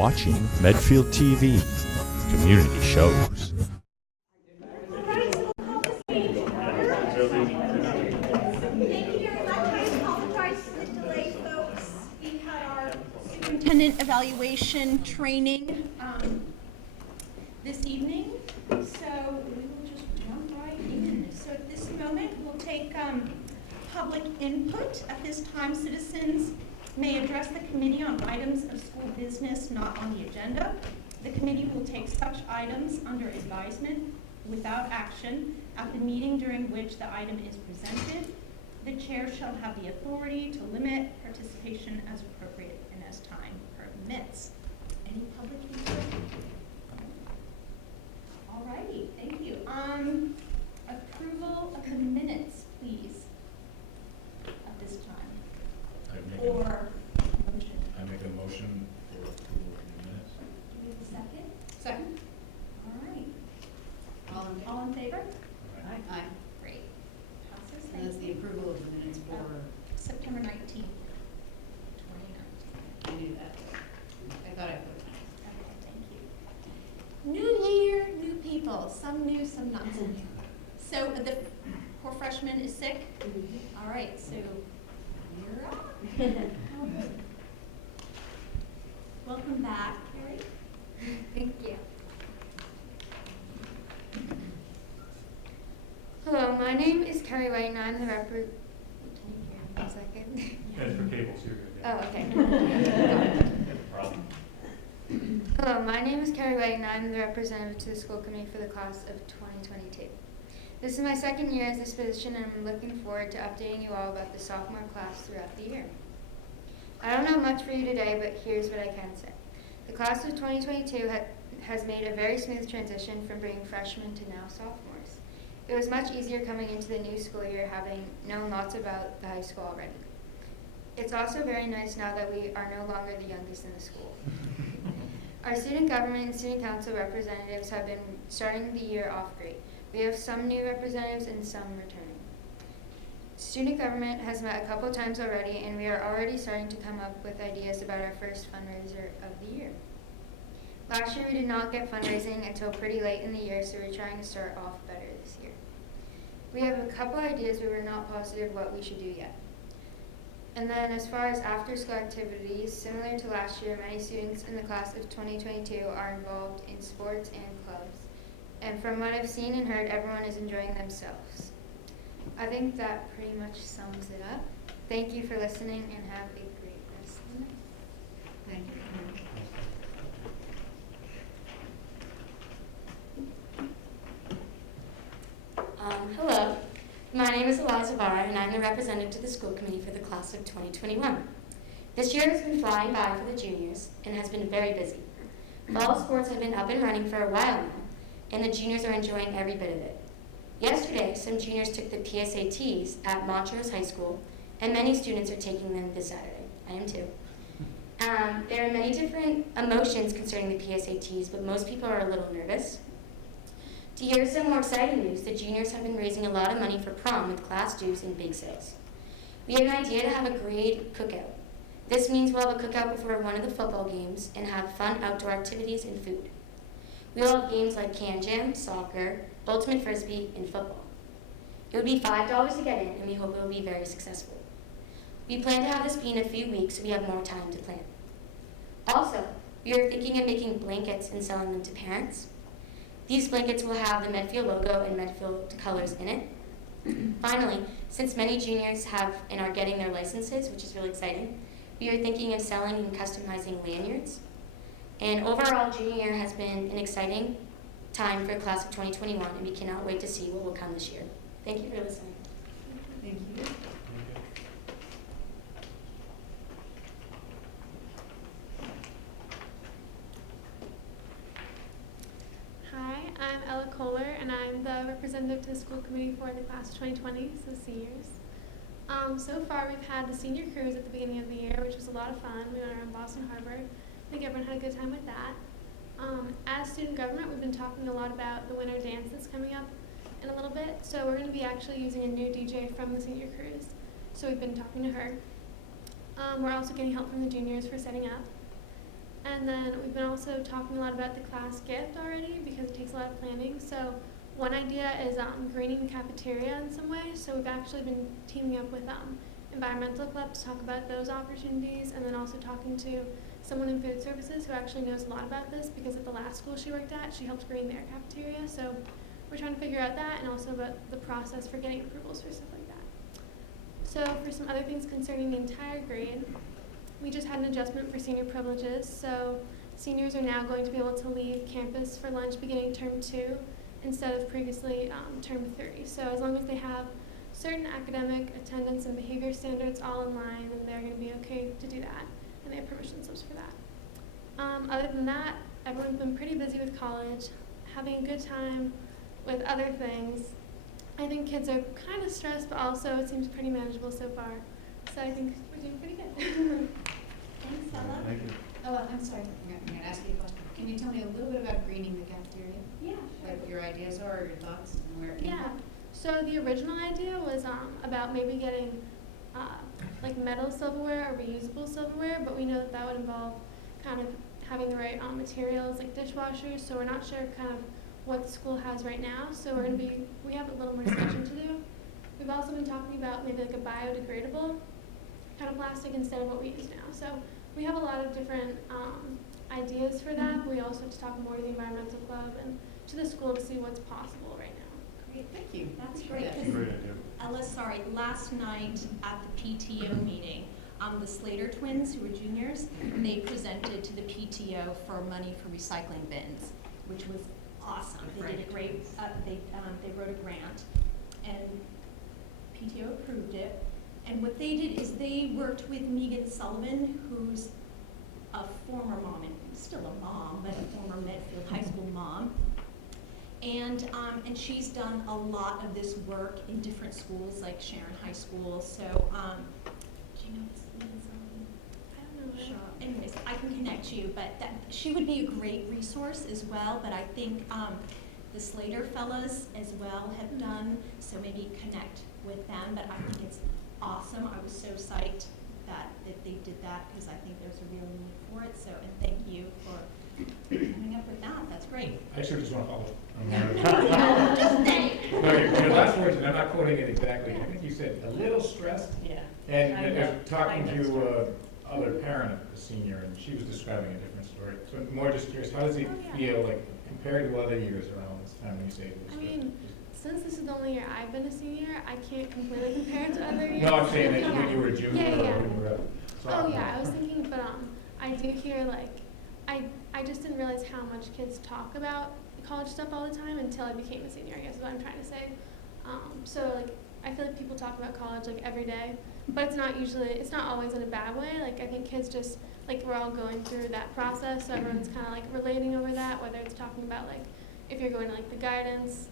watching Medfield TV, community shows. Superintendent Evaluation training this evening, so we will just jump right in. So at this moment, we'll take public input. At this time, citizens may address the committee on items of school business not on the agenda. The committee will take such items under advisement without action at the meeting during which the item is presented. The chair shall have the authority to limit participation as appropriate and as time permits. Any public input? All righty, thank you. Approval of the minutes, please, at this time. Or motion. I make a motion for approval of the minutes. Do we have a second? Second. All right. All in favor? Aye. Great. Passes. And that's the approval of the minutes for September 19th, 2019. I knew that. I thought I put it. Okay, thank you. New year, new people. Some new, some not so new. So the poor freshman is sick. All right, so you're up. Welcome back, Carrie. Thank you. Hello, my name is Carrie White, and I'm the Can you hear me a second? And for cable, so you're good. Oh, okay. No problem. Hello, my name is Carrie White, and I'm the representative to the school committee for the class of 2022. This is my second year as this position, and I'm looking forward to updating you all about the sophomore class throughout the year. I don't know much for you today, but here's what I can say. The class of 2022 has made a very smooth transition from being freshmen to now sophomores. It was much easier coming into the new school year having known lots about the high school already. It's also very nice now that we are no longer the youngest in the school. Our student government and student council representatives have been starting the year off great. We have some new representatives and some returning. Student government has met a couple times already, and we are already starting to come up with ideas about our first fundraiser of the year. Last year we did not get fundraising until pretty late in the year, so we're trying to start off better this year. We have a couple ideas, but we're not positive what we should do yet. And then as far as after-school activities, similar to last year, many students in the class of 2022 are involved in sports and clubs. And from what I've seen and heard, everyone is enjoying themselves. I think that pretty much sums it up. Thank you for listening, and have a great rest of the night. Thank you. Hello, my name is Eliza Vara, and I'm the representative to the school committee for the class of 2021. This year has been flying by for the juniors and has been very busy. Fall sports have been up and running for a while now, and the juniors are enjoying every bit of it. Yesterday, some juniors took the PSATs at Montrose High School, and many students are taking them this Saturday. I am too. There are many different emotions concerning the PSATs, but most people are a little nervous. To hear some more exciting news, the juniors have been raising a lot of money for prom with class dues and big sales. We have an idea to have a grade cookout. This means we'll have a cookout before one of the football games and have fun outdoor activities and food. We will have games like can jam, soccer, ultimate frisbee, and football. It would be $5 to get in, and we hope it will be very successful. We plan to have this be in a few weeks, so we have more time to plan. Also, we are thinking of making blankets and selling them to parents. These blankets will have the Medfield logo and Medfield colors in it. Finally, since many juniors have and are getting their licenses, which is really exciting, we are thinking of selling and customizing lanyards. And overall, junior year has been an exciting time for class of 2021, and we cannot wait to see what will come this year. Thank you for listening. Thank you. Hi, I'm Ella Kohler, and I'm the representative to the school committee for the class of 2020, so seniors. So far, we've had the senior cruise at the beginning of the year, which was a lot of fun. We went around Boston Harbor. I think everyone had a good time with that. As student government, we've been talking a lot about the winter dance that's coming up in a little bit. So we're going to be actually using a new DJ from the senior cruise. So we've been talking to her. We're also getting help from the juniors for setting up. And then we've been also talking a lot about the class gift already because it takes a lot of planning. So one idea is greening the cafeteria in some way. So we've actually been teaming up with environmental club to talk about those opportunities, and then also talking to someone in food services who actually knows a lot about this because at the last school she worked at, she helped green their cafeteria. So we're trying to figure out that and also about the process for getting approvals for stuff like that. So for some other things concerning the entire grade, we just had an adjustment for senior privileges. So seniors are now going to be able to leave campus for lunch beginning term 2 instead of previously term 3. So as long as they have certain academic, attendance, and behavior standards all in line, then they're going to be okay to do that, and they have permission slips for that. Other than that, everyone's been pretty busy with college, having a good time with other things. I think kids are kind of stressed, but also it seems pretty manageable so far. So I think we're doing pretty good. Thanks, Ella. Thank you. Oh, I'm sorry, I'm going to ask you a question. Can you tell me a little bit about greening the cafeteria? Yeah, What your ideas are, or your thoughts, and where it came Yeah. from? So the original idea was about maybe getting like metal silverware or reusable silverware, but we know that that would involve kind of having the right materials like dishwashers. So we're not sure kind of what the school has right now. So we're we have a little more discussion to do. We've also been talking about maybe like a biodegradable kind of plastic instead of what we use now. So we have a lot of different ideas for that. But we also have to talk more to the environmental club and to the school to see what's possible right now. great. Thank you. That's Appreciate great. that. 'Cause Great idea. Ella, sorry, last night at the PTO meeting, the Slater twins, who were juniors, they presented to the PTO for money for recycling bins, which was awesome. They did a great, they wrote a grant, and PTO approved it. And what they did is they worked with Megan Sullivan, who's a former mom, and still a mom, but a former Medfield High School mom. And she's done a lot of this work in different schools, like Sharon High School. So, do you know this Megan Sullivan? I don't know. Sure. Anyways, I can connect you, but she would be a great resource as well. But I think the Slater fellas as well have done, so maybe connect with them. But I think it's awesome. I was so psyched that they did that because I think there's a real need for it. So, and thank you for coming up with that. That's great. I actually just want to follow up on that. Just saying. No, your last words, and I'm not quoting it exactly, I think you said a little stressed. Yeah. And I I know. was talking I know. to other parent, a senior, and she was describing a different story. So I'm more just curious, how does he Oh, yeah. feel like compared to other years around this time when you say it was I stressed? mean, since this is the only year I've been a senior, I can't completely compare it to other years. No, I'm saying that Yeah. when you were a junior Yeah, yeah. or when you were a Oh sophomore. yeah, I was thinking, but I do hear like, I just didn't realize how much kids talk about college stuff all the time until I became a senior, I guess is what I'm trying to say. So like, I feel like people talk about college like every day, but it's not always in a bad way. Like I think kids just, like we're all going through that process, so everyone's kind of like relating over that, whether it's talking about like, if you're going to like the guidance,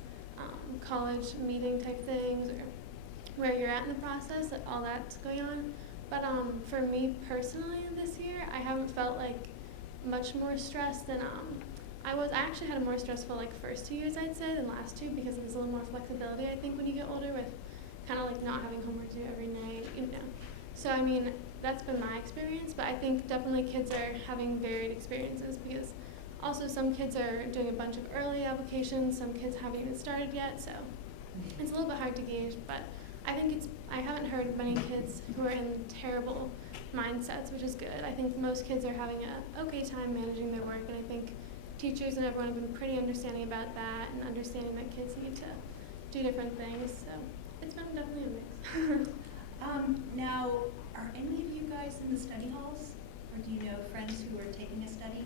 college meeting type things, or where you're at in the process, like all that's going on. But for me personally this year, I haven't felt like much more stressed than I was. I actually had a more stressful like first 2 years, I'd say, than last two, because there's a little more flexibility, I think, when you get older, with kind of like not having homework to do every night, you know. So I mean, that's been my experience, but I think definitely kids are having varied experiences, because also some kids are doing a bunch of early applications, some kids haven't even started yet, so it's a little bit hard to gauge. But I think I haven't heard many kids who are in terrible mindsets, which is good. I think most kids are having a okay time managing their work, and I think teachers and everyone have been pretty understanding about that, and understanding that kids need to do different things. So it's been definitely a mix. Now, are any of you guys in the study halls, or do you know friends who are taking a study?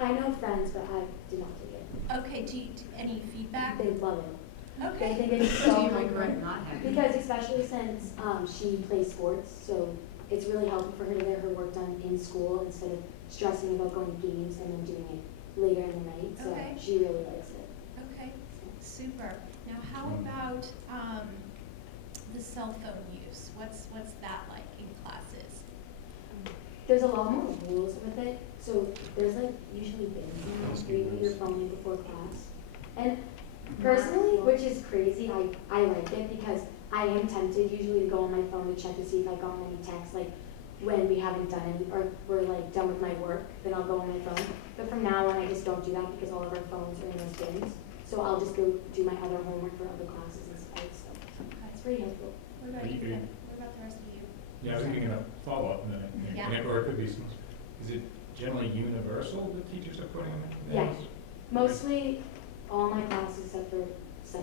I know friends, but I did not take it. Okay, any feedback? They love it. They Okay. think it's Do so you helpful. regret not having it? Because especially since she plays sports, so it's really helpful for her to get her work done in school instead of stressing about going to games and then doing it later in the night. So Okay. she really likes it. Okay, super. Now, how about the cell phone use? What's that like in classes? There's a lot more rules with it. So there's like usually bins leaving your phone in before class. And personally, which is crazy, I like it because I am tempted usually to go on my phone to check to see if I got any texts. Like when we haven't done any, or we're like done with my work, then I'll go on my phone. But from now on, I just don't do that because all of our phones are in those bins. So I'll just go do my other homework for other classes instead, so it's pretty helpful. What about you, Ben? What about the rest of you? Yeah, I was thinking of follow-up, and then, Yeah. or it could be some, is it generally universal that teachers are putting them in? Yeah. Mostly all my classes except for psych,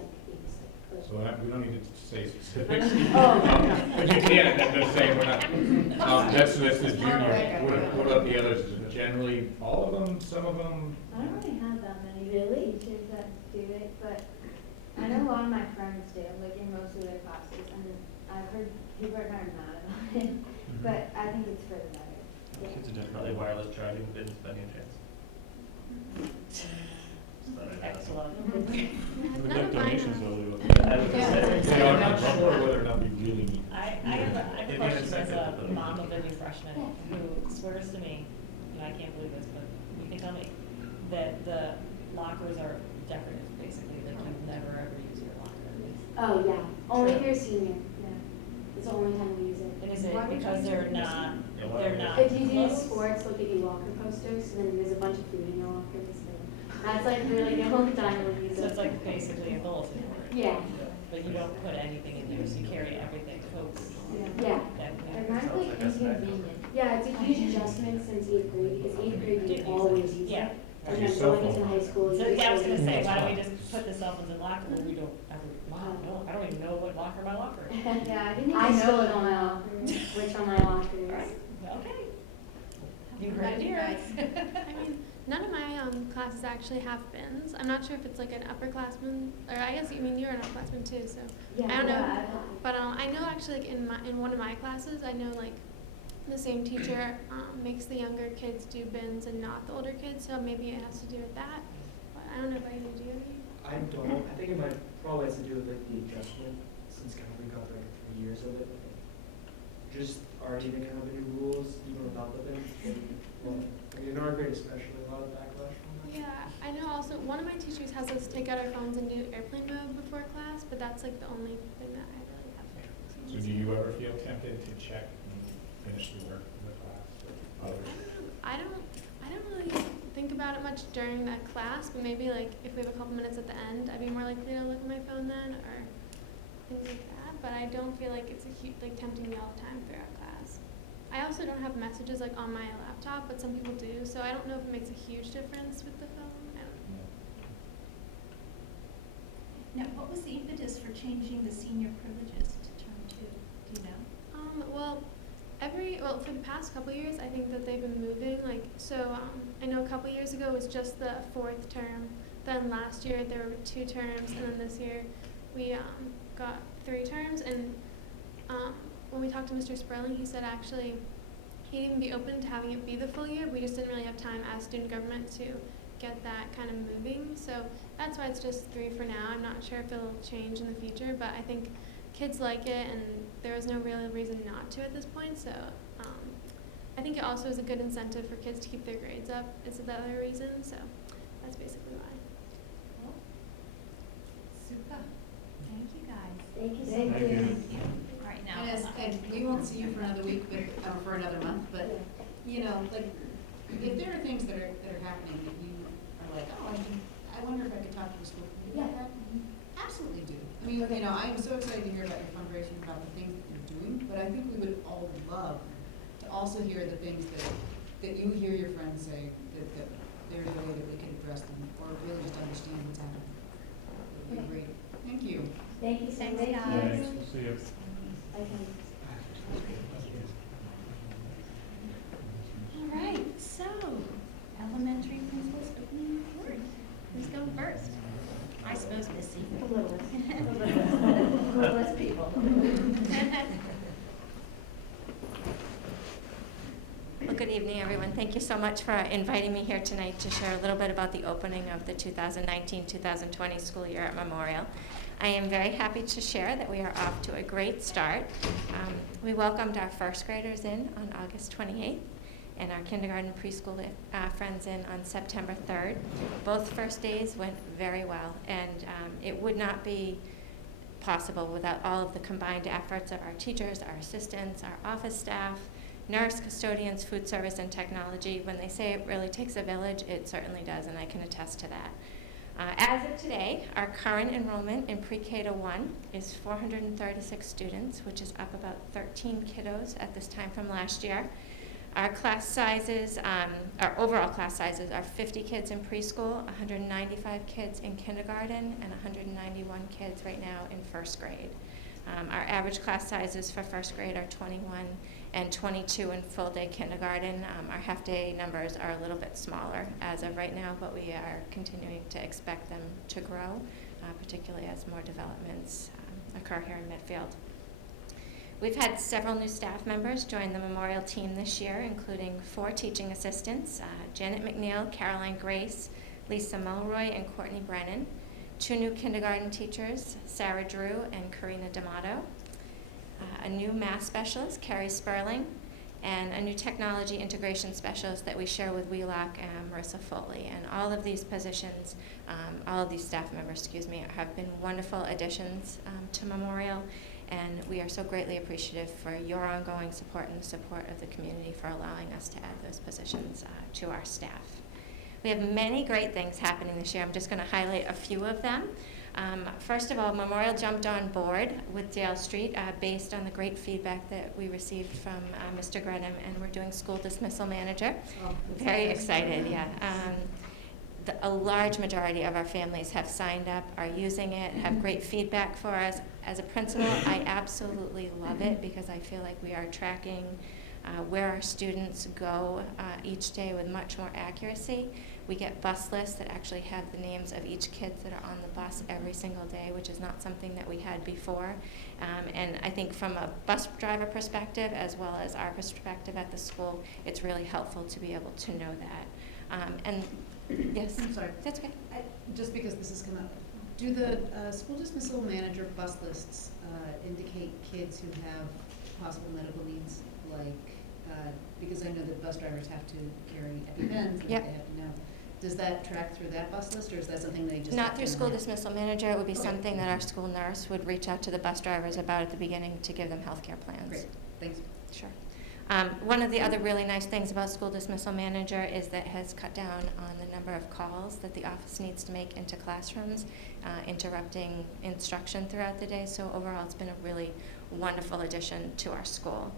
but- So we don't need to say specifics. Oh. But you can, just saying we're not, that's the junior. What about the others? Is it generally all of them, some of them? I don't really have that many Really? teachers that do it, but I know a lot of my friends do, like in most of their classes, and I've heard people are kind of mad about it, but I think it's for the better. Yeah. Kids are definitely wireless charging bins by any chance. Excellent. We None got of mine donations have. though. They are not sure whether or not we really need. I have a question as a mom of a new freshman who swears to me, and I can't believe this, but you can tell me, that the lockers are decorative, basically, that you never ever use your locker. Oh, yeah, only if you're a senior, yeah. It's the only time we use it. And is it Why would you because use they're it? not, Yeah, why they're would- not If you do closed? sports, they'll give you locker posters, and then there's a bunch of food in your lockers, so that's like really the only time we'll use it. So it's like basically a bulletin board. Yeah, But you don't put anything in there, so you carry everything, Cokes, yeah. They're not like inconvenient. Yeah, it's a huge adjustment since 8th grade, because 8th grade we always use it. Yeah. And Use then cell going into phone. high school. So, you yeah, I was still gonna use say, it. why don't we just put the cell phones in locker, but we don't ever, Mom, no, I don't even know what locker my locker is. Yeah, I didn't even I know still it don't on know which one my locker is. Right, okay. You What heard about it you here. guys? I mean, none of my classes actually have bins. I'm not sure if it's like an upperclassman, or I guess you mean you're an upperclassman too, so Yeah. I don't know. Yeah, But I know actually like in one of my classes, I know like the same teacher makes the younger kids do bins and not the older kids, so maybe it has to do with that. But I don't know about you. Do you? I don't. I think it might probably has to do with like the adjustment since kind of we got like 3 years of it. Just already the kind of the new rules, even without the bin. Well, I mean, in our grade especially, a lot of backlash from that. Yeah, I know also one of my teachers has us take out our phones and do airplane mode before class, but that's like the only thing that I really have. So do you ever feel tempted to check and finish the work in the class with others? I don't really think about it much during that class, but maybe like if we have a couple minutes at the end, I'd be more likely to look at my phone then or things like that. But I don't feel like it's like tempting me all the time throughout class. I also don't have messages like on my laptop, but some people do, so I don't know if it makes a huge difference with the phone. I don't know. Now, what was the impetus for changing the senior privileges to term 2? Do you know? Well, for the past couple years, I think that they've been moving. Like, so I know a couple years ago it was just the 4th term. Then last year there were 2 terms, and then this year we got 3 terms. And when we talked to Mr. Sperling, he said actually he'd even be open to having it be the full year. We just didn't really have time as student government to get that kind of moving. So that's why it's just 3 for now. I'm not sure if it'll change in the future, but I think kids like it, and there was no real reason not to at this point. So I think it also is a good incentive for kids to keep their grades up. Is the other reason. So that's basically why. Well, super. Thank you, guys. Thank you so Thank much. you. All right, now. And we won't see you for another week, but, or for another month, but, you know, like, if there are things that are happening that you are like, oh, I wonder if I could talk to the school committee about that, absolutely do. I mean, you know, I'm so excited to hear about your fundraising, about the things that you're doing, but I think we would all love to also hear the things that you hear your friends say, that there's a way that we can address them, or really just understand what's happening. It would be great. Thank you. Thank you so Thanks, much. guys. Thanks, we'll see you. Okay. All right, so elementary principals opening report. Who's going first? I suppose Missy. A little. Clueless people. Well, good evening, everyone. Thank you so much for inviting me here tonight to share a little bit about the opening of the 2019-2020 school year at Memorial. I am very happy to share that we are off to a great start. We welcomed our first graders in on August 28th and our kindergarten preschool friends in on September 3rd. Both first days went very well, and it would not be possible without all of the combined efforts of our teachers, our assistants, our office staff, nurse, custodians, food service, and technology. When they say it really takes a village, it certainly does, and I can attest to that. As of today, our current enrollment in pre-K to 1 is 436 students, which is up about 13 kiddos at this time from last year. Our class sizes, our overall class sizes are 50 kids in preschool, 195 kids in kindergarten, and 191 kids right now in first grade. Our average class sizes for first grade are 21 and 22 in full-day kindergarten. Our half-day numbers are a little bit smaller as of right now, but we are continuing to expect them to grow, particularly as more developments occur here in Midfield. We've had several new staff members join the Memorial team this year, including 4 teaching assistants, Janet McNeil, Caroline Grace, Lisa Mulroy, and Courtney Brennan, 2 new kindergarten teachers, Sarah Drew and Karina D'Amato, a new math specialist, Carrie Sperling, and a new technology integration specialist that we share with Wheelock and Marissa Foley. And all of these positions, all of these staff members, have been wonderful additions to Memorial, and we are so greatly appreciative for your ongoing support and the support of the community for allowing us to add those positions to our staff. We have many great things happening this year. I'm just going to highlight a few of them. First of all, Memorial jumped on board with Dale Street based on the great feedback that we received from Mr. Grenham, and we're doing school dismissal manager. Very excited, yeah. A large majority of our families have signed up, are using it, have great feedback for us. As a principal, I absolutely love it because I feel like we are tracking where our students go each day with much more accuracy. We get bus lists that actually have the names of each kid that are on the bus every single day, which is not something that we had before. And I think from a bus driver perspective, as well as our perspective at the school, it's really helpful to be able to know that. And yes, I'm sorry. That's okay. Just because this has come up, do the school dismissal manager bus lists indicate kids who have possible medical needs, like, because I know that bus drivers have to carry EpiPens, and Yep. they have to know. Does that track through that bus list, or is that something they just Not have through to school know? dismissal manager. It would be Okay. something that our school nurse would reach out to the bus drivers about at the beginning to give them healthcare plans. Great, thanks. Sure. One of the other really nice things about school dismissal manager is that it has cut down on the number of calls that the office needs to make into classrooms, interrupting instruction throughout the day. So overall, it's been a really wonderful addition to our school.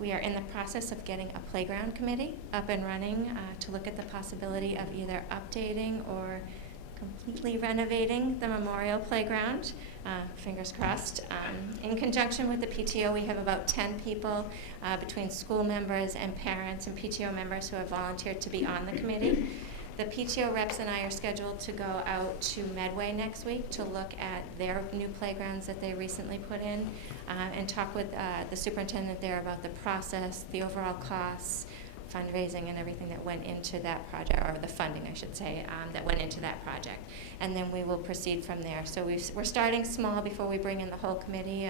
We are in the process of getting a playground committee up and running to look at the possibility of either updating or completely renovating the Memorial Playground, fingers crossed. In conjunction with the PTO, we have about 10 people between school members and parents and PTO members who have volunteered to be on the committee. The PTO reps and I are scheduled to go out to Medway next week to look at their new playgrounds that they recently put in and talk with the superintendent there about the process, the overall costs, fundraising, and everything that went into that project, or the funding, I should say, that went into that project. And then we will proceed from there. So we're starting small before we bring in the whole committee,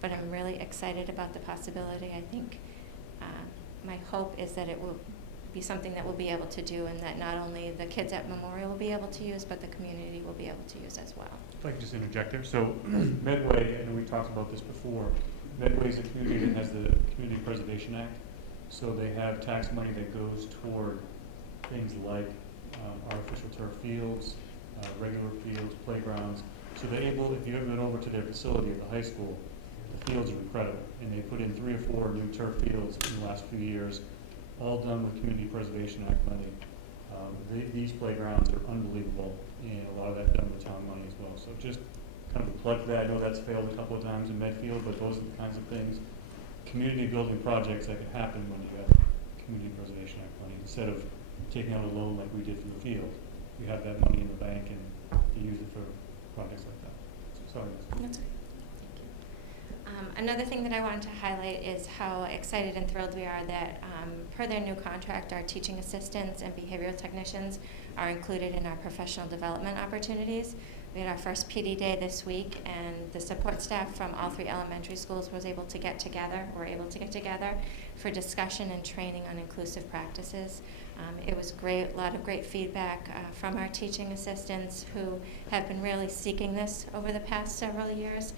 but I'm really excited about the possibility. I think my hope is that it will be something that we'll be able to do, and that not only the kids at Memorial will be able to use, but the community will be able to use as well. If I could just interject there. So Medway, I know we talked about this before, Medway is a community that has the Community Preservation Act. So they have tax money that goes toward things like artificial turf fields, regular fields, playgrounds. So they're able, if you've ever been over to their facility at the high school, the fields are incredible. And they put in 3 or 4 new turf fields in the last few years, all done with Community Preservation Act money. These playgrounds are unbelievable, and a lot of that done with town money as well. So just kind of a plug for that. I know that's failed a couple of times in Medfield, but those are the kinds of things, community building projects that can happen when you have Community Preservation Act money. Instead of taking out a loan like we did for the field, you have that money in the bank and you use it for projects like that. So sorry. That's okay. Another thing that I wanted to highlight is how excited and thrilled we are that per their new contract, our teaching assistants and behavioral technicians are included in our professional development opportunities. We had our first PD day this week, and the support staff from all 3 elementary schools were able to get together for discussion and training on inclusive practices. It was great, a lot of great feedback from our teaching assistants who have been really seeking this over the past several years.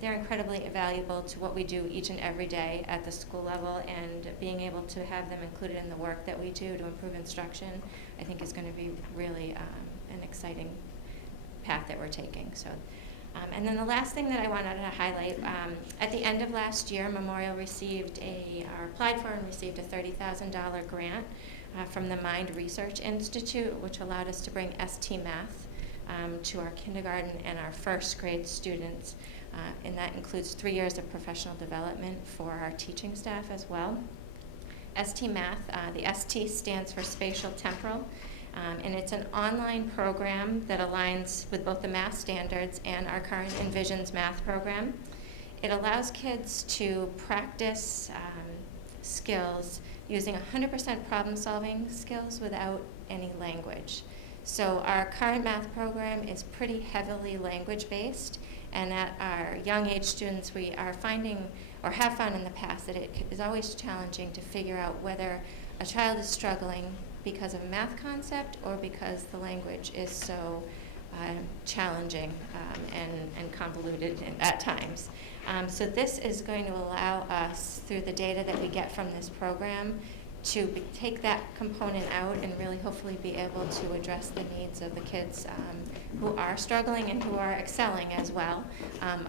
They're incredibly valuable to what we do each and every day at the school level, and being able to have them included in the work that we do to improve instruction, I think is going to be really an exciting path that we're taking. So, and then the last thing that I wanted to highlight, at the end of last year, Memorial received or applied for and received a $30,000 grant from the Mind Research Institute, which allowed us to bring ST Math to our kindergarten and our first grade students. And that includes 3 years of professional development for our teaching staff as well. ST Math, the ST stands for Spatial Temporal, and it's an online program that aligns with both the math standards and our current Envisions math program. It allows kids to practice skills using 100% problem-solving skills without any language. So our current math program is pretty heavily language-based, and at our young age students, we are finding, or have found in the past, that it is always challenging to figure out whether a child is struggling because of a math concept or because the language is so challenging and convoluted at times. So this is going to allow us, through the data that we get from this program, to take that component out and really hopefully be able to address the needs of the kids who are struggling and who are excelling as well,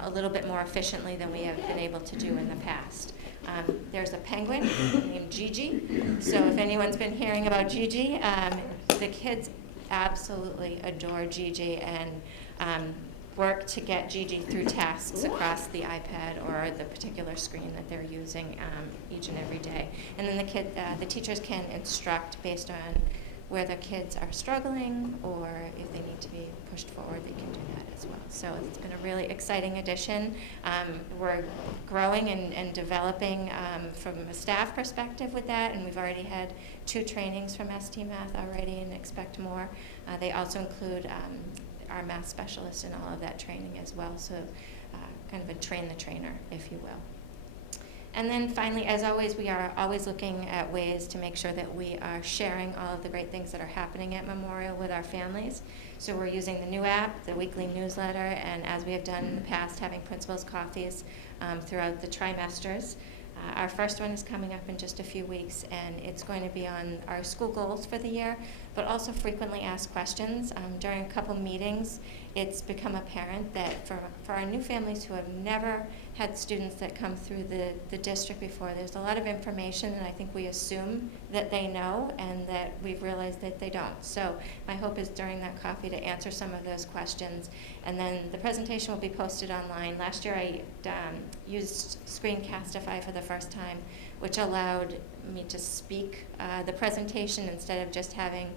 a little bit more efficiently than we have been able to do in the past. There's a penguin named Gigi. So if anyone's been hearing about Gigi, the kids absolutely adore Gigi and work to get Gigi through tasks across the iPad or the particular screen that they're using each and every day. And then the teachers can instruct based on where the kids are struggling, or if they need to be pushed forward, they can do that as well. So it's been a really exciting addition. We're growing and developing from a staff perspective with that, and we've already had 2 trainings from ST Math already and expect more. They also include our math specialist in all of that training as well, so kind of a train the trainer, if you will. And then finally, as always, we are always looking at ways to make sure that we are sharing all of the great things that are happening at Memorial with our families. So we're using the new app, the weekly newsletter, and as we have done in the past, having principals' coffees throughout the trimesters. Our first one is coming up in just a few weeks, and it's going to be on our school goals for the year, but also frequently asked questions. During a couple meetings, it's become apparent that for our new families who have never had students that come through the district before, there's a lot of information, and I think we assume that they know, and that we've realized that they don't. So my hope is during that coffee to answer some of those questions, and then the presentation will be posted online. Last year I used Screencastify for the first time, which allowed me to speak the presentation instead of just having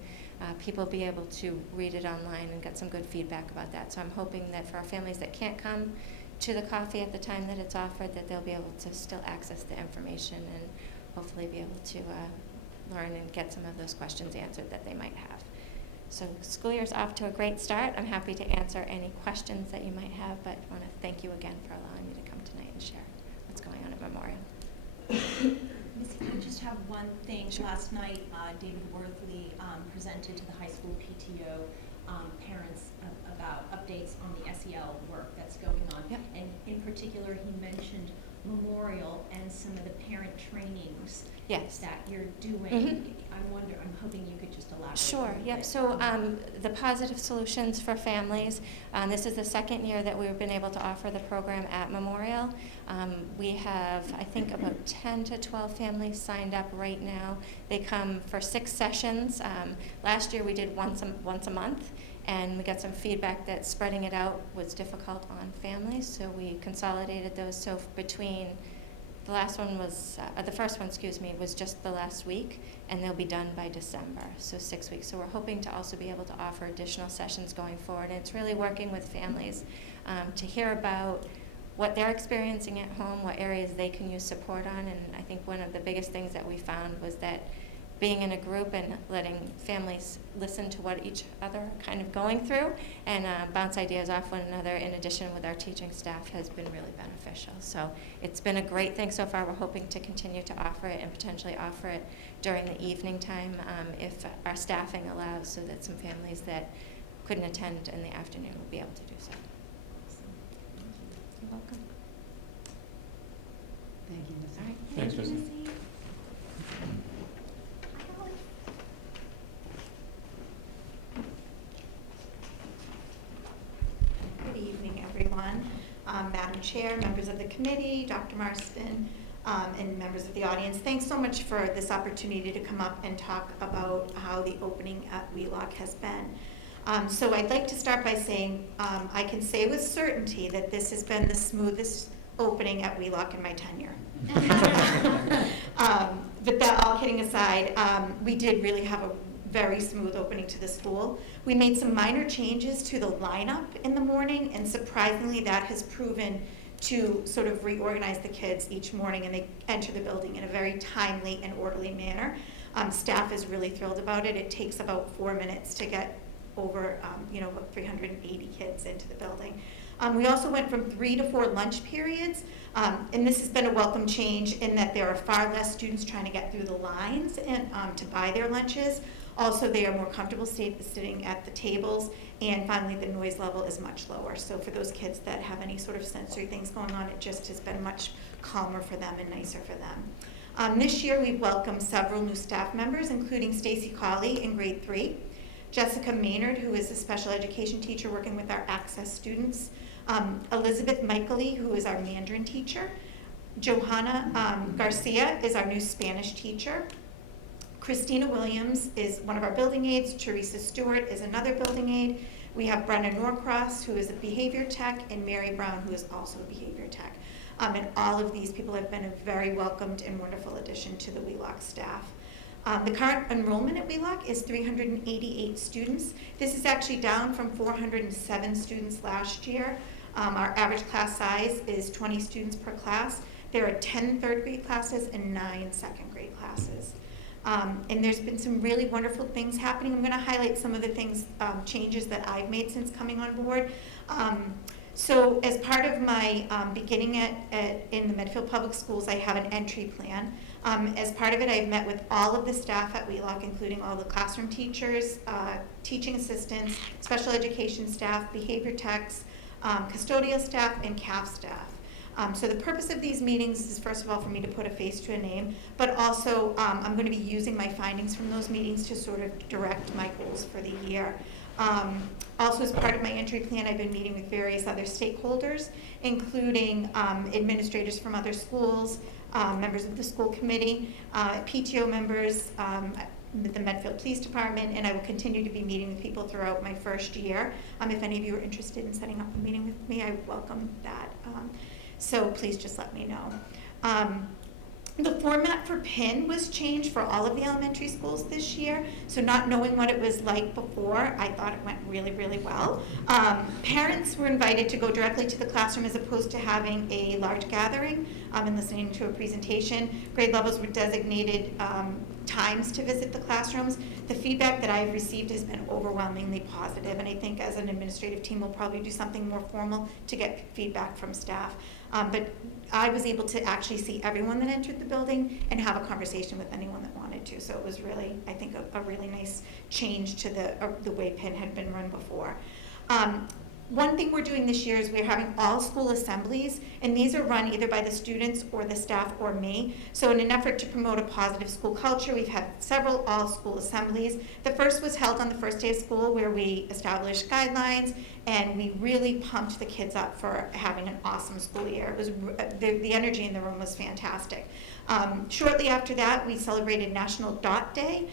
people be able to read it online and get some good feedback about that. So I'm hoping that for our families that can't come to the coffee at the time that it's offered, that they'll be able to still access the information and hopefully be able to learn and get some of those questions answered that they might have. So school year's off to a great start. I'm happy to answer any questions that you might have, but I want to thank you again for allowing me to come tonight and share what's going on at Memorial. Missy, I just have one thing. Sure. Last night, David Worthley presented to the high school PTO parents about updates on the SEL work that's going on. Yep. And in particular, he mentioned Memorial and some of the parent trainings Yes. that you're doing. Mhm. I'm hoping you could just elaborate. Sure, a little yep. bit. So the Positive Solutions for Families, this is the second year that we've been able to offer the program at Memorial. We have, I think, about 10 to 12 families signed up right now. They come for 6 sessions. Last year we did once a month, and we got some feedback that spreading it out was difficult on families, so we consolidated those. So between the last one was, the first one, was just the last week, and they'll be done by December, so 6 weeks. So we're hoping to also be able to offer additional sessions going forward. And it's really working with families to hear about what they're experiencing at home, what areas they can use support on. And I think one of the biggest things that we found was that being in a group and letting families listen to what each other are kind of going through and bounce ideas off one another in addition with our teaching staff has been really beneficial. So it's been a great thing so far. We're hoping to continue to offer it and potentially offer it during the evening time if our staffing allows, so that some families that couldn't attend in the afternoon will be able to do so. Awesome. Thank you. You're welcome. Thank you, Missy. All right. Thanks, Thank you, Missy. Missy. Good evening, everyone. Madam Chair, members of the committee, Dr. Marston, and members of the audience. Thanks so much for this opportunity to come up and talk about how the opening at Wheelock has been. So I'd like to start by saying I can say with certainty that this has been the smoothest opening at Wheelock in my tenure. But that all kidding aside, we did really have a very smooth opening to the school. We made some minor changes to the lineup in the morning, and surprisingly that has proven to sort of reorganize the kids each morning, and they enter the building in a very timely and orderly manner. Staff is really thrilled about it. It takes about 4 minutes to get over, about 380 kids into the building. We also went from 3 to 4 lunch periods, and this has been a welcome change in that there are far less students trying to get through the lines and to buy their lunches. Also, they are more comfortable sitting at the tables, and finally, the noise level is much lower. So for those kids that have any sort of sensory things going on, it just has been much calmer for them and nicer for them. This year, we've welcomed several new staff members, including Stacy Colley in grade 3, Jessica Maynard, who is a special education teacher working with our Access students, Elizabeth Michaeli, who is our Mandarin teacher, Johanna Garcia is our new Spanish teacher, Christina Williams is one of our building aides, Teresa Stewart is another building aide, we have Brenna Norcross, who is a behavior tech, and Mary Brown, who is also a behavior tech. And all of these people have been a very welcomed and wonderful addition to the Wheelock staff. The current enrollment at Wheelock is 388 students. This is actually down from 407 students last year. Our average class size is 20 students per class. There are 10 third grade classes and 9 second grade classes. And there's been some really wonderful things happening. I'm going to highlight some of the things, changes that I've made since coming on board. So as part of my beginning in the Medfield Public Schools, I have an entry plan. As part of it, I've met with all of the staff at Wheelock, including all the classroom teachers, teaching assistants, special education staff, behavior techs, custodial staff, and CAF staff. So the purpose of these meetings is, first of all, for me to put a face to a name, but also I'm going to be using my findings from those meetings to sort of direct my goals for the year. Also, as part of my entry plan, I've been meeting with various other stakeholders, including administrators from other schools, members of the school committee, PTO members, the Medfield Police Department, and I will continue to be meeting with people throughout my first year. If any of you are interested in setting up a meeting with me, I welcome that. So please just let me know. The format for PIN was changed for all of the elementary schools this year. So not knowing what it was like before, I thought it went really, really well. Parents were invited to go directly to the classroom as opposed to having a large gathering and listening to a presentation. Grade levels were designated times to visit the classrooms. The feedback that I've received has been overwhelmingly positive, and I think as an administrative team we'll probably do something more formal to get feedback from staff. But I was able to actually see everyone that entered the building and have a conversation with anyone that wanted to. So it was really, I think, a really nice change to the way PIN had been run before. One thing we're doing this year is we're having all school assemblies, and these are run either by the students or the staff or me. So in an effort to promote a positive school culture, we've had several all-school assemblies. The first was held on the first day of school, where we established guidelines, and we really pumped the kids up for having an awesome school year. It was the energy in the room was fantastic. Shortly after that, we celebrated National Dot Day,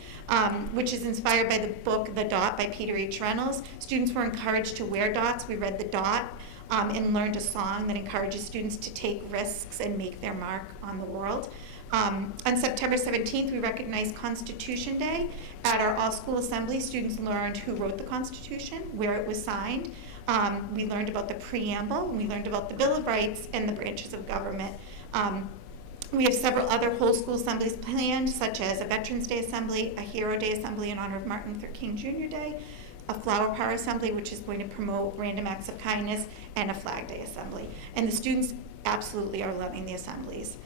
which is inspired by the book The Dot by Peter H. Reynolds. Students were encouraged to wear dots. We read The Dot and learned a song that encourages students to take risks and make their mark on the world. On September 17th, we recognized Constitution Day. At our all-school assembly, students learned who wrote the Constitution, where it was signed. We learned about the preamble, and we learned about the Bill of Rights and the branches of government. We have several other whole school assemblies planned, such as a Veterans Day Assembly, a Hero Day Assembly in honor of Martin Luther King Jr. Day, a Flower Power Assembly, which is going to promote random acts of kindness, and a Flag Day Assembly. And the students absolutely are loving the assemblies.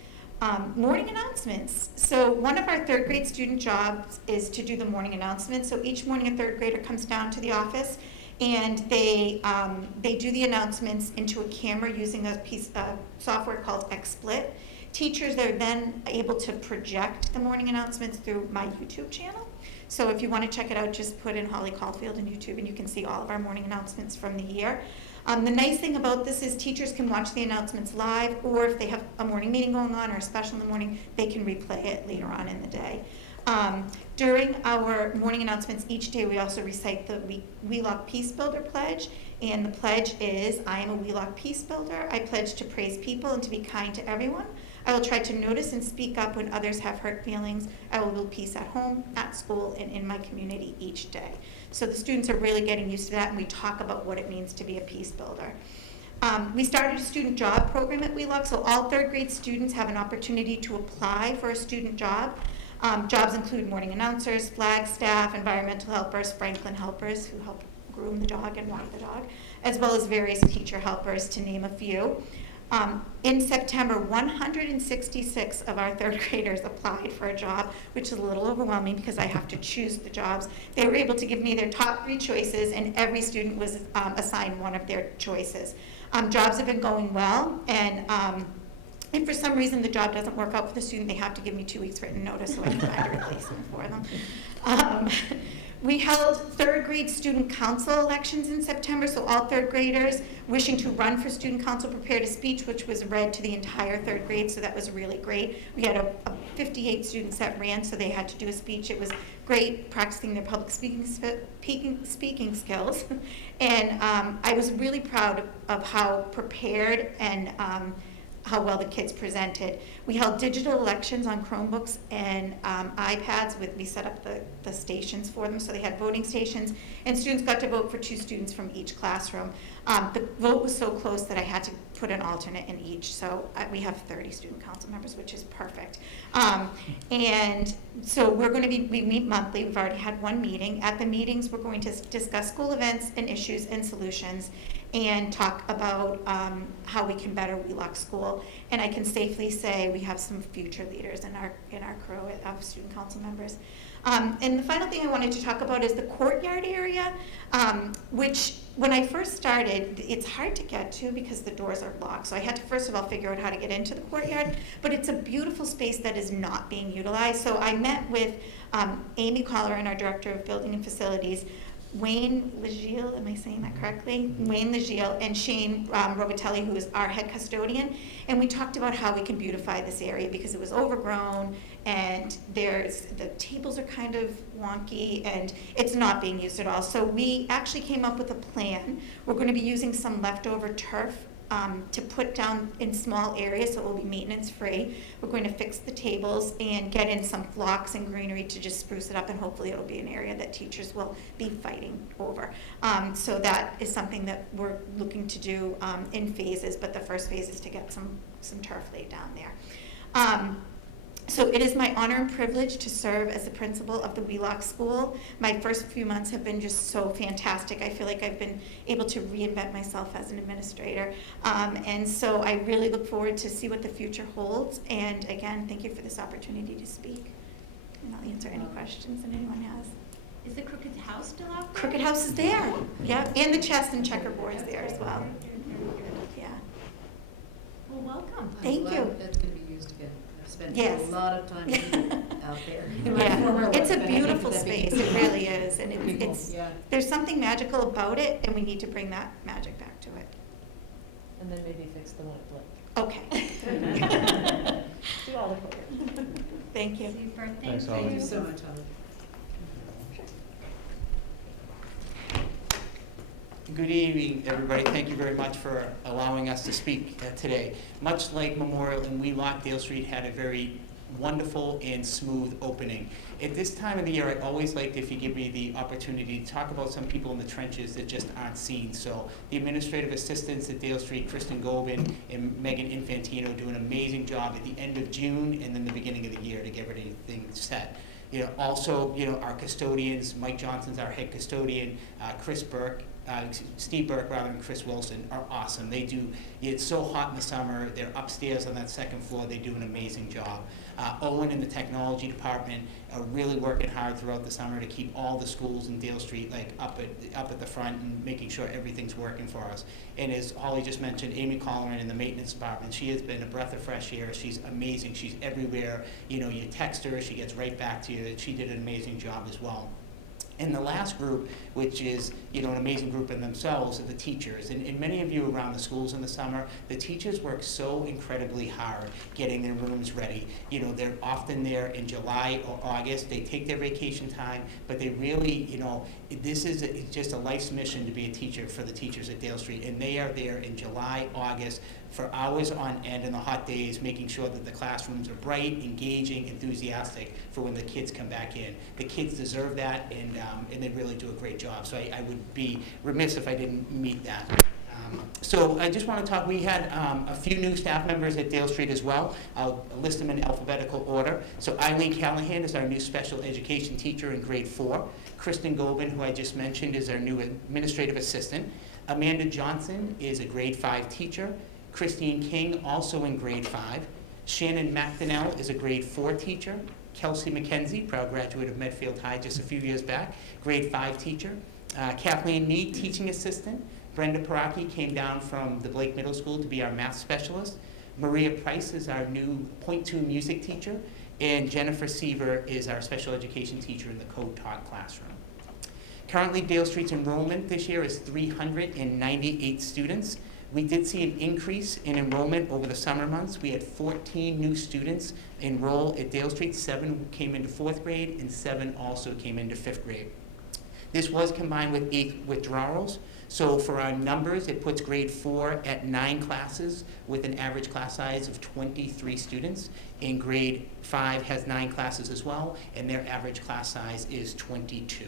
Morning announcements. So one of our third grade student jobs is to do the morning announcements. So each morning a third grader comes down to the office And they do the announcements into a camera using a piece of software called XSplit. Teachers are then able to project the morning announcements through my YouTube channel. So if you want to check it out, just put in Holly Caulfield in YouTube and you can see all of our morning announcements from the year. The nice thing about this is teachers can watch the announcements live, or if they have a morning meeting going on or a special in the morning, they can replay it later on in the day. During our morning announcements each day, we also recite the Wheelock Peace Builder Pledge, and the pledge is, I am a Wheelock Peace Builder. I pledge to praise people and to be kind to everyone. I will try to notice and speak up when others have hurt feelings. I will build peace at home, at school, and in my community each day. So the students are really getting used to that, and we talk about what it means to be a peace builder. We started a student job program at Wheelock, so all third grade students have an opportunity to apply for a student job. Jobs include morning announcers, flag staff, environmental helpers, Franklin helpers who help groom the dog and walk the dog, as well as various teacher helpers, to name a few. In September, 166 of our third graders applied for a job, which is a little overwhelming because I have to choose the jobs. They were able to give me their top 3 choices, and every student was assigned one of their choices. Jobs have been going well, and if for some reason the job doesn't work out for the student, they have to give me 2 weeks written notice so I can find a replacement for them. We held third grade student council elections in September, so all third graders wishing to run for student council prepared a speech which was read to the entire third grade, so that was really great. We had 58 students that ran, so they had to do a speech. It was great practicing their public speaking skills, and I was really proud of how prepared and how well the kids presented. We held digital elections on Chromebooks and iPads. We set up the stations for them, so they had voting stations, and students got to vote for 2 students from each classroom. The vote was so close that I had to put an alternate in each, so we have 30 student council members, which is perfect. And so we meet monthly. We've already had 1 meeting. At the meetings, we're going to discuss school events and issues and solutions, and talk about how we can better Wheelock School. And I can safely say we have some future leaders in our crew of student council members. And the final thing I wanted to talk about is the courtyard area, which when I first started, it's hard to get to because the doors are locked. So I had to first of all figure out how to get into the courtyard, but it's a beautiful space that is not being utilized. So I met with Amy Colleran, our Director of Building and Facilities, Wayne Legile, am I saying that correctly? Wayne Legile, and Shane Robitelli, who is our head custodian, and we talked about how we can beautify this area because it was overgrown and the tables are kind of wonky and it's not being used at all. So we actually came up with a plan. We're going to be using some leftover turf to put down in small areas, so it will be maintenance free. We're going to fix the tables and get in some phlox and greenery to just spruce it up, and hopefully it'll be an area that teachers will be fighting over. So that is something that we're looking to do in phases, but the first phase is to get some turf laid down there. So it is my honor and privilege to serve as the principal of the Wheelock School. My first few months have been just so fantastic. I feel like I've been able to reinvent myself as an administrator. And so I really look forward to see what the future holds. And again, thank you for this opportunity to speak. And I'll answer any questions that anyone has. Is the Crooked House still out there? Crooked House is there, yeah, and the chess and checkerboard is there as well. Yeah. Well, welcome. Thank I'm you. glad that's going to be used again. I've spent Yes. a lot of time out there. in my Yeah, former it's a life, and I think beautiful that'd be space, it really is, and cool. it's, Yeah. there's something magical about it, and we need to bring that magic back to it. And then maybe fix the one at Blake. Okay. Do all the programs. Thank you. Super, Thanks, thank Holly. Thank you. you so much, Holly. Good evening, everybody. Thank you very much for allowing us to speak today. Much like Memorial and Wheelock, Dale Street had a very wonderful and smooth opening. At this time of the year, I always like if you give me the opportunity to talk about some people in the trenches that just aren't seen. So the administrative assistants at Dale Street, Kristen Gobin and Megan Infantino, do an amazing job at the end of June and then the beginning of the year to get everything set. Also, our custodians, Mike Johnson's our head custodian, Chris Burke, Steve Burke rather than Chris Wilson are awesome. They do, it's so hot in the summer, they're upstairs on that second floor, they do an amazing job. Owen in the technology department are really working hard throughout the summer to keep all the schools in Dale Street like up at the front and making sure everything's working for us. And as Holly just mentioned, Amy Colleran in the maintenance department, she has been a breath of fresh air. She's amazing. She's everywhere. You know, you text her, she gets right back to you. She did an amazing job as well. And the last group, which is, you know, an amazing group in themselves, are the teachers. And many of you around the schools in the summer, the teachers work so incredibly hard getting their rooms ready. You know, they're often there in July or August. They take their vacation time, but they really, you know, this is just a life's mission to be a teacher for the teachers at Dale Street. And they are there in July, August, for hours on end in the hot days, making sure that the classrooms are bright, engaging, enthusiastic for when the kids come back in. The kids deserve that, and they really do a great job. So I would be remiss if I didn't meet that. So I just want to talk, we had a few new staff members at Dale Street as well. I'll list them in alphabetical order. So Eileen Callahan is our new special education teacher in grade 4. Kristen Gobin, who I just mentioned, is our new administrative assistant. Amanda Johnson is a grade 5 teacher. Christine King, also in grade 5. Shannon McDonnell is a grade 4 teacher. Kelsey McKenzie, proud graduate of Medfield High just a few years back, grade 5 teacher. Kathleen Mead, teaching assistant. Brenda Paraki came down from the Blake Middle School to be our math specialist. Maria Price is our new .2 music teacher. And Jennifer Seaver is our special education teacher in the co-taught classroom. Currently, Dale Street's enrollment this year is 398 students. We did see an increase in enrollment over the summer months. We had 14 new students enroll at Dale Street. 7 came into 4th grade, and 7 also came into 5th grade. This was combined with 8 withdrawals. So for our numbers, it puts grade 4 at 9 classes with an average class size of 23 students. And grade 5 has 9 classes as well, and their average class size is 22.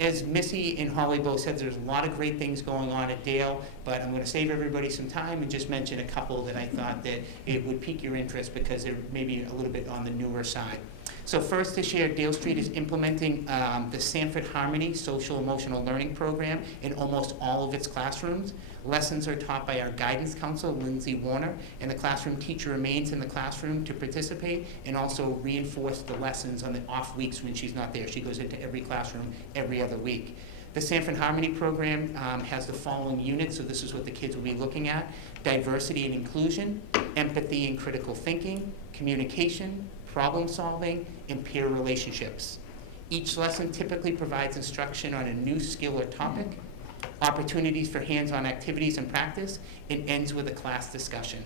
As Missy and Holly both said, there's a lot of great things going on at Dale, but I'm going to save everybody some time and just mention a couple that I thought that it would pique your interest because they're maybe a little bit on the newer side. So first this year, Dale Street is implementing the Sanford Harmony Social Emotional Learning Program in almost all of its classrooms. Lessons are taught by our guidance counselor, Lindsay Warner, and the classroom teacher remains in the classroom to participate and also reinforce the lessons on the off weeks when she's not there. She goes into every classroom every other week. The Sanford Harmony program has the following units, so this is what the kids will be looking at: diversity and inclusion, empathy and critical thinking, communication, problem solving, and peer relationships. Each lesson typically provides instruction on a new skill or topic, opportunities for hands-on activities and practice, and ends with a class discussion.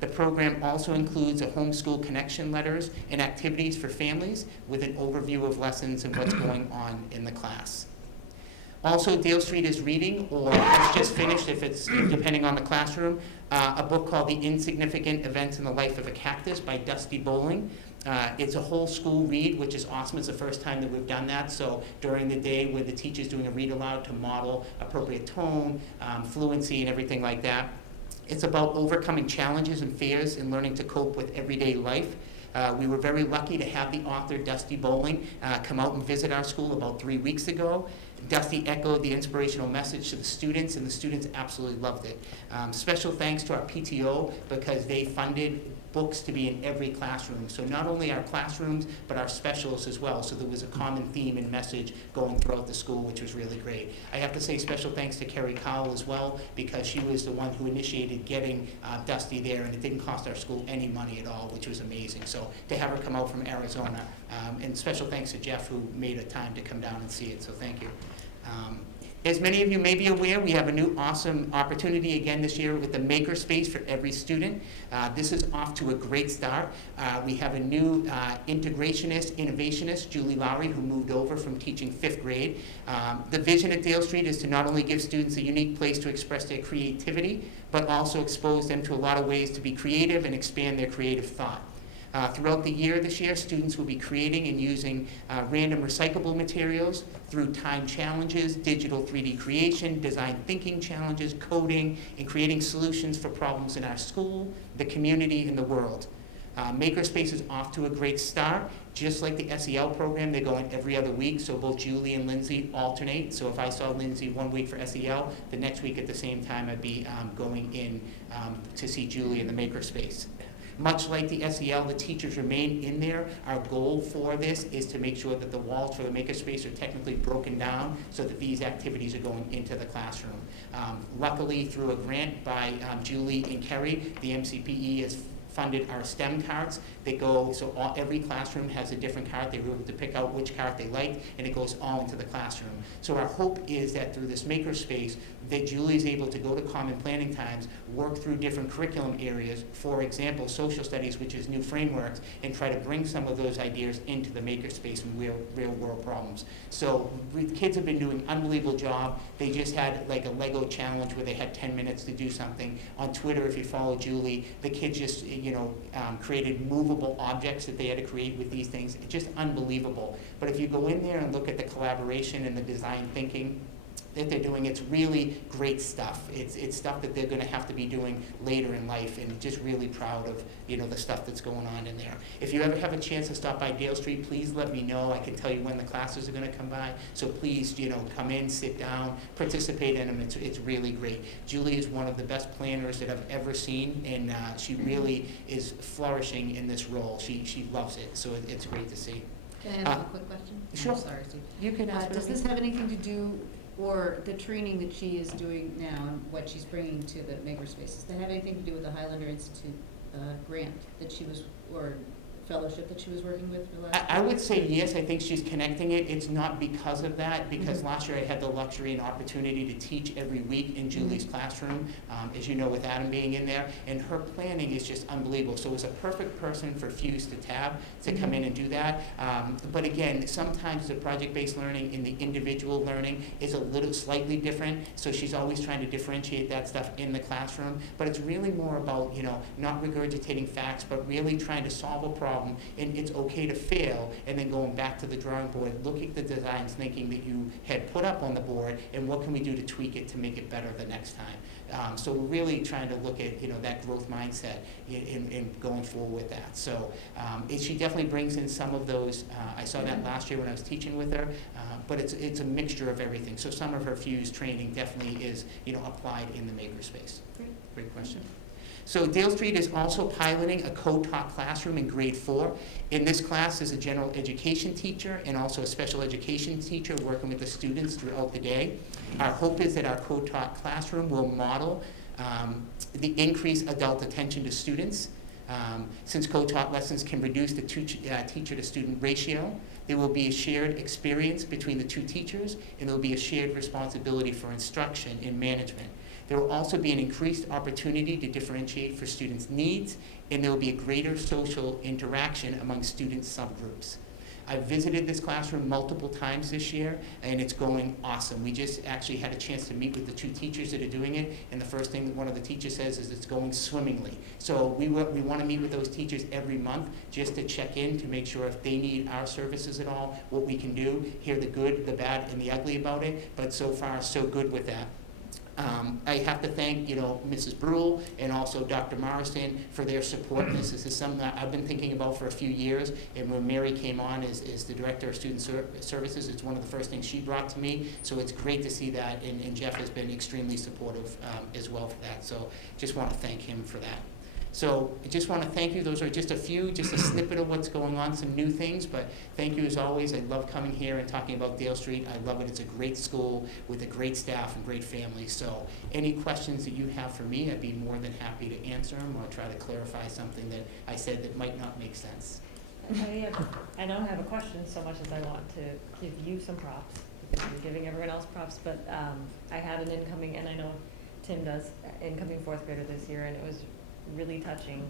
The program also includes a homeschool connection letters and activities for families with an overview of lessons and what's going on in the class. Also, Dale Street is reading, or has just finished, if it's depending on the classroom, a book called The Insignificant Events in the Life of a Cactus by Dusty Bowling. It's a whole school read, which is awesome. It's the first time that we've done that. So during the day with the teachers doing a read aloud to model appropriate tone, fluency, and everything like that. It's about overcoming challenges and fears and learning to cope with everyday life. We were very lucky to have the author, Dusty Bowling, come out and visit our school about 3 weeks ago. Dusty echoed the inspirational message to the students, and the students absolutely loved it. Special thanks to our PTO because they funded books to be in every classroom. So not only our classrooms, but our specialists as well. So there was a common theme and message going throughout the school, which was really great. I have to say special thanks to Carrie Cowell as well, because she was the one who initiated getting Dusty there, and it didn't cost our school any money at all, which was amazing. So to have her come out from Arizona, and special thanks to Jeff, who made a time to come down and see it. So thank you. As many of you may be aware, we have a new awesome opportunity again this year with the Makerspace for every student. This is off to a great start. We have a new integrationist, innovationist, Julie Lowry, who moved over from teaching 5th grade. The vision at Dale Street is to not only give students a unique place to express their creativity, but also expose them to a lot of ways to be creative and expand their creative thought. Throughout the year this year, students will be creating and using random recyclable materials through time challenges, digital 3D creation, design thinking challenges, coding, and creating solutions for problems in our school, the community, and the world. Makerspace is off to a great start. Just like the SEL program, they're going every other week, so both Julie and Lindsay alternate. So if I saw Lindsay one week for SEL, the next week at the same time I'd be going in to see Julie in the Makerspace. Much like the SEL, the teachers remain in there. Our goal for this is to make sure that the walls for the Makerspace are technically broken down so that these activities are going into the classroom. Luckily, through a grant by Julie and Kerry, the MCPE has funded our STEM cards. They go, so every classroom has a different card. They were able to pick out which card they liked, and it goes all into the classroom. So our hope is that through this Makerspace, that Julie is able to go to common planning times, work through different curriculum areas, for example, social studies, which is new frameworks, and try to bring some of those ideas into the Makerspace and real world problems. So kids have been doing an unbelievable job. They just had like a Lego challenge where they had 10 minutes to do something. On Twitter, if you follow Julie, the kids just created movable objects that they had to create with these things. It's just unbelievable. But if you go in there and look at the collaboration and the design thinking that they're doing, it's really great stuff. It's stuff that they're going to have to be doing later in life, and just really proud of the stuff that's going on in there. If you ever have a chance to stop by Dale Street, please let me know. I can tell you when the classes are going to come by. So please, come in, sit down, participate in them. It's really great. Julie is one of the best planners that I've ever seen, and she really is flourishing in this role. She loves it, so it's great to see. Can I ask a quick question? Sure. I'm sorry, Steve. You can ask Does whatever this have anything to do, or the training that she is doing now and what she's bringing to the Makerspace, does that have anything to do with the Highlander Institute grant that she was, or fellowship that she was working with for last year? I would say yes. I think she's connecting it. It's not because of that, because last year I had the luxury and opportunity to teach every week in Julie's classroom, as you know, with Adam being in there, and her planning is just unbelievable. So it was a perfect person for Fuse to Tab to come in and do that. But again, sometimes the project-based learning and the individual learning is a little slightly different, so she's always trying to differentiate that stuff in the classroom. But it's really more about, not regurgitating facts, but really trying to solve a problem. And it's okay to fail, and then going back to the drawing board, looking at the designs, thinking that you had put up on the board, and what can we do to tweak it to make it better the next time. So we're really trying to look at that growth mindset in going forward with that. So she definitely brings in some of those. I saw that last year when I was teaching with her, but it's a mixture of everything. So some of her Fuse training definitely is applied in the Makerspace. Great question. So Dale Street is also piloting a co-taught classroom in grade 4. In this class is a general education teacher and also a special education teacher working with the students throughout the day. Our hope is that our co-taught classroom will model the increased adult attention to students. Since co-taught lessons can reduce the teacher-to-student ratio, there will be a shared experience between the two teachers, and there will be a shared responsibility for instruction and management. There will also be an increased opportunity to differentiate for students' needs, and there will be a greater social interaction among student subgroups. I've visited this classroom multiple times this year, and it's going awesome. We just actually had a chance to meet with the 2 teachers that are doing it, and the first thing that one of the teachers says is it's going swimmingly. So we want to meet with those teachers every month just to check in to make sure if they need our services at all, what we can do, hear the good, the bad, and the ugly about it, but so far so good with that. I have to thank, Mrs. Brule and also Dr. Morrison for their support in this. This is something that I've been thinking about for a few years, and when Mary came on as the Director of Student Services, it's one of the first things she brought to me, so it's great to see that, and Jeff has been extremely supportive as well for that, so just want to thank him for that. So I just want to thank you. Those are just a snippet of what's going on, some new things, but thank you as always. I love coming here and talking about Dale Street. I love it. It's a great school with a great staff and great family. So any questions that you have for me, I'd be more than happy to answer them or try to clarify something that I said that might not make sense. I don't have a question so much as I want to give you some props, because you're giving everyone else props, but I had an incoming, and I know Tim does, incoming 4th grader this year, and it was really touching,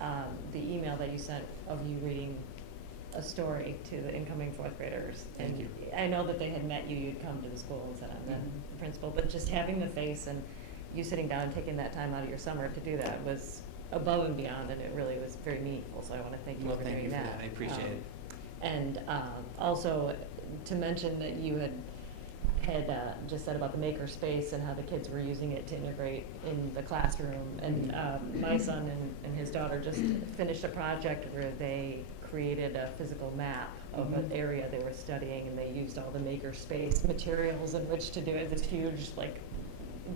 the email that you sent of you reading a story to the incoming 4th graders. Thank you. I know that they had met you, you'd come to the school and said, I'm the principal, but just having the face and you sitting down and taking that time out of your summer to do that was above and beyond, and it really was very meaningful, so I want to thank you for doing that. I appreciate it. And also to mention that you had just said about the Makerspace and how the kids were using it to integrate in the classroom. And my son and his daughter just finished a project where they created a physical map of an area they were studying, and they used all the Makerspace materials in which to do it. It's huge, like,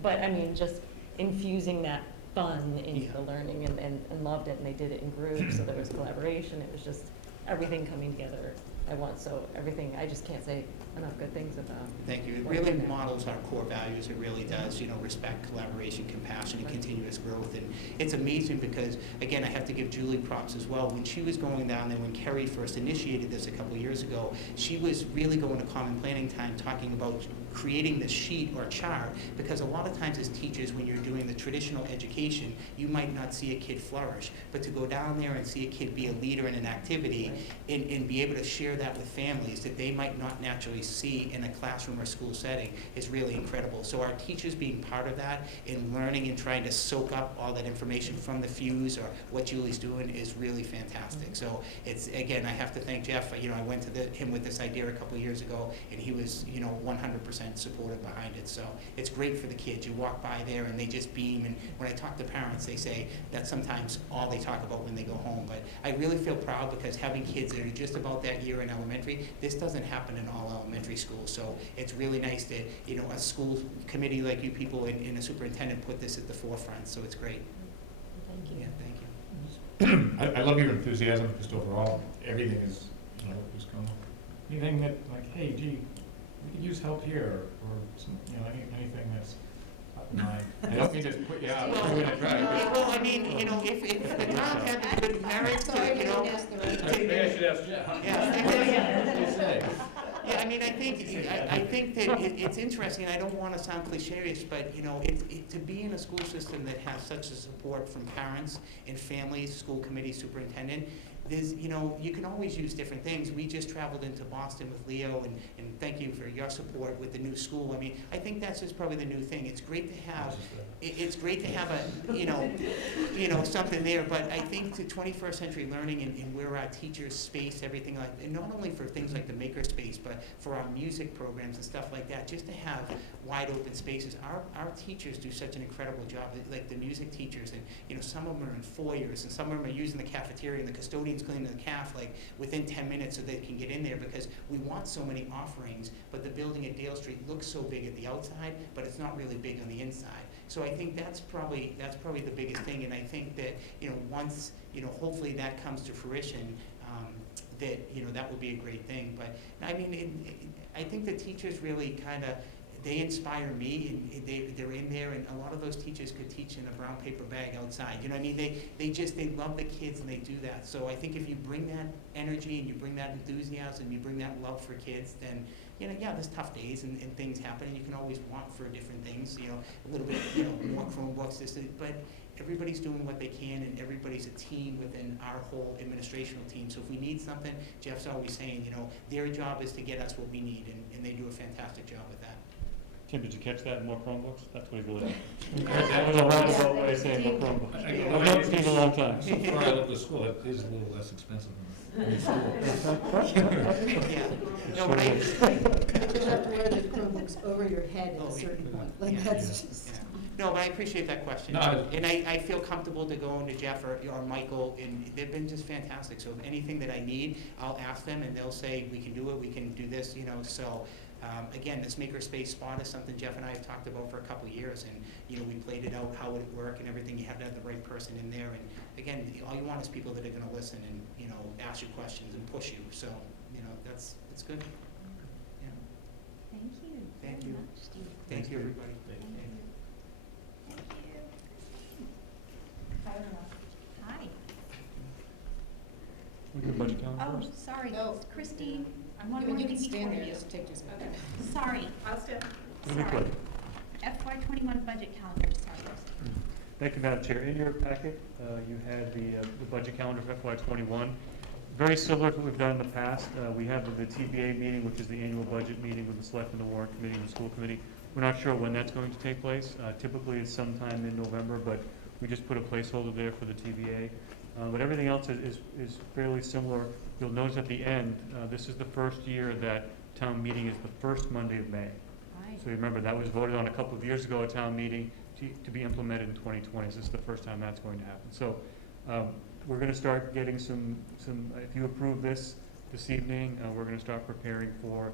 but I mean, just infusing that fun into the learning, and loved it, and they did it in groups, so there was collaboration. It was just everything coming together at once. So everything, I just can't say enough good things about. Thank you. It really models our core values. It really does, respect, collaboration, compassion, and continuous growth. And it's amazing because, again, I have to give Julie props as well. When she was going down there, when Kerry first initiated this a couple of years ago, she was really going to common planning time talking about creating the sheet or chart, because a lot of times as teachers, when you're doing the traditional education, you might not see a kid flourish. But to go down there and see a kid be a leader in an activity and be able to share that with families that they might not naturally see in a classroom or school setting is really incredible. So our teachers being part of that and learning and trying to soak up all that information from the Fuse or what Julie's doing is really fantastic. So it's, again, I have to thank Jeff. I went to him with this idea a couple of years ago, and he was 100% supportive behind it. So it's great for the kids. You walk by there and they just beam, and when I talk to parents, they say that's sometimes all they talk about when they go home. But I really feel proud because having kids that are just about that year in elementary, this doesn't happen in all elementary schools. So it's really nice that a school committee like you people and a superintendent put this at the forefront. So it's great. Thank you. Yeah, thank you. I love your enthusiasm, just overall, everything is, just going, anything that, like, hey, gee, we could use help here, or some, anything that's up in mind. I don't mean to put you out. Well, I mean, if the town had the good merit to, Maybe I should ask Jeff. Yeah, I mean, I think that it's interesting, and I don't want to sound cliche-ish, but, to be in a school system that has such a support from parents and families, school committee, superintendent, there's, you can always use different things. We just traveled into Boston with Leo, and thank you for your support with the new school. I mean, I think that's just probably the new thing. It's great to have, a, something there, but I think the 21st century learning and where our teachers space everything like, and not only for things like the Makerspace, but for our music programs and stuff like that, just to have wide open spaces. Our teachers do such an incredible job, like the music teachers, and, some of them are in foyers, and some of them are using the cafeteria, and the custodians cleaning the caf like within 10 minutes so they can get in there, because we want so many offerings, but the building at Dale Street looks so big at the outside, but it's not really big on the inside. So I think that's probably the biggest thing, and I think that, once, hopefully that comes to fruition, that would be a great thing. But I mean, I think the teachers really kind of, they inspire me, and they're in there, and a lot of those teachers could teach in a brown paper bag outside. You know what I mean? They love the kids, and they do that. So I think if you bring that energy and you bring that enthusiasm, you bring that love for kids, then, there's tough days and things happen, and you can always want for different things, a little bit, more Chromebooks, but everybody's doing what they can, and everybody's a team within our whole administrational team. So if we need something, Jeff's always saying, their job is to get us what we need, and they do a fantastic job with that. Tim, did you catch that? More Chromebooks? That's what he's really doing. That was a roundabout way of saying more Chromebooks. I've known Steve a long time. So far, I love the school. It is a little less expensive than the school. Yeah. No, but You just have to wear the Chromebooks over your head at a certain point. Like, that's just. Yeah. No, but I appreciate that question. No, And I feel comfortable to go into Jeff or Michael, and they've been just fantastic. So if anything that I need, I'll ask them, and they'll say, we can do it, we can do this, so. Again, this Makerspace spot is something Jeff and I have talked about for a couple of years, and we played it out, how would it work and everything. You have to have the right person in there, and again, all you want is people that are going to listen and ask you questions and push you. So it's good. Yeah. Thank you. Thank very you. much, Steve. Thank you, everybody. Thank you. Hi. We do budget calendar Oh, first? sorry, No. Christine. I want You to can stand there, you. just take just a minute. Sorry. I'll step. It'll be Sorry. quick. FY21 budget calendar, sorry. Thank you, Madam Chair. In your packet, you had the budget calendar for FY21. Very similar to what we've done in the past. We have the TBA meeting, which is the annual budget meeting with the Select and the Warrant Committee and the School Committee. We're not sure when that's going to take place. Typically, it's sometime in November, but we just put a placeholder there for the TBA. But everything else is fairly similar. You'll notice at the end, this is the first year that town meeting is the first Monday of May. So you remember, that was voted on a couple of years ago at town meeting to be implemented in 2020. This is the first time that's going to happen. So we're going to start getting some, if you approve this evening, we're going to start preparing for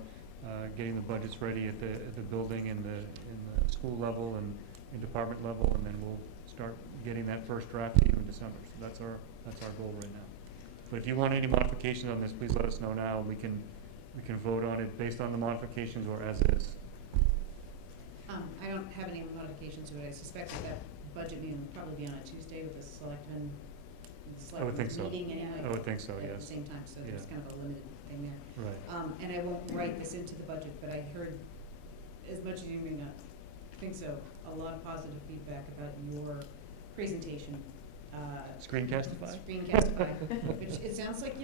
getting the budgets ready at the building in the school level and in department level, and then we'll start getting that first draft to you in December. So that's our goal right now. But if you want any modifications on this, please let us know now. We can vote on it based on the modifications or as is. I don't have any modifications to it. I suspect that budget meeting will probably be on a Tuesday with the selectmen. I would think so. Meeting anyway. I would think so, At the yes. same time, so there's kind of a limited thing there. Right. And I won't write this into the budget, but I heard, as much as you may not think so, a lot of positive feedback about your presentation. Screencastify? Screencastify, which it sounds like,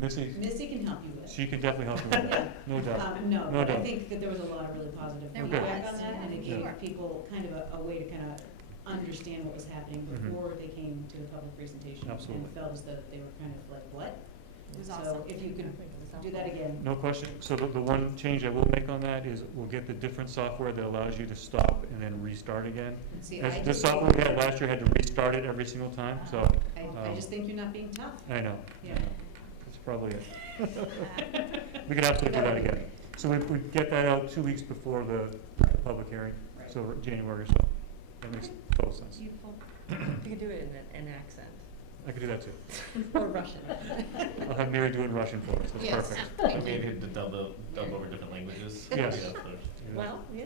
Missy can help you with. She can definitely help you with that, no doubt. No, No but I doubt. think that there was a lot of really positive There feedback was, on that, and it yeah. gave Sure. people kind of a way to kind of understand what was happening Mhm. before they came to the public presentation. Absolutely. And felt as though they were kind of like, what? It was So awesome. if you could do that again. No question. So the one change I will make on that is we'll get the different software that allows you to stop and then restart again. See, As I the just software we think- had last year had to restart it every single time, so. I just think you're not being tough. I know. Yeah. That's probably it. We could absolutely do that again. So we get that out 2 weeks before the public hearing, Right. so January or so. That makes total sense. Beautiful. You could do it in an accent, I could do that too. or Russian. I'll have Mary do it in Russian for us. That's Yes. perfect. Thank I made you. him to dub over different languages. Yes. Yeah, Well, yeah.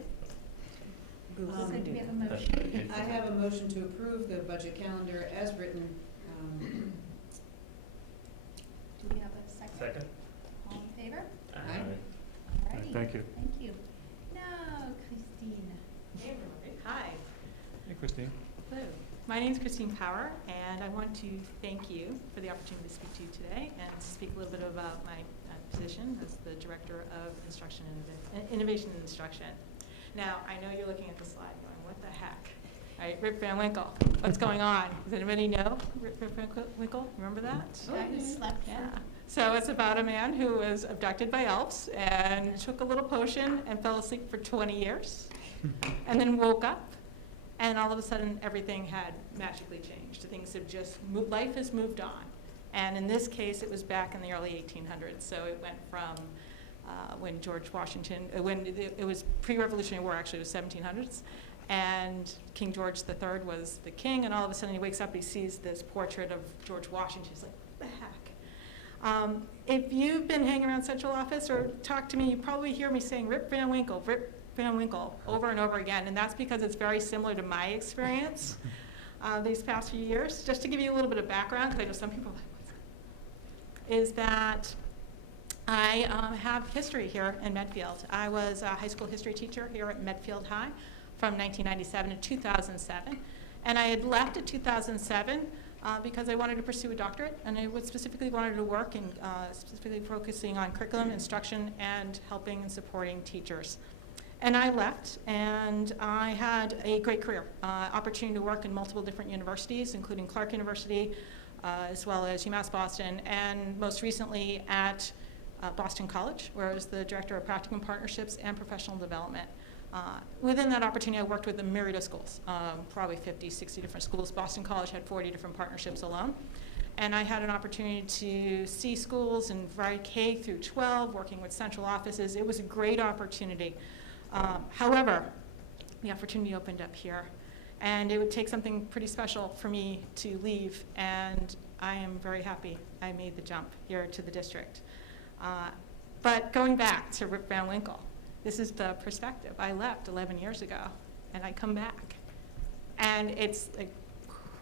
So do we have a that's- motion? I have a motion to approve the budget calendar as written. Do we have a second? Second. All in favor? Aye. Alrighty. Thank you. Thank you. Now, Christine. Hey, everybody. Hi, Hey, Christine. hello. My name is Christine Power, and I want to thank you for the opportunity to speak to you today and to speak a little bit about my position as the Director of Instruction and Innovation and Instruction. Now, I know you're looking at the slide going, what the heck? All right, Rip Van Winkle, what's going on? Does anybody know Rip Van Winkle? Remember that? Guy who slept Yeah. So it's about a man who was abducted by elves and took a little potion and fell asleep for 20 years and then woke up, and all of a sudden everything had magically changed. Things have just life has moved on. And in this case, it was back in the early 1800s. So it went from when George Washington, when it was pre-Revolutionary War, actually, it was 1700s. And King George III was the king, and all of a sudden he wakes up, he sees this portrait of George Washington. He's like, what the heck? If you've been hanging around central office or talk to me, you probably hear me saying Rip Van Winkle over and over again, and that's because it's very similar to my experience these past few years. Just to give you a little bit of background, because I know some people are like, what's that? Is that I have history here in Medfield. I was a high school history teacher here at Medfield High from 1997 to 2007, and I had left in 2007 because I wanted to pursue a doctorate, and I would specifically wanted to work in specifically focusing on curriculum, instruction, and helping and supporting teachers. And I left, and I had a great career, opportunity to work in multiple different universities, including Clark University, as well as UMass Boston, and most recently at Boston College, where I was the Director of Practicum Partnerships and Professional Development. Within that opportunity, I worked with a myriad of schools, probably 50, 60 different schools. Boston College had 40 different partnerships alone. And I had an opportunity to see schools in variety K through 12, working with central offices. It was a great opportunity. However, the opportunity opened up here, and it would take something pretty special for me to leave, and I am very happy I made the jump here to the district. But going back to Rip Van Winkle, this is the perspective. I left 11 years ago, and I come back. And it's like,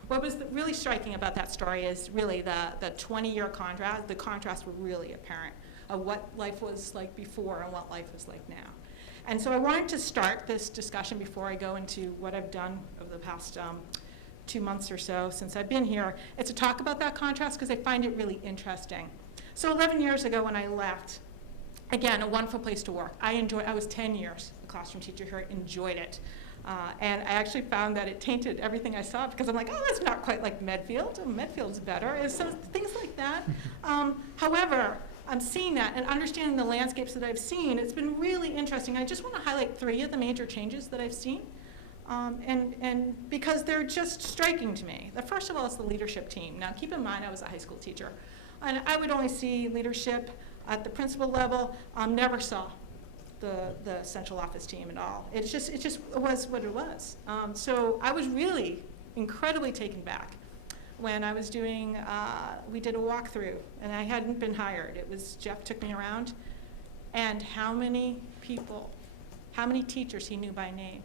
what was really striking about that story is really the 20-year contrast. The contrasts were really apparent of what life was like before and what life is like now. And so I wanted to start this discussion before I go into what I've done over the past 2 months or so since I've been here, is to talk about that contrast because I find it really interesting. So 11 years ago when I left, again, a wonderful place to work. I was 10 years a classroom teacher here, enjoyed it. And I actually found that it tainted everything I saw because I'm like, oh, that's not quite like Medfield. Oh, Medfield's better. And so things like that. However, I'm seeing that and understanding the landscapes that I've seen. It's been really interesting. I just want to highlight 3 of the major changes that I've seen. And because they're just striking to me. The first of all is the leadership team. Now keep in mind I was a high school teacher, and I would only see leadership at the principal level. Never saw the central office team at all. It just was what it was. So I was really incredibly taken back when I was doing, we did a walkthrough, and I hadn't been hired. It was, Jeff took me around, and how many people, how many teachers he knew by name.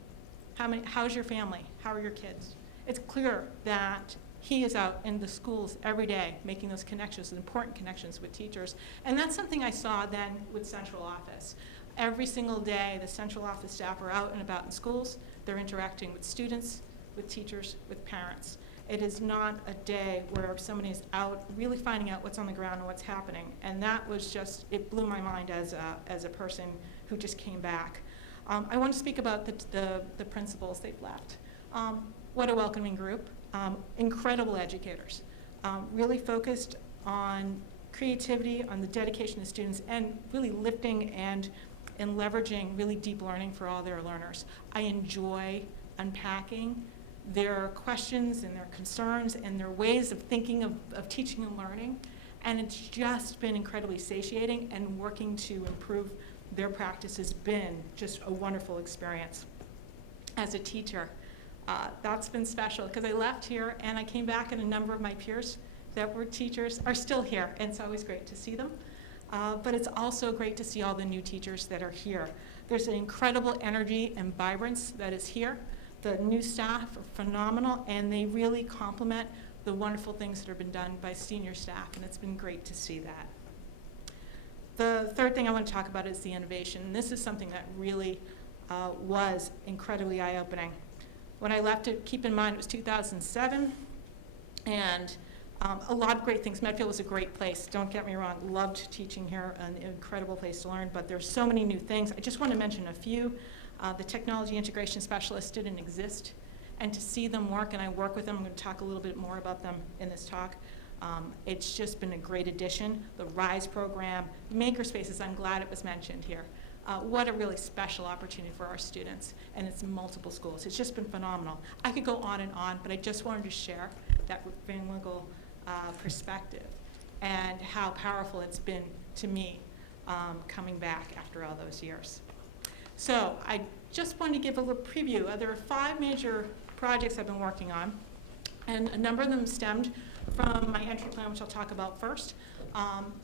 How's your family? How are your kids? It's clear that he is out in the schools every day making those connections, important connections with teachers. And that's something I saw then with central office. Every single day, the central office staff are out and about in schools. They're interacting with students, with teachers, with parents. It is not a day where somebody is out really finding out what's on the ground and what's happening. And that was just, it blew my mind as a person who just came back. I want to speak about the principals they've left. What a welcoming group. Incredible educators. Really focused on creativity, on the dedication of students, and really lifting and leveraging really deep learning for all their learners. I enjoy unpacking their questions and their concerns and their ways of thinking of teaching and learning. And it's just been incredibly satiating, and working to improve their practice has been just a wonderful experience. As a teacher, that's been special because I left here and I came back, and a number of my peers that were teachers are still here, and it's always great to see them. But it's also great to see all the new teachers that are here. There's an incredible energy and vibrance that is here. The new staff are phenomenal, and they really complement the wonderful things that have been done by senior staff, and it's been great to see that. The third thing I want to talk about is the innovation. And this is something that really was incredibly eye-opening. When I left it, keep in mind it was 2007, and a lot of great things. Medfield was a great place, don't get me wrong. Loved teaching here, an incredible place to learn, but there's so many new things. I just want to mention a few. The technology integration specialists didn't exist, and to see them work, and I work with them, I'm going to talk a little bit more about them in this talk. It's just been a great addition. The RISE program, Makerspaces, I'm glad it was mentioned here. What a really special opportunity for our students, and it's multiple schools. It's just been phenomenal. I could go on and on, but I just wanted to share that bilingual perspective and how powerful it's been to me coming back after all those years. So I just wanted to give a little preview. There are 5 major projects I've been working on, and a number of them stemmed from my entry plan, which I'll talk about first.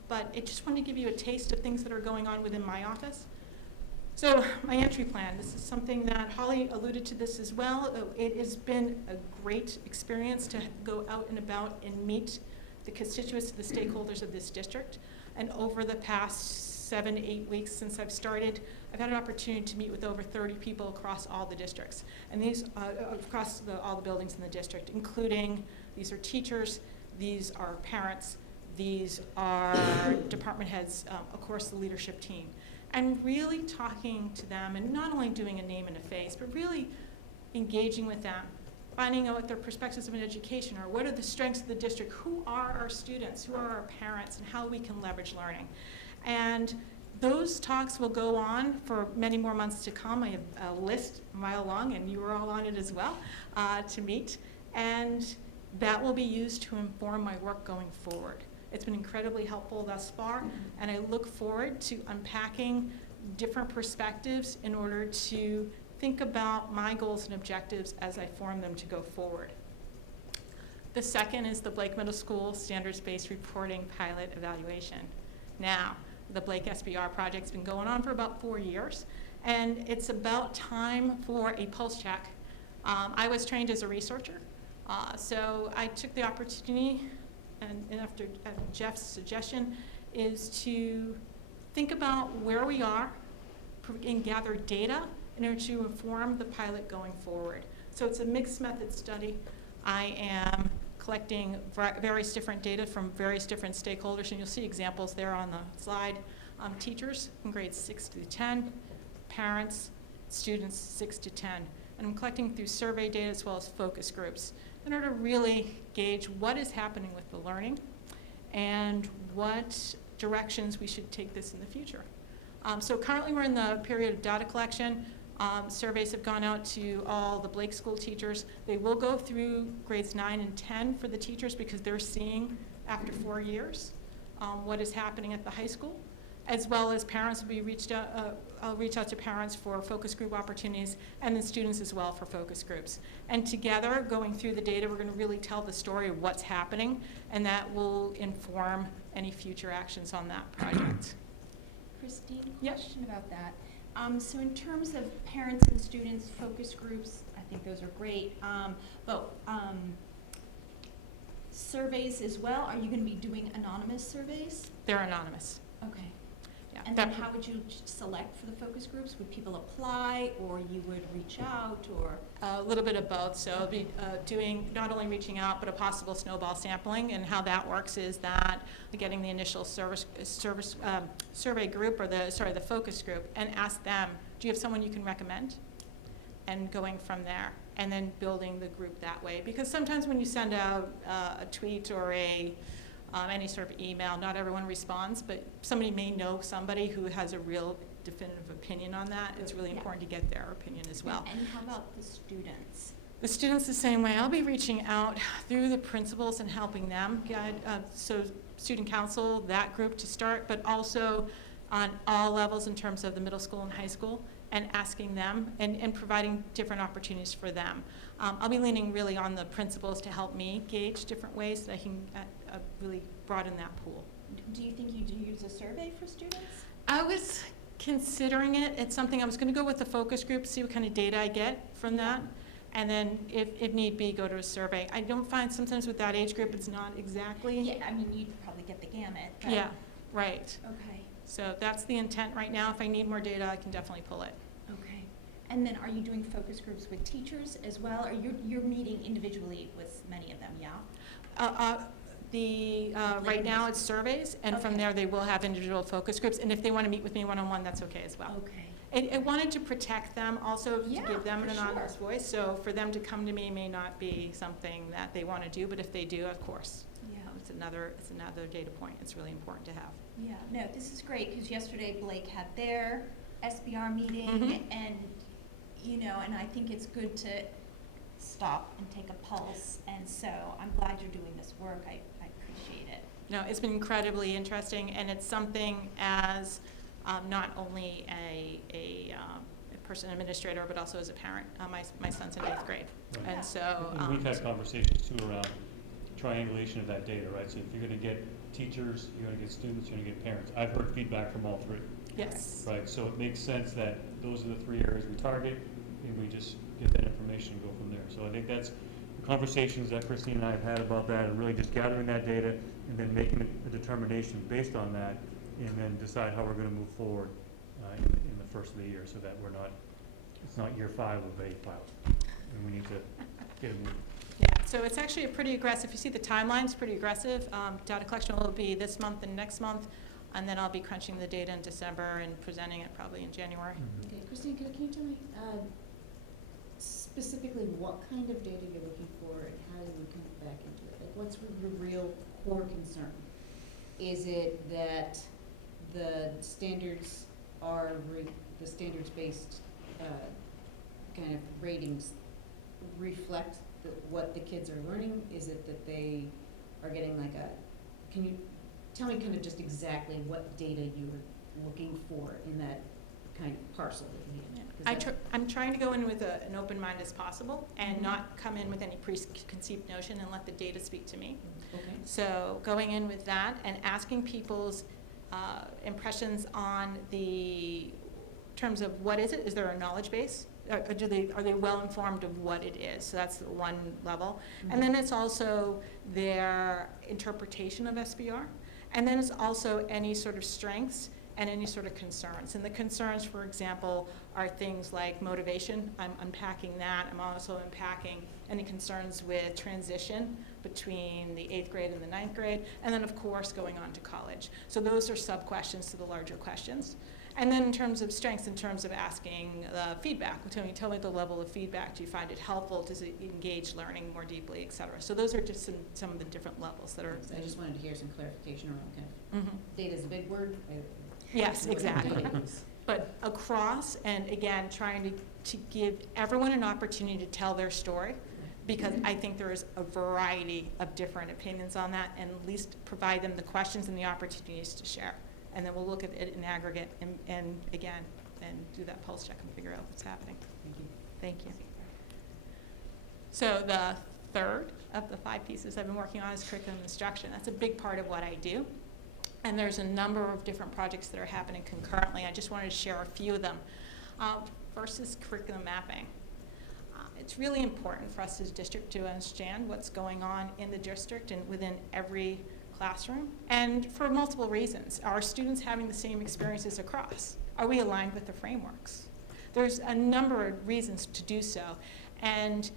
But I just wanted to give you a taste of things that are going on within my office. So my entry plan, this is something that Holly alluded to this as well. It has been a great experience to go out and about and meet the constituents, the stakeholders of this district. And over the past 7 to 8 weeks since I've started, I've had an opportunity to meet with over 30 people across all the districts. And these, across all the buildings in the district, including, these are teachers, these are parents, these are department heads, of course the leadership team. And really talking to them, and not only doing a name and a face, but really engaging with them, finding out what their perspectives of an education are, what are the strengths of the district, who are our students, who are our parents, and how we can leverage learning. And those talks will go on for many more months to come. I have a list a mile long, and you were all on it as well, to meet. And that will be used to inform my work going forward. It's been incredibly helpful thus far, and I look forward to unpacking different perspectives in order to think about my goals and objectives as I form them to go forward. The second is the Blake Middle School Standards-Based Reporting Pilot Evaluation. Now, the Blake SBR project's been going on for about 4 years, and it's about time for a pulse check. I was trained as a researcher, so I took the opportunity, and after Jeff's suggestion, is to think about where we are and gather data in order to inform the pilot going forward. So it's a mixed method study. I am collecting various different data from various different stakeholders, and you'll see examples there on the slide. Teachers in grades 6 to 10, parents, students 6 to 10. And I'm collecting through survey data as well as focus groups in order to really gauge what is happening with the learning and what directions we should take this in the future. So currently we're in the period of data collection. Surveys have gone out to all the Blake School teachers. They will go through grades 9 and 10 for the teachers because they're seeing after 4 years what is happening at the high school, as well as parents will be reached out. I'll reach out to parents for focus group opportunities, and then students as well for focus groups. And together, going through the data, we're going to really tell the story of what's happening, and that will inform any future actions on that project. Christine, Yep. question about that. So in terms of parents and students, focus groups, I think those are great. But surveys as well, are you going to be doing anonymous surveys? They're anonymous. Okay. Yeah. And then how would you select for the focus groups? Would people apply, or you would reach out, or? A little bit of both. So I'll be doing not only reaching out, but a possible snowball sampling. And how that works is that getting the initial survey group, or the focus group, and ask them, do you have someone you can recommend? And going from there, and then building the group that way. Because sometimes when you send out a tweet or any sort of email, not everyone responds, but somebody may know somebody who has a real definitive opinion on that. It's really important to get their opinion as well. And how about the students? The students the same way. I'll be reaching out through the principals and helping them guide, so student council, that group to start, but also on all levels in terms of the middle school and high school, and asking them and providing different opportunities for them. I'll be leaning really on the principals to help me gauge different ways that I can really broaden that pool. Do you think you do use a survey for students? I was considering it. It's something I was going to go with the focus group, see what kind of data I get from that, and then if need be, go to a survey. I don't find sometimes with that age group it's not exactly. Yeah, I mean, you'd probably get the gamut. But Yeah, right. Okay. So that's the intent right now. If I need more data, I can definitely pull it. Okay. And then are you doing focus groups with teachers as well, or you're meeting individually with many of them, yeah? Right now it's surveys, and from Okay. there they will have individual focus groups, and if they want to meet with me one-on-one, that's okay as well. Okay. I wanted to protect them, also to Yeah, give them for an anonymous sure. voice, so for them to come to me may not be something that they want to do, but if they do, of course. Yeah. It's another data point. It's really important to have. Yeah, no, this is great, because yesterday Blake had their SBR meeting, Mhm. and, and I think it's good to stop and take a pulse, and so I'm glad you're doing this work. I appreciate it. No, it's been incredibly interesting, and it's something as not only a person administrator, but also as a parent. My son's in 8th grade, Right. and so. And we've had conversations too around triangulation of that data, right? So if you're going to get teachers, you're going to get students, you're going to get parents. I've heard feedback from all three. Yes. Right, so it makes sense that those are the 3 areas we target, and we just get that information and go from there. So I think that's the conversations that Christine and I have had about that, and really just gathering that data and then making a determination based on that, and then decide how we're going to move forward in the first of the year, so that it's not year 5 of a pilot, and we need to get it moving. Yeah, so it's actually a pretty aggressive, you see the timeline, it's pretty aggressive. Data collection will be this month and next month, and then I'll be crunching the data in December and presenting it probably in January. Okay, Christine, can you tell me specifically what kind of data you're looking for and how you would come back into it? Like, what's your real core concern? Is it that the standards are the standards-based kind of ratings reflect what the kids are learning? Is it that they are getting can you tell me kind of just exactly what data you're looking for in that kind of parcel that you need? 'Cause I'm trying to go in with an open mind as possible and not come in with any preconceived notion and let the data speak to me. Okay. So going in with that and asking people's impressions on the terms of what is it? Is there a knowledge base? Are they well informed of what it is? So that's one level. And then it's also their interpretation of SBR. And then it's also any sort of strengths and any sort of concerns. And the concerns, for example, are things like motivation. I'm unpacking that. I'm also unpacking any concerns with transition between the 8th grade and the 9th grade, and then of course going on to college. So those are sub-questions to the larger questions. And then in terms of strengths, in terms of asking feedback, tell me the level of feedback. Do you find it helpful? Does it engage learning more deeply, et cetera? So those are just some of the different levels that are. I just wanted to hear some clarification around kind of, data is a big word. Yes, What exactly. data is. But across, and again, trying to give everyone an opportunity to tell their story, because I think there is a variety of different opinions on that, and at least provide them the questions and the opportunities to share. And then we'll look at it in aggregate and again, and do that pulse check and figure out what's happening. Thank you. Thank you. So the third of the 5 pieces I've been working on is curriculum instruction. That's a big part of what I do. And there's a number of different projects that are happening concurrently. I just wanted to share a few of them. First is curriculum mapping. It's really important for us as a district to understand what's going on in the district and within every classroom, and for multiple reasons. Are students having the same experiences across? Are we aligned with the frameworks? There's a number of reasons to do so, and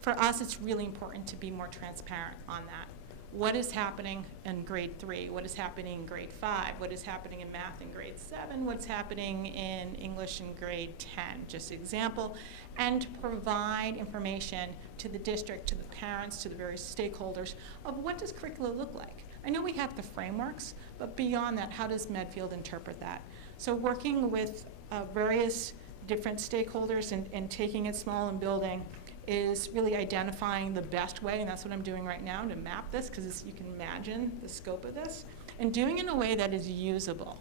for us it's really important to be more transparent on that. What is happening in grade 3? What is happening in grade 5? What is happening in math in grade 7? What's happening in English in grade 10? Just example. And provide information to the district, to the parents, to the various stakeholders of what does curricula look like. I know we have the frameworks, but beyond that, how does Medfield interpret that? So working with various different stakeholders and taking it small and building is really identifying the best way, and that's what I'm doing right now to map this, because you can imagine the scope of this, and doing it in a way that is usable.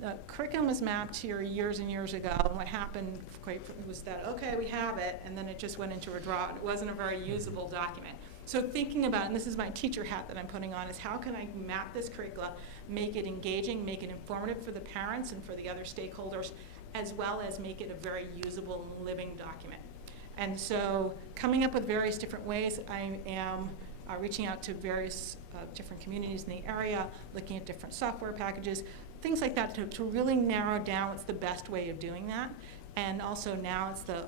The curriculum was mapped here years and years ago, and what happened was that, okay, we have it, and then it just went into a drawer. It wasn't a very usable document. So thinking about, and this is my teacher hat that I'm putting on, is how can I map this curricula, make it engaging, make it informative for the parents and for the other stakeholders, as well as make it a very usable living document. And so coming up with various different ways, I am reaching out to various different communities in the area, looking at different software packages, things like that to really narrow down what's the best way of doing that. And also now it's the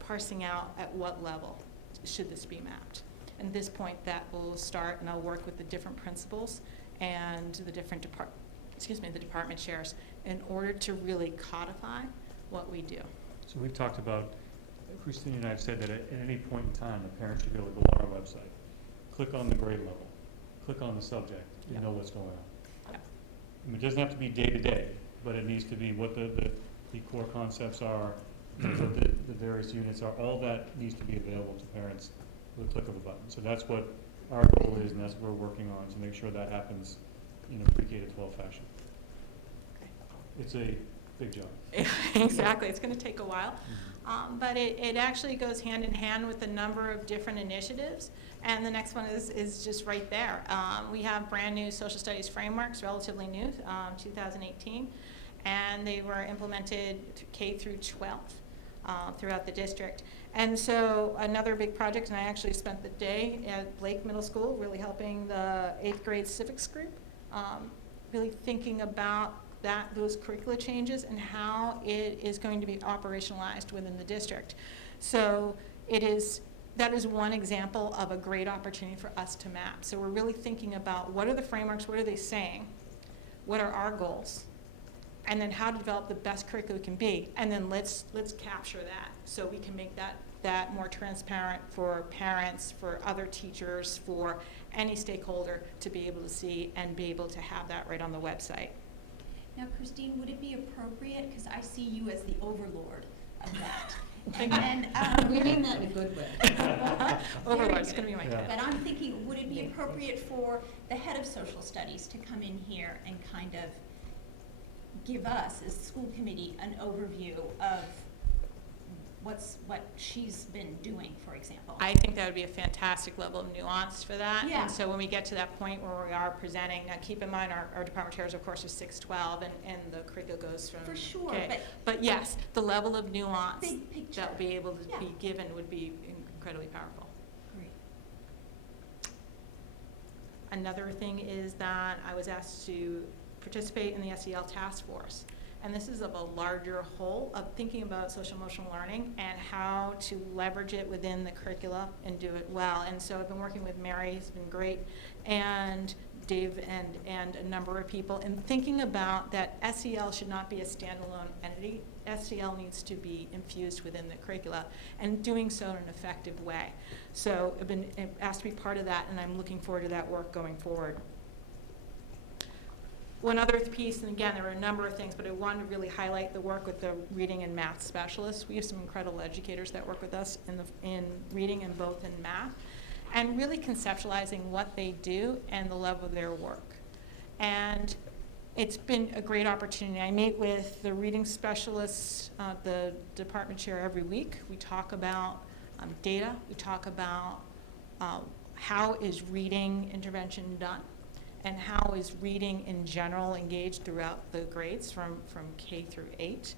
parsing out at what level should this be mapped. And at this point that will start, and I'll work with the different principals and the different the department chairs in order to really codify what we do. So we've talked about, Christine and I have said that at any point in time, a parent should be able to go on our website, click on the grade level, click on the subject, and know what's going on. Yeah. I mean, it doesn't have to be day to day, but it needs to be what the core concepts are, what the various units are. All that needs to be available to parents with a click of a button. So that's what our goal is, and that's what we're working on to make sure that happens in a pre-K to 12 fashion. Okay. It's a big job. Exactly, it's going to take a while. But it actually goes hand in hand with a number of different initiatives. And the next one is just right there. We have brand new social studies frameworks, relatively new, 2018. And they were implemented K through 12 throughout the district. And so another big project, and I actually spent the day at Blake Middle School really helping the 8th grade civics group, really thinking about those curricula changes and how it is going to be operationalized within the district. So that is one example of a great opportunity for us to map. So we're really thinking about what are the frameworks, what are they saying, what are our goals, and then how to develop the best curriculum can be, and then let's capture that so we can make that more transparent for parents, for other teachers, for any stakeholder to be able to see and be able to have that right on the website. Now, Christine, would it be appropriate, because I see you as the overlord of that. Thank you. And, We mean that in a good way. Overlord's going to be my tip. But I'm thinking, would it be appropriate for the head of social studies to come in here and kind of give us, as school committee, an overview of what she's been doing, for example? I think that would be a fantastic level of nuance for that. Yeah. And so when we get to that point where we are presenting, now keep in mind our department chairs, of course, are 6-12, and the curriculum goes from. For sure, okay. But yes, the level of nuance Big picture. that will be able to Yeah. be given would be incredibly powerful. Great. Another thing is that I was asked to participate in the SEL task force. And this is of a larger whole of thinking about social emotional learning and how to leverage it within the curricula and do it well. And so I've been working with Mary, it's been great, and Dave and a number of people, in thinking about that SEL should not be a standalone entity. SEL needs to be infused within the curricula, and doing so in an effective way. So I've been asked to be part of that, and I'm looking forward to that work going forward. One other piece, and again, there are a number of things, but I wanted to really highlight the work with the reading and math specialists. We have some incredible educators that work with us in reading and both in math, and really conceptualizing what they do and the level of their work. And it's been a great opportunity. I meet with the reading specialists, the department chair, every week. We talk about data. We talk about how is reading intervention done, and how is reading in general engaged throughout the grades from K through 8.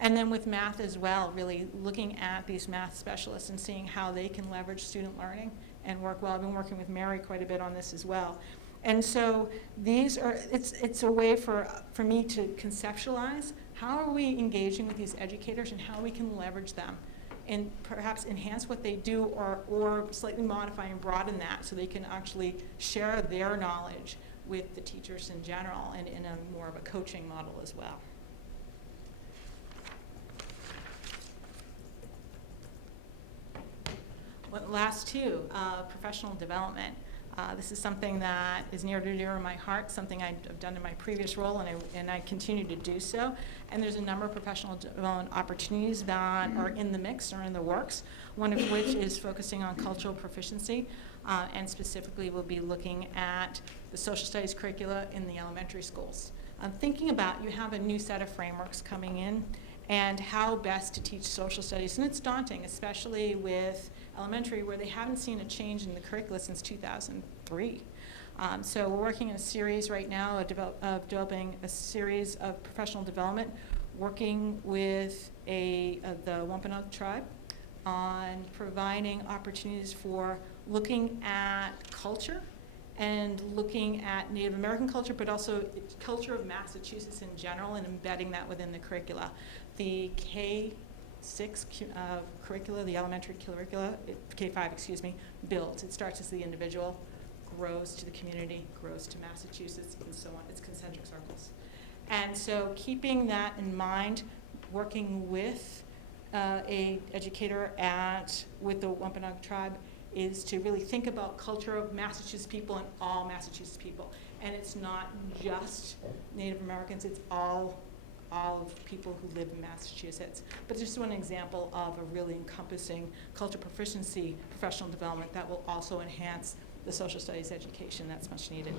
And then with math as well, really looking at these math specialists and seeing how they can leverage student learning and work well. I've been working with Mary quite a bit on this as well. And so these are, it's a way for me to conceptualize how are we engaging with these educators and how we can leverage them and perhaps enhance what they do, or slightly modify and broaden that so they can actually share their knowledge with the teachers in general and in a more of a coaching model as well. Last two, professional development. This is something that is near to dear to my heart, something I've done in my previous role, and I continue to do so. And there's a number of professional development opportunities that are in the mix or in the works, one of which is focusing on cultural proficiency, and specifically we'll be looking at the social studies curricula in the elementary schools. Thinking about, you have a new set of frameworks coming in, and how best to teach social studies. And it's daunting, especially with elementary, where they haven't seen a change in the curricula since 2003. So we're working in a series right now of developing a series of professional development, working with the Wampanoag tribe on providing opportunities for looking at culture and looking at Native American culture, but also culture of Massachusetts in general, and embedding that within the curricula. The K6 curricula, the elementary curricula, K5, excuse me, builds. It starts as the individual, grows to the community, grows to Massachusetts, and so on. It's concentric circles. And so keeping that in mind, working with a educator with the Wampanoag tribe, is to really think about culture of Massachusetts people and all Massachusetts people. And it's not just Native Americans, it's all of people who live in Massachusetts. But just one example of a really encompassing culture proficiency professional development that will also enhance the social studies education that's much needed.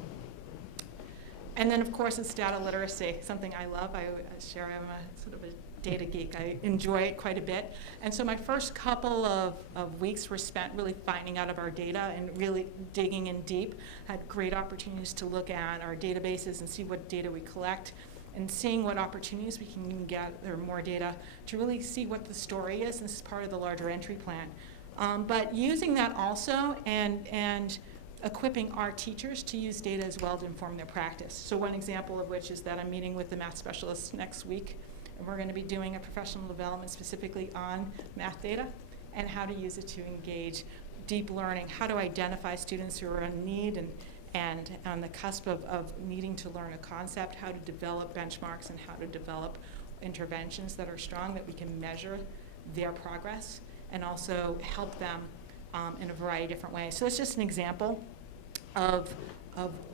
And then of course it's data literacy, something I love. I share I'm a sort of a data geek. I enjoy it quite a bit. And so my first couple of weeks were spent really finding out of our data and really digging in deep. Had great opportunities to look at our databases and see what data we collect, and seeing what opportunities we can gather more data to really see what the story is. And this is part of the larger entry plan. But using that also and equipping our teachers to use data as well to inform their practice. So one example of which is that I'm meeting with the math specialists next week, and we're going to be doing a professional development specifically on math data and how to use it to engage deep learning, how to identify students who are in need and on the cusp of needing to learn a concept, how to develop benchmarks and how to develop interventions that are strong, that we can measure their progress and also help them in a variety of different ways. So it's just an example of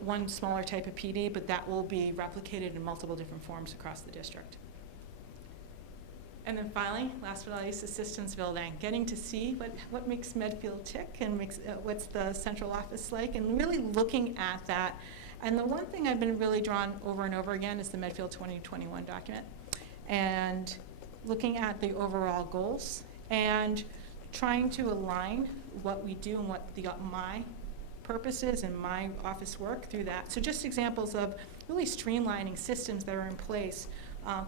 one smaller type of PD, but that will be replicated in multiple different forms across the district. And then finally, last but not least, the systems building, getting to see what makes Medfield tick and what's the central office like, and really looking at that. And the one thing I've been really drawn over and over again is the Medfield 2021 document, and looking at the overall goals and trying to align what we do and what my purpose is and my office work through that. So just examples of really streamlining systems that are in place.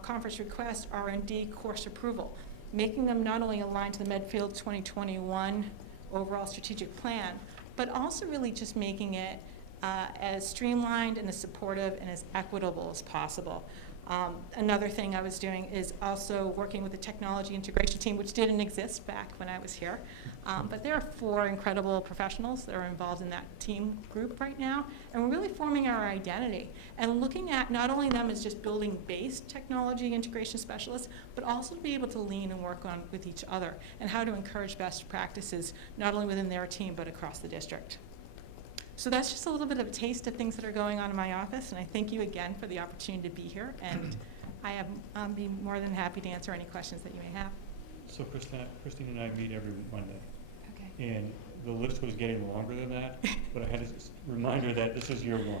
Conference request, R&D, course approval, making them not only aligned to the Medfield 2021 overall strategic plan, but also really just making it as streamlined and as supportive and as equitable as possible. Another thing I was doing is also working with the technology integration team, which didn't exist back when I was here, But there are 4 incredible professionals that are involved in that team group right now, and we're really forming our identity and looking at not only them as just building-based technology integration specialists, but also to be able to lean and work on with each other and how to encourage best practices, not only within their team, but across the district. So that's just a little bit of a taste of things that are going on in my office, and I thank you again for the opportunity to be here, and I'll be more than happy to answer any questions that you may have. So Christine and I meet every Monday. Okay. And the list was getting longer than that, but I had to remind her that this is year 1. You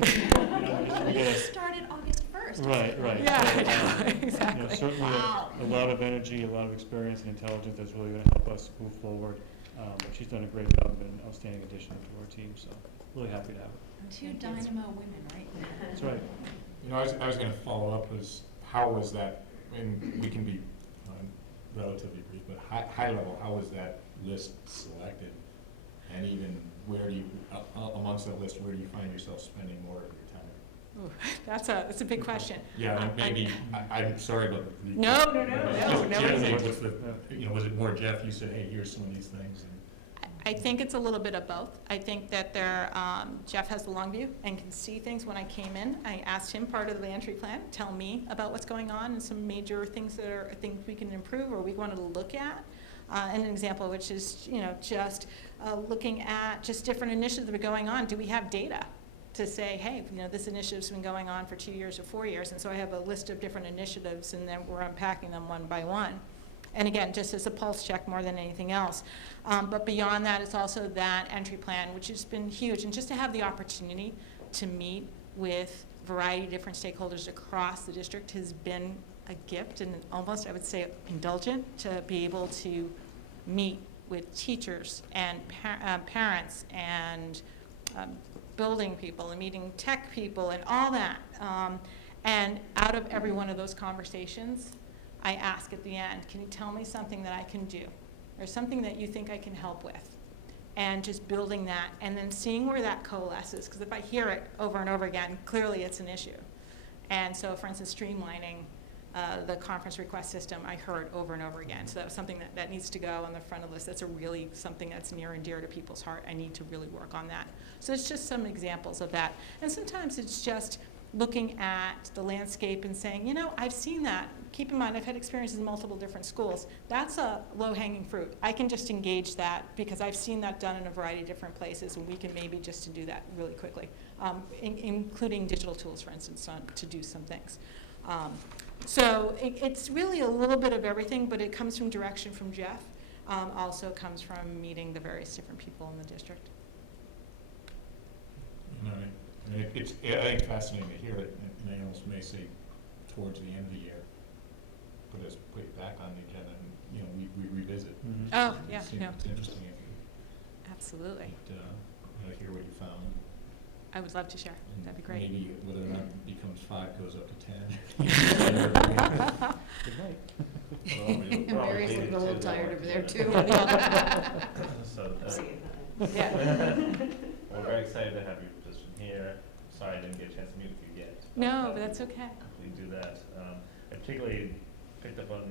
know, just We forget- started August 1st. Right. Yeah, So, I know, you know, exactly. certainly Wow. a lot of energy, a lot of experience and intelligence that's really going to help us move forward. But she's done a great job and an outstanding addition to our team, so really happy to have her. 2 dynamo women, right? That's right. You know, I was gonna follow up, was how was that, and we can be relatively brief, but high level, how was that list selected? And even where do you, amongst that list, where do you find yourself spending more of your time? Ooh, that's a big question. Yeah, and maybe, I'm sorry about the. No. Just generally, what's the, you know, was it more Jeff, you said, hey, here's some of these things? I think it's a little bit of both. I think that Jeff has the long view and can see things. When I came in, I asked him part of the entry plan, tell me about what's going on and some major things that are things we can improve or we wanted to look at. And an example, which is, you know, just looking at just different initiatives that are going on. Do we have data to say, hey, you know, this initiative's been going on for 2 years or 4 years, and so I have a list of different initiatives, and then we're unpacking them one by one. And again, just as a pulse check more than anything else. But beyond that, it's also that entry plan, which has been huge. And just to have the opportunity to meet with a variety of different stakeholders across the district has been a gift and almost, I would say, indulgent to be able to meet with teachers and parents and building people and meeting tech people and all that. And out of every one of those conversations, I ask at the end, can you tell me something that I can do or something that you think I can help with? And just building that and then seeing where that coalesces, because if I hear it over and over again, clearly it's an issue. And so, for instance, streamlining the conference request system, I heard over and over again. So that was something that needs to go on the front of the list. That's really something that's near and dear to people's heart. I need to really work on that. So it's just some examples of that. And sometimes it's just looking at the landscape and saying, you know, I've seen that. Keep in mind, I've had experiences in multiple different schools. That's a low-hanging fruit. I can just engage that because I've seen that done in a variety of different places, and we can maybe just do that really quickly, including digital tools, for instance, to do some things. So it's really a little bit of everything, but it comes from direction from Jeff. Also comes from meeting the various different people in the district. You know, I think fascinating to hear it, and I almost may say towards the end of the year, put it back on the agenda, and, you know, we revisit. Mhm. Oh, yeah, It's no. interesting if you, Absolutely. hear what you found. I would love to share. And That'd be great. Maybe whether or not it becomes 5 goes up to 10. Good night. And Mary's looking a little tired over there too. So, Yeah. we're very excited to have your position here. Sorry I didn't get a chance to meet with you yet. No, but that's okay. Hopefully do that. I particularly picked up on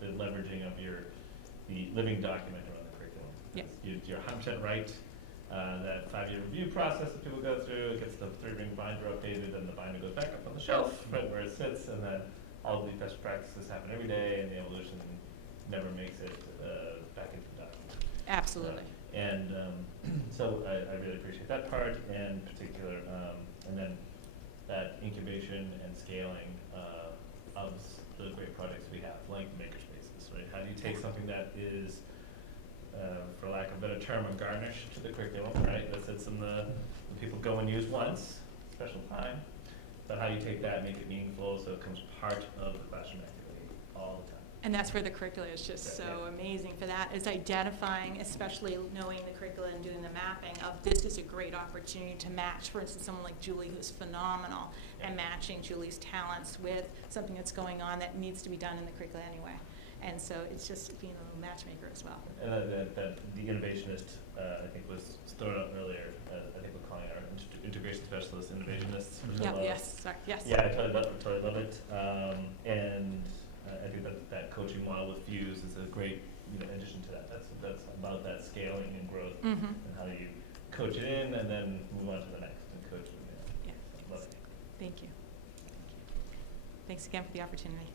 the leveraging of the living document around the curriculum. Yeah. You're 100% right. That 5-year review process that people go through, it gets the 3-ring binder updated, and the binder goes back up on the shelf, right where it sits, and then all the best practices happen every day, and the evolution never makes it back into the document. Absolutely. And so I really appreciate that part, and in particular, and then that incubation and scaling of the great projects we have, like Makerspaces, right? How do you take something that is, for lack of a better term, a garnish to the curriculum, right? That sits in the people go and use once, special time, but how you take that and make it meaningful so it becomes part of the classroom activity all the time. And that's where the curricula is just so amazing for that, is identifying, especially knowing the curricula and doing the mapping of this is a great opportunity to match, for instance, someone like Julie who's phenomenal, and matching Julie's talents with something that's going on that needs to be done in the curricula anyway. And so it's just being a little matchmaker as well. And that the innovationist, I think was thrown out earlier, I think we're calling our integration specialists innovationists. which I Yeah, love. yes, sorry, yes. Yeah, I totally love it. And I think that coaching model with Fuse is a great in addition to that, that's about that scaling and growth, Mm-hmm. and how you coach it in and then move on to the next and coach it in. Yeah. Love it. Thank you. Thanks again for the opportunity.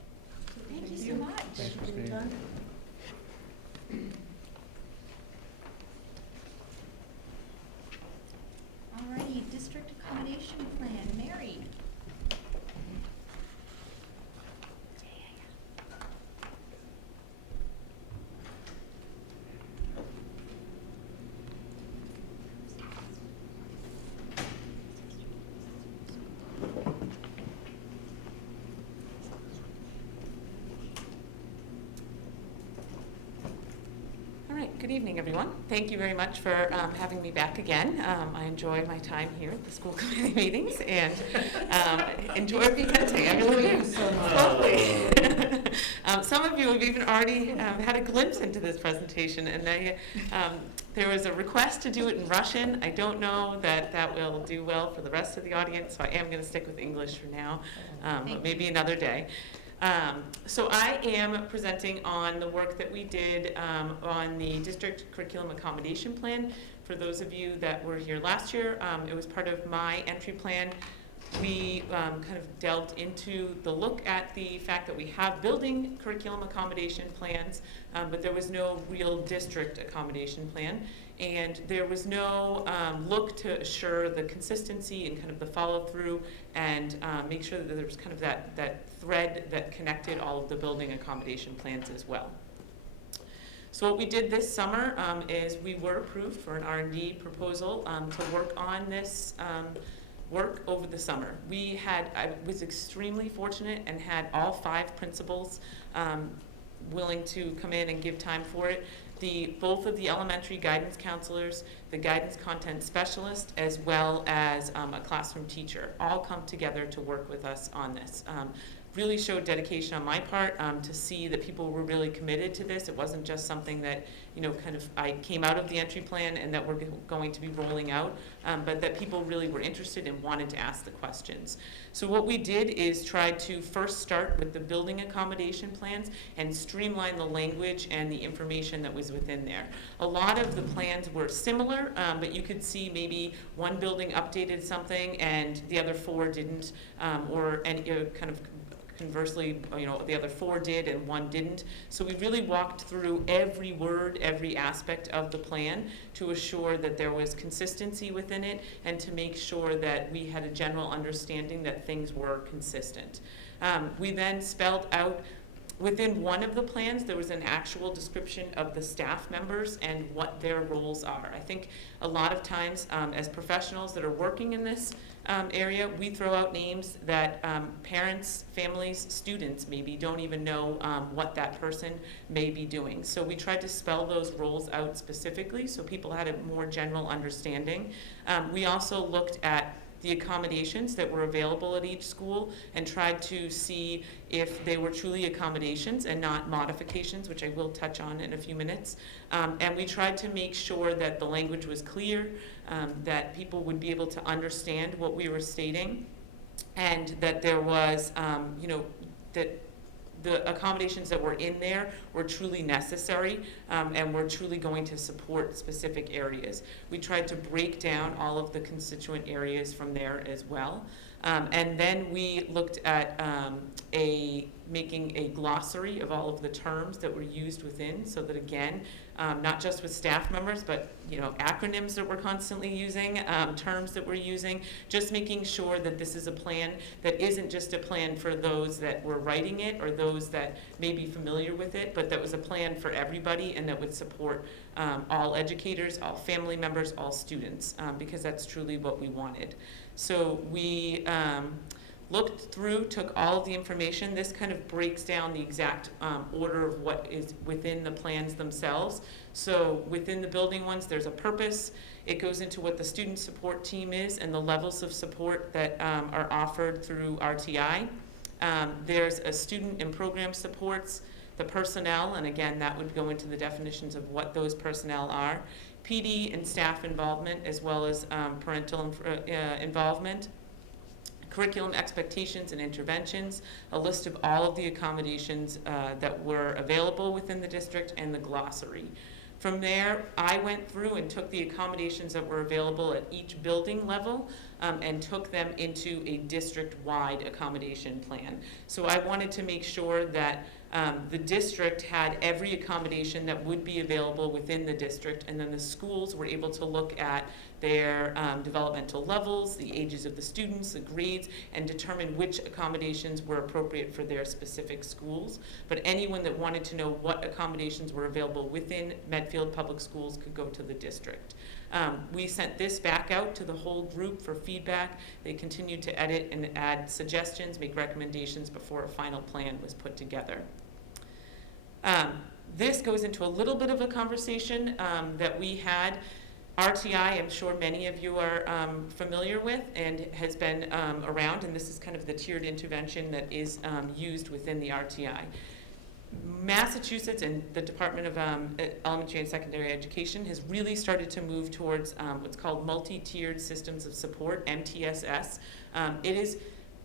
Thank you so much. Thanks, Christine. Alrighty, district accommodation plan, Mary. All right, good evening, everyone. Thank you very much for having me back again. I enjoy my time here at the school committee meetings and enjoy presenting. I really do. Hopefully. Some of you have even already had a glimpse into this presentation, and there was a request to do it in Russian. I don't know that that will do well for the rest of the audience, so I am going to stick with English for now, but maybe another day. So I am presenting on the work that we did on the district curriculum accommodation plan. For those of you that were here last year, it was part of my entry plan. We kind of delved into the look at the fact that we have building curriculum accommodation plans, but there was no real district accommodation plan. And there was no look to assure the consistency and kind of the follow-through and make sure that there was kind of that thread that connected all of the building accommodation plans as well. So what we did this summer is we were approved for an R&D proposal to work on this work over the summer. I was extremely fortunate and had all 5 principals willing to come in and give time for it. Both of the elementary guidance counselors, the guidance content specialist, as well as a classroom teacher, all come together to work with us on this. Really showed dedication on my part to see that people were really committed to this. It wasn't just something that, kind of I came out of the entry plan and that we're going to be rolling out, but that people really were interested and wanted to ask the questions. So what we did is try to first start with the building accommodation plans and streamline the language and the information that was within there. A lot of the plans were similar, but you could see maybe one building updated something and the other 4 didn't, or kind of conversely, the other 4 did and 1 didn't. So we really walked through every word, every aspect of the plan to assure that there was consistency within it and to make sure that we had a general understanding that things were consistent. We then spelled out within one of the plans, there was an actual description of the staff members and what their roles are. I think a lot of times as professionals that are working in this area, we throw out names that parents, families, students maybe don't even know what that person may be doing. So we tried to spell those roles out specifically so people had a more general understanding. We also looked at the accommodations that were available at each school and tried to see if they were truly accommodations and not modifications, which I will touch on in a few minutes. And we tried to make sure that the language was clear, that people would be able to understand what we were stating, and that there was, that the accommodations that were in there were truly necessary and were truly going to support specific areas. We tried to break down all of the constituent areas from there as well. And then we looked at making a glossary of all of the terms that were used within, so that again, not just with staff members, but acronyms that we're constantly using, terms that we're using, just making sure that this is a plan that isn't just a plan for those that were writing it or those that may be familiar with it, but that was a plan for everybody and that would support all educators, all family members, all students, because that's truly what we wanted. So we looked through, took all of the information. This kind of breaks down the exact order of what is within the plans themselves. So within the building ones, there's a purpose. It goes into what the student support team is and the levels of support that are offered through RTI. There's a student and program supports, the personnel, and again, that would go into the definitions of what those personnel are. PD and staff involvement, as well as parental involvement. curriculum expectations and interventions, a list of all of the accommodations that were available within the district, and the glossary. From there, I went through and took the accommodations that were available at each building level and took them into a district-wide accommodation plan. So I wanted to make sure that the district had every accommodation that would be available within the district, and then the schools were able to look at their developmental levels, the ages of the students, the grades, and determine which accommodations were appropriate for their specific schools. But anyone that wanted to know what accommodations were available within Medfield Public Schools could go to the district. We sent this back out to the whole group for feedback. They continued to edit and add suggestions, make recommendations before a final plan was put together. This goes into a little bit of a conversation that we had. RTI, I'm sure many of you are familiar with and has been around, and this is kind of the tiered intervention that is used within the RTI. Massachusetts and the Department of Elementary and Secondary Education has really started to move towards what's called multi-tiered systems of support, MTSS. It is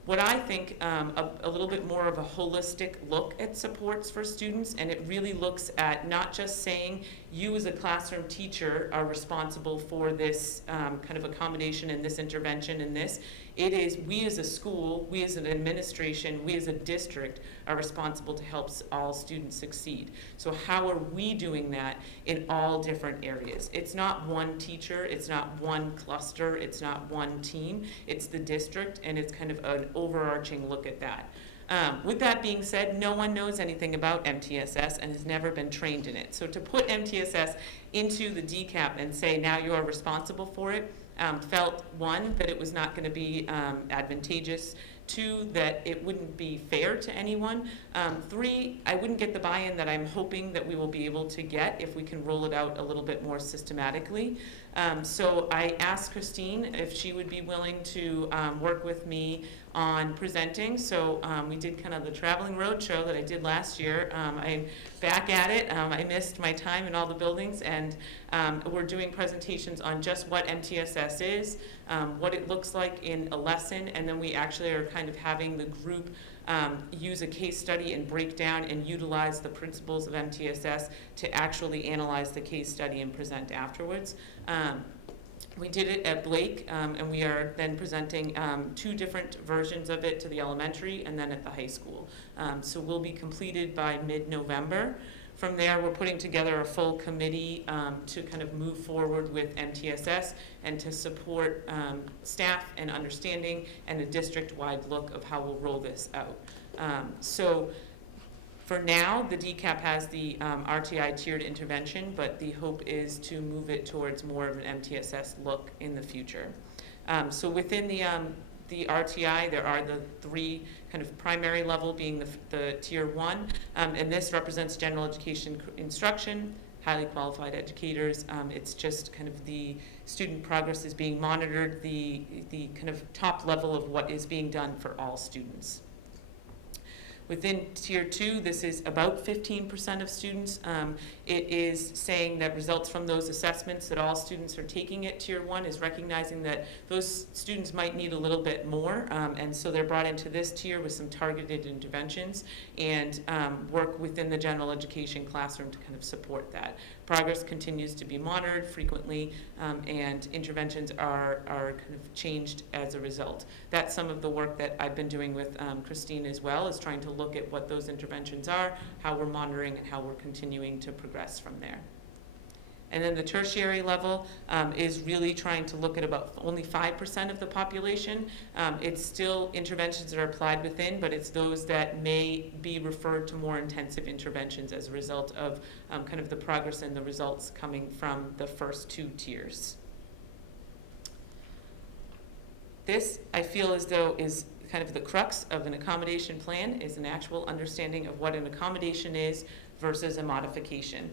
what I think a little bit more of a holistic look at supports for students, and it really looks at not just saying you as a classroom teacher are responsible for this kind of accommodation and this intervention and this. It is we as a school, we as an administration, we as a district are responsible to help all students succeed. So how are we doing that in all different areas? It's not one teacher, it's not one cluster, it's not one team, it's the district, and it's kind of an overarching look at that. With that being said, no one knows anything about MTSS and has never been trained in it. So to put MTSS into the DCAP and say now you are responsible for it, felt, one, that it was not going to be advantageous, two, that it wouldn't be fair to anyone, three, I wouldn't get the buy-in that I'm hoping that we will be able to get if we can roll it out a little bit more systematically. So I asked Christine if she would be willing to work with me on presenting. So we did kind of the traveling road show that I did last year. I'm back at it. I missed my time in all the buildings, and we're doing presentations on just what MTSS is, what it looks like in a lesson, and then we actually are kind of having the group use a case study and break down and utilize the principles of MTSS to actually analyze the case study and present afterwards. We did it at Blake, and we are then presenting 2 different versions of it to the elementary and then at the high school. So we'll be completed by mid-November. From there, we're putting together a full committee to kind of move forward with MTSS and to support staff and understanding and a district-wide look of how we'll roll this out. So for now, the DCAP has the RTI tiered intervention, but the hope is to move it towards more of an MTSS look in the future. So within the RTI, there are the 3 kind of primary level being the tier 1, and this represents general education instruction, highly qualified educators. It's just kind of the student progress is being monitored, the kind of top level of what is being done for all students. Within tier 2, this is about 15% of students. It is saying that results from those assessments that all students are taking at tier 1 is recognizing that those students might need a little bit more, and so they're brought into this tier with some targeted interventions and work within the general education classroom to kind of support that. Progress continues to be monitored frequently, and interventions are kind of changed as a result. That's some of the work that I've been doing with Christine as well, is trying to look at what those interventions are, how we're monitoring, and how we're continuing to progress from there. And then the tertiary level is really trying to look at about only 5% of the population. It's still interventions that are applied within, but it's those that may be referred to more intensive interventions as a result of kind of the progress and the results coming from the first 2 tiers. This, I feel as though, is kind of the crux of an accommodation plan, is an actual understanding of what an accommodation is versus a modification.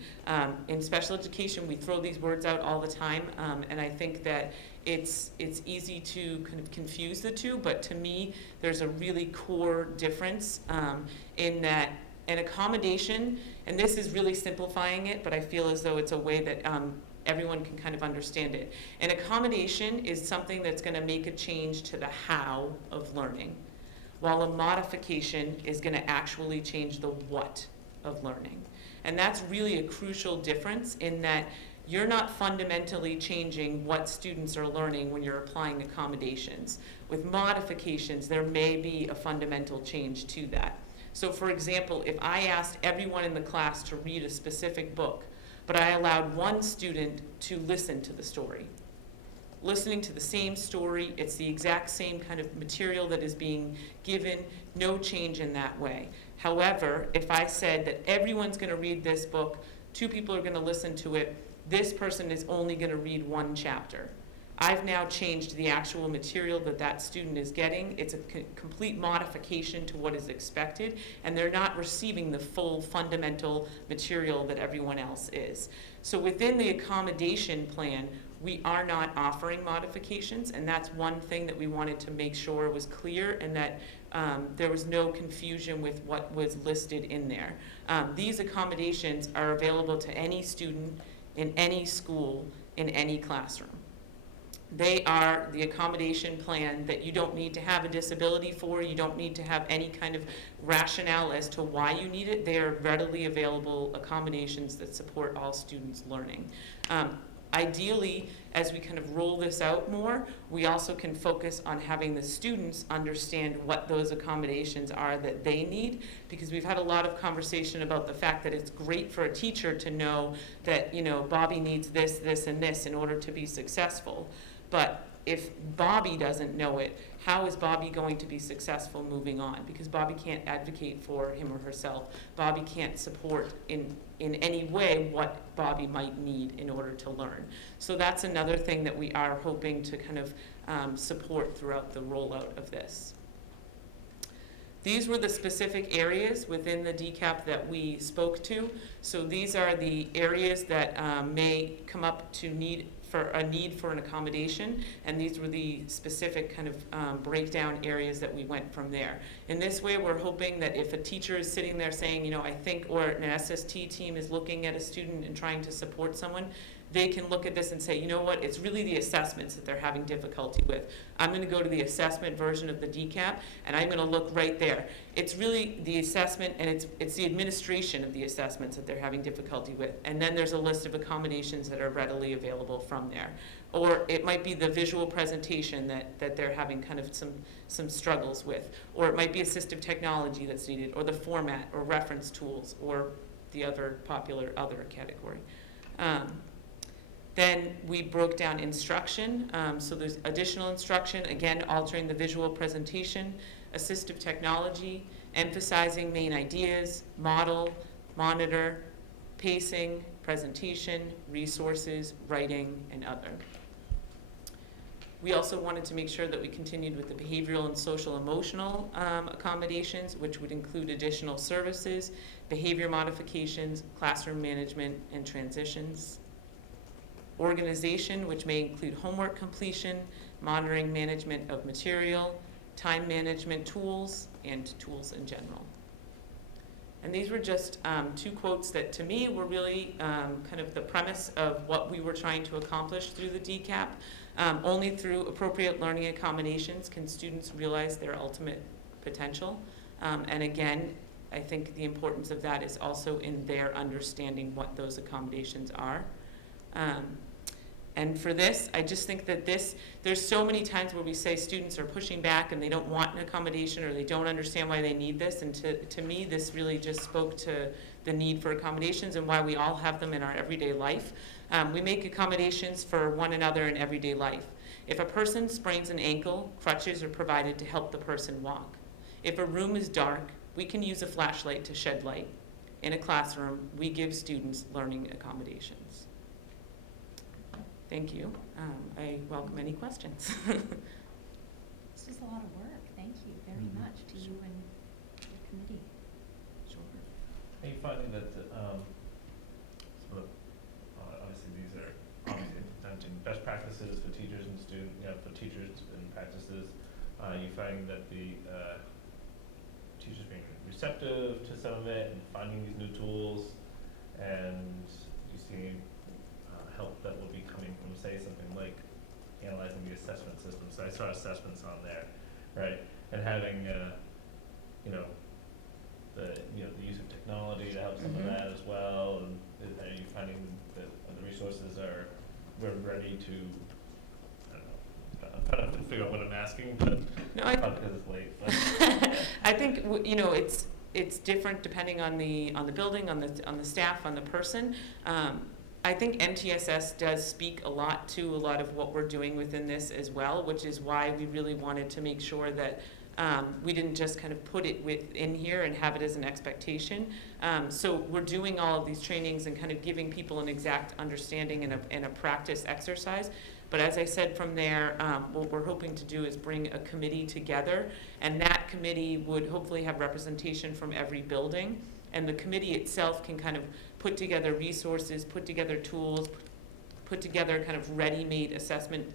In special education, we throw these words out all the time, and I think that it's easy to kind of confuse the two, but to me, there's a really core difference in that an accommodation, and this is really simplifying it, but I feel as though it's a way that everyone can kind of understand it. An accommodation is something that's going to make a change to the how of learning, while a modification is going to actually change the what of learning. And that's really a crucial difference in that you're not fundamentally changing what students are learning when you're applying accommodations. With modifications, there may be a fundamental change to that. So for example, if I asked everyone in the class to read a specific book, but I allowed one student to listen to the story. Listening to the same story, it's the exact same kind of material that is being given, no change in that way. However, if I said that everyone's going to read this book, 2 people are going to listen to it, this person is only going to read 1 chapter. I've now changed the actual material that that student is getting. It's a complete modification to what is expected, and they're not receiving the full fundamental material that everyone else is. So within the accommodation plan, we are not offering modifications, and that's one thing that we wanted to make sure was clear and that there was no confusion with what was listed in there. These accommodations are available to any student in any school in any classroom. They are the accommodation plan that you don't need to have a disability for, you don't need to have any kind of rationale as to why you need it. They are readily available accommodations that support all students' learning. Ideally, as we kind of roll this out more, we also can focus on having the students understand what those accommodations are that they need, because we've had a lot of conversation about the fact that it's great for a teacher to know that, you know, Bobby needs this, this, and this in order to be successful. But if Bobby doesn't know it, how is Bobby going to be successful moving on? Because Bobby can't advocate for him or herself. Bobby can't support in any way what Bobby might need in order to learn. So that's another thing that we are hoping to kind of support throughout the rollout of this. These were the specific areas within the DCAP that we spoke to. So these are the areas that may come up to need for an accommodation, and these were the specific kind of breakdown areas that we went from there. In this way, we're hoping that if a teacher is sitting there saying, you know, I think, or an SST team is looking at a student and trying to support someone, they can look at this and say, you know what, it's really the assessments that they're having difficulty with. I'm going to go to the assessment version of the DCAP, and I'm going to look right there. It's really the assessment, and it's the administration of the assessments that they're having difficulty with. And then there's a list of accommodations that are readily available from there. Or it might be the visual presentation that they're having kind of some struggles with. Or it might be assistive technology that's needed, or the format, or reference tools, or the other popular other category. Then we broke down instruction. So there's additional instruction, again, altering the visual presentation, assistive technology, emphasizing main ideas, model, monitor, pacing, presentation, resources, writing, and other. We also wanted to make sure that we continued with the behavioral and social emotional accommodations, which would include additional services, behavior modifications, classroom management, and transitions. Organization, which may include homework completion, monitoring management of material, time management tools, and tools in general. And these were just 2 quotes that to me were really kind of the premise of what we were trying to accomplish through the DCAP. Only through appropriate learning accommodations can students realize their ultimate potential. And again, I think the importance of that is also in their understanding what those accommodations are. And for this, I just think that there's so many times where we say students are pushing back and they don't want an accommodation or they don't understand why they need this. And to me, this really just spoke to the need for accommodations and why we all have them in our everyday life. We make accommodations for one another in everyday life. If a person sprains an ankle, crutches are provided to help the person walk. If a room is dark, we can use a flashlight to shed light. In a classroom, we give students learning accommodations. Thank you. I welcome any questions. This is a lot of work. Thank you very much to you and the committee. Sure. Are you finding that, obviously these are obviously implementing best practices for teachers and students, for teachers and practices. Are you finding that the teachers being receptive to some of it and finding these new tools, and you see help that will be coming from, say, something like analyzing the assessment system. So I saw assessments on there, right? And having, you know, the use of technology to help some of that as well. And are you finding that the resources we're ready to, I don't know, I'm trying to figure out what I'm asking, but No, probably because it's late. But. I think, it's different depending on the building, on the staff, on the person. I think MTSS does speak a lot to a lot of what we're doing within this as well, which is why we really wanted to make sure that we didn't just kind of put it within here and have it as an expectation. So we're doing all of these trainings and kind of giving people an exact understanding and a practice exercise. But as I said from there, what we're hoping to do is bring a committee together, and that committee would hopefully have representation from every building. And the committee itself can kind of put together resources, put together tools, put together kind of ready-made assessment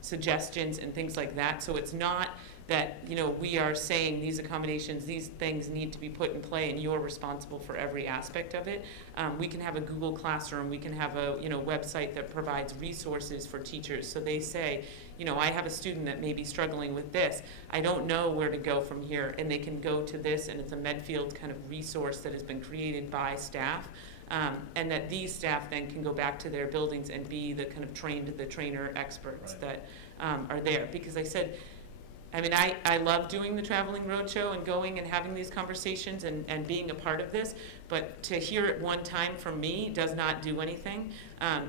suggestions and things like that. So it's not that, we are saying these accommodations, these things need to be put in play and you're responsible for every aspect of it. We can have a Google Classroom, we can have a, website that provides resources for teachers. So they say, I have a student that may be struggling with this. I don't know where to go from here. And they can go to this, and it's a Medfield kind of resource that has been created by staff. And that these staff then can go back to their buildings and be the kind of the trainer experts that are there. Because I love doing the traveling roadshow and going and having these conversations and being a part of this, but to hear it one time from me does not do anything.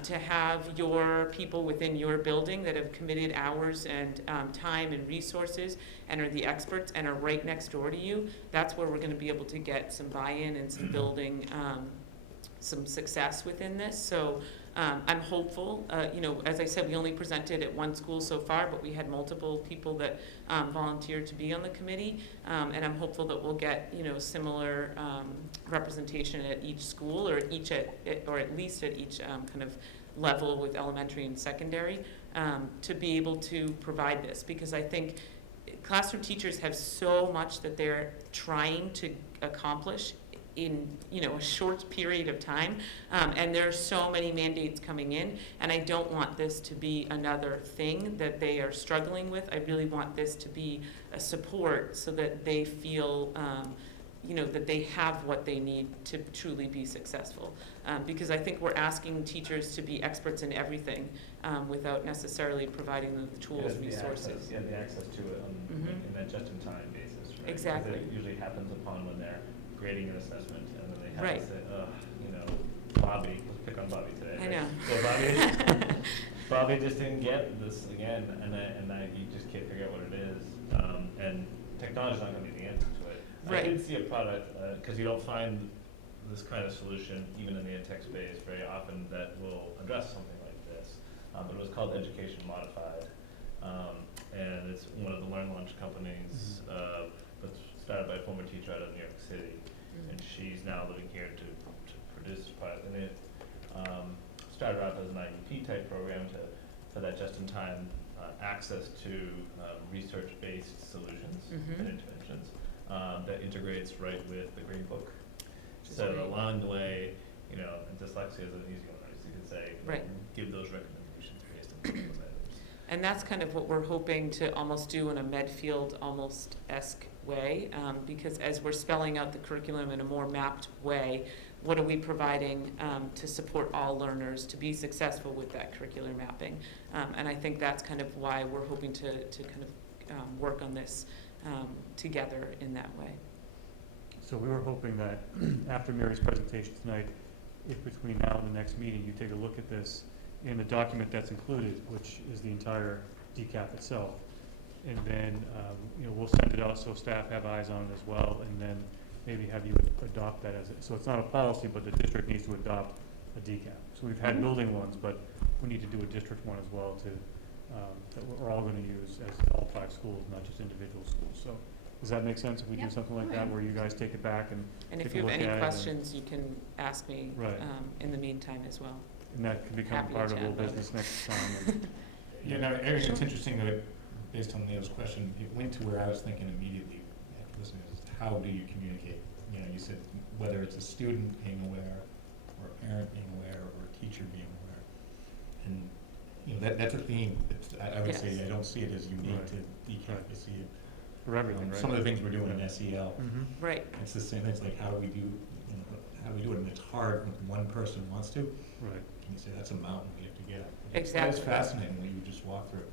To have your people within your building that have committed hours and time and resources and are the experts and are right next door to you, that's where we're going to be able to get some buy-in and some building, some success within this. So I'm hopeful. As I said, we only presented at one school so far, but we had multiple people that volunteered to be on the committee, and I'm hopeful that we'll get similar representation at each school, or at least at each kind of level with elementary and secondary, to be able to provide this, because I think classroom teachers have so much that they're trying to accomplish in a short period of time, and there are so many mandates coming in, and I don't want this to be another thing that they are struggling with. I really want this to be a support so that they feel that they have what they need to truly be successful, because I think we're asking teachers to be experts in everything without necessarily providing them the tools, resources. The access to it in that just-in-time basis, right? Exactly. It usually happens upon when they're grading an assessment, and then they have Right. to say, Bobby, let's pick on Bobby today. I know. So Bobby just didn't get this again, and you just can't figure out what it is. And technology's not going to be the answer to it. Right. I did see a product, because you don't find this kind of solution, even in the ed tech space, very often that will address something like this. But it was called Education Modified. And it's one of the Learn Launch companies that's started by a former teacher out of New York City. And she's now living here to produce this product. And it started out as an IEP type program for that just-in-time access to research-based solutions and interventions that integrates right with the grade book. So along the way, and dyslexia is an easy one, right? So you could say, give those recommendations based on those items. And that's kind of what we're hoping to almost do in a Medfield almost-esque way, because as we're spelling out the curriculum in a more mapped way, what are we providing to support all learners to be successful with that curricular mapping? And I think that's kind of why we're hoping to kind of work on this together in that way. So we were hoping that after Mary's presentation tonight, if between now and the next meeting, you take a look at this in the document that's included, which is the entire DCAP itself. And then, we'll send it out so staff have eyes on it as well, and then maybe have you adopt that so it's not a policy, but the district needs to adopt a DCAP. So we've had building ones, but we need to do a district one as well that we're all going to use as all 5 schools, not just individual schools. So does that make sense if we do something like that, where you guys take it back and if you have any questions, you can ask me in the meantime as well. And that can become part of old business next time. Eric, it's interesting that based on Leo's question, it went to where I was thinking immediately after listening to this. How do you communicate? You said whether it's a student being aware, or a parent being aware, or a teacher being aware. And, you know, that's a theme. I would say, Yes. I don't see it as unique Right. to DCAP. I see it. For everything, right? Some of the things we're doing in SEL, Right, it's the same, it's like, how do we do, how do we do it? And it's hard when one person wants to. Right. And you say, that's a mountain we have to get up. Exactly. It's fascinating what you just walked through.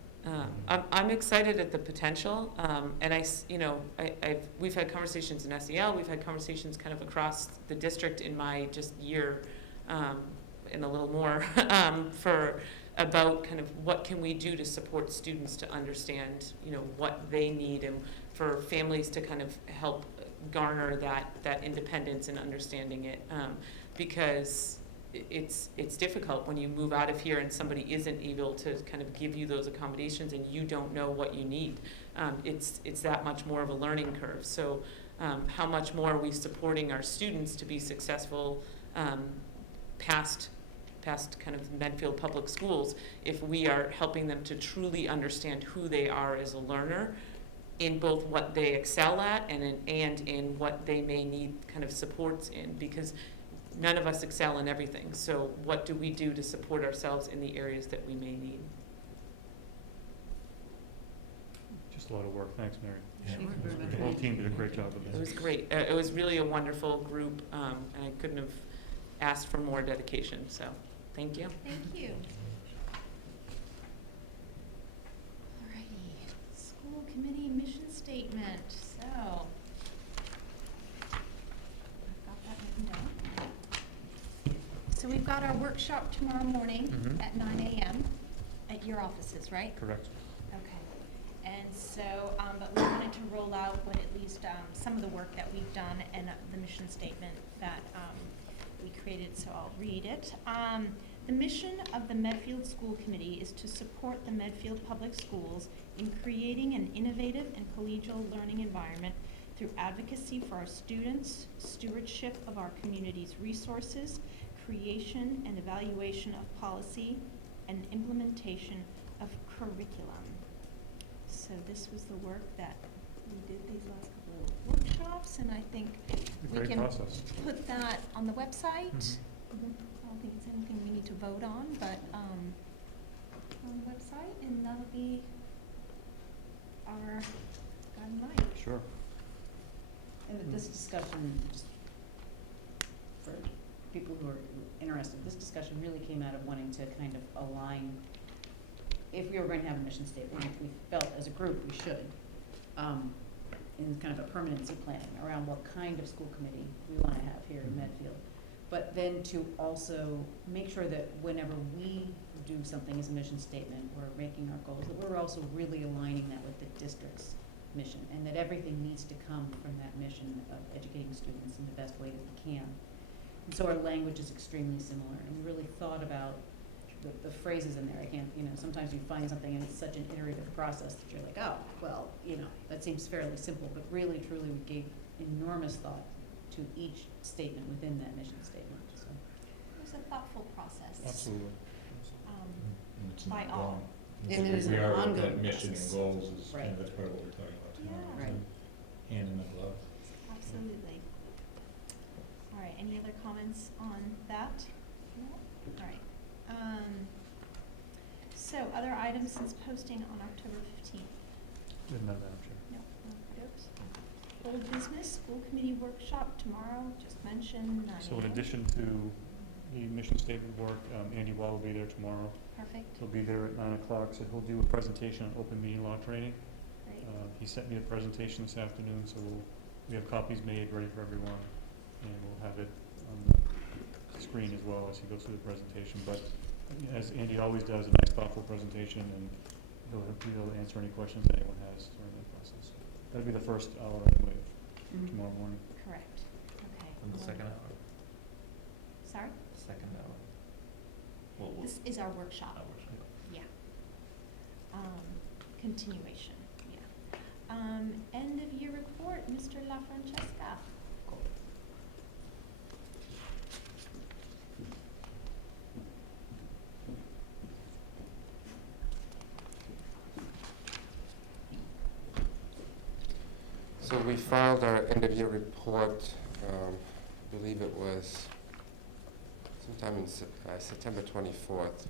I'm excited at the potential, and we've had conversations in SEL, we've had conversations kind of across the district in my just year, and a little more, about kind of what can we do to support students to understand, what they need, and for families to kind of help garner that independence and understanding it, because it's difficult when you move out of here and somebody isn't able to kind of give you those accommodations and you don't know what you need. It's that much more of a learning curve. So how much more are we supporting our students to be successful past kind of Medfield Public Schools if we are helping them to truly understand who they are as a learner in both what they excel at and in what they may need kind of supports in, because none of us excel in everything. So what do we do to support ourselves in the areas that we may need? Just a lot of work. Thanks, Mary. Yeah. The whole team did a great job with this. It was great. It was really a wonderful group, and I couldn't have asked for more dedication, so thank you. Thank you. Alrighty, school committee mission statement, so. I've got that written down. So we've got our workshop tomorrow morning Mhm. at 9 a.m. at your offices, right? Correct. Okay. And so, but we wanted to roll out what at least some of the work that we've done and the mission statement that we created, so I'll read it. The mission of the Medfield School Committee is to support the Medfield Public Schools in creating an innovative and collegial learning environment through advocacy for our students, stewardship of our community's resources, creation and evaluation of policy, and implementation of curriculum. So this was the work that we did these last couple of workshops, and I think we Great can process. put that on the website. Mhm. I don't think it's anything we need to vote on, but on the website, and that'll be our guiding light. Sure. And this discussion, just for people who are interested, this discussion really came out of wanting to kind of align, if we were going to have a mission statement, if we felt as a group we should, in kind of a permanency planning around what kind of school committee we want to have here in Medfield. But then to also make sure that whenever we do something as a mission statement, we're making our goals, that we're also really aligning that with the district's mission, and that everything needs to come from that mission of educating students in the best way that we can. And so our language is extremely similar, and we really thought about the phrases in there. I can't, sometimes you find something and it's such an iterative process that you're like, oh, well, that seems fairly simple, but really, truly, we gave enormous thought to each statement within that mission statement, so. It was a thoughtful process. Absolutely. And it's By not all. wrong. And it is an We are, ongoing that mission and process. goals is, Right. that's part of what we're talking about tomorrow. Yeah. Right. Hand in the glove. Absolutely. All right, any other comments on that? No? All right. So other items since posting on October 15th? Didn't have that, Chair. No, okey-dokes. Old business, school committee workshop tomorrow, just mentioned, 9 So in a.m. addition to the mission statement work, Andy Wall will be there tomorrow. Perfect, He'll be there at 9 o'clock, so he'll do a presentation on open meeting law training. great. He sent me the presentation this afternoon, so we have copies made ready for everyone, and we'll have it on the screen as well as he goes through the presentation. But as Andy always does, a nice thoughtful presentation, and he'll be able to answer any questions anyone has during the process. That'll be the first hour anyway, tomorrow morning. Correct, okay. In the second hour, Sorry? second hour. Well, This is our workshop. hour. Yeah. Continuation, yeah. End of year report, Mr. La Francesca. So we filed our end of year report, I believe it was sometime in September 24th.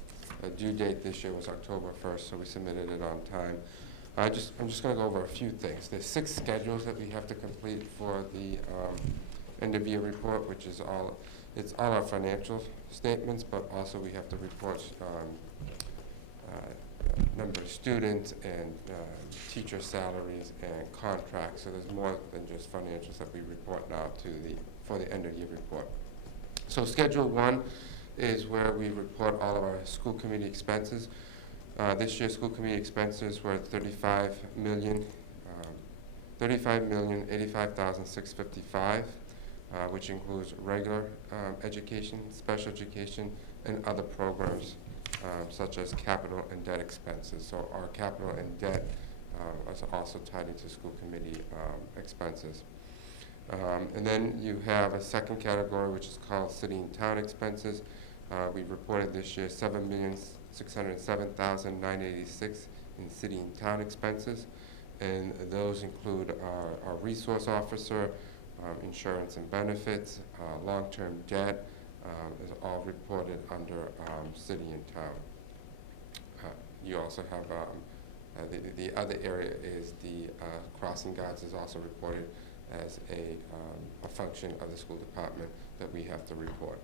due date this year was October 1st, so we submitted it on time. I'm just going to go over a few things. There's 6 schedules that we have to complete for the end of year report, which is all our financial statements, but also we have to report number of students and teacher salaries and contracts. So there's more than just financials that we report now for the end of year report. So Schedule 1 is where we report all of our school committee expenses. This year, school committee expenses were $35,085,655, which includes regular education, special education, and other programs such as capital and debt expenses. So our capital and debt is also tied into school committee expenses. And then you have a second category, which is called city and town expenses. We reported this year $7,607,986 in city and town expenses, and those include our resource officer, insurance and benefits, long-term debt, is all reported under city and town. You also have the other area is the crossing guards is also reported as a function of the school department that we have to report.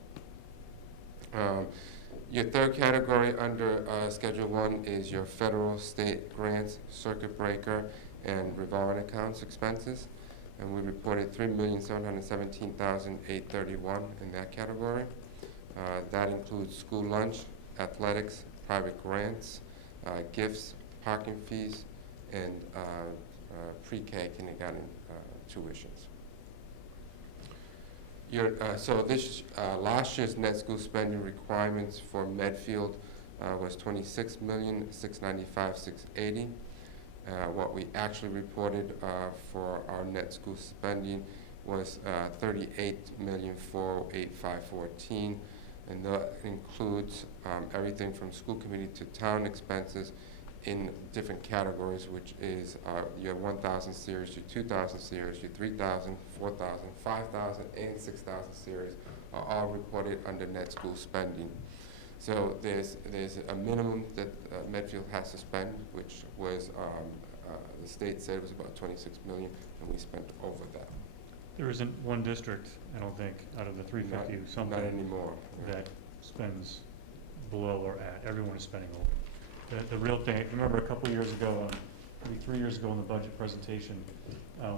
Your third category under Schedule 1 is your federal, state grants, circuit breaker, and revolving accounts expenses. And we reported $3,717,831 in that category. That includes school lunch, athletics, private grants, gifts, parking fees, and pre-K kindergarten tuitions. So this last year's net school spending requirements for Medfield was $26,695,680. What we actually reported for our net school spending was $38,408,514, and that includes everything from school committee to town expenses in different categories, which is your 1,000 series, your 2,000 series, your 3,000, 4,000, 5,000, and 6,000 series are all reported under net school spending. So there's a minimum that Medfield has to spend, which was the state said was about $26 million, and we spent over that. There isn't one district, I don't think, out of the 350 or something. Not anymore. That spends below or at. Everyone is spending over. The real thing, I remember a couple years ago, maybe 3 years ago in the budget presentation,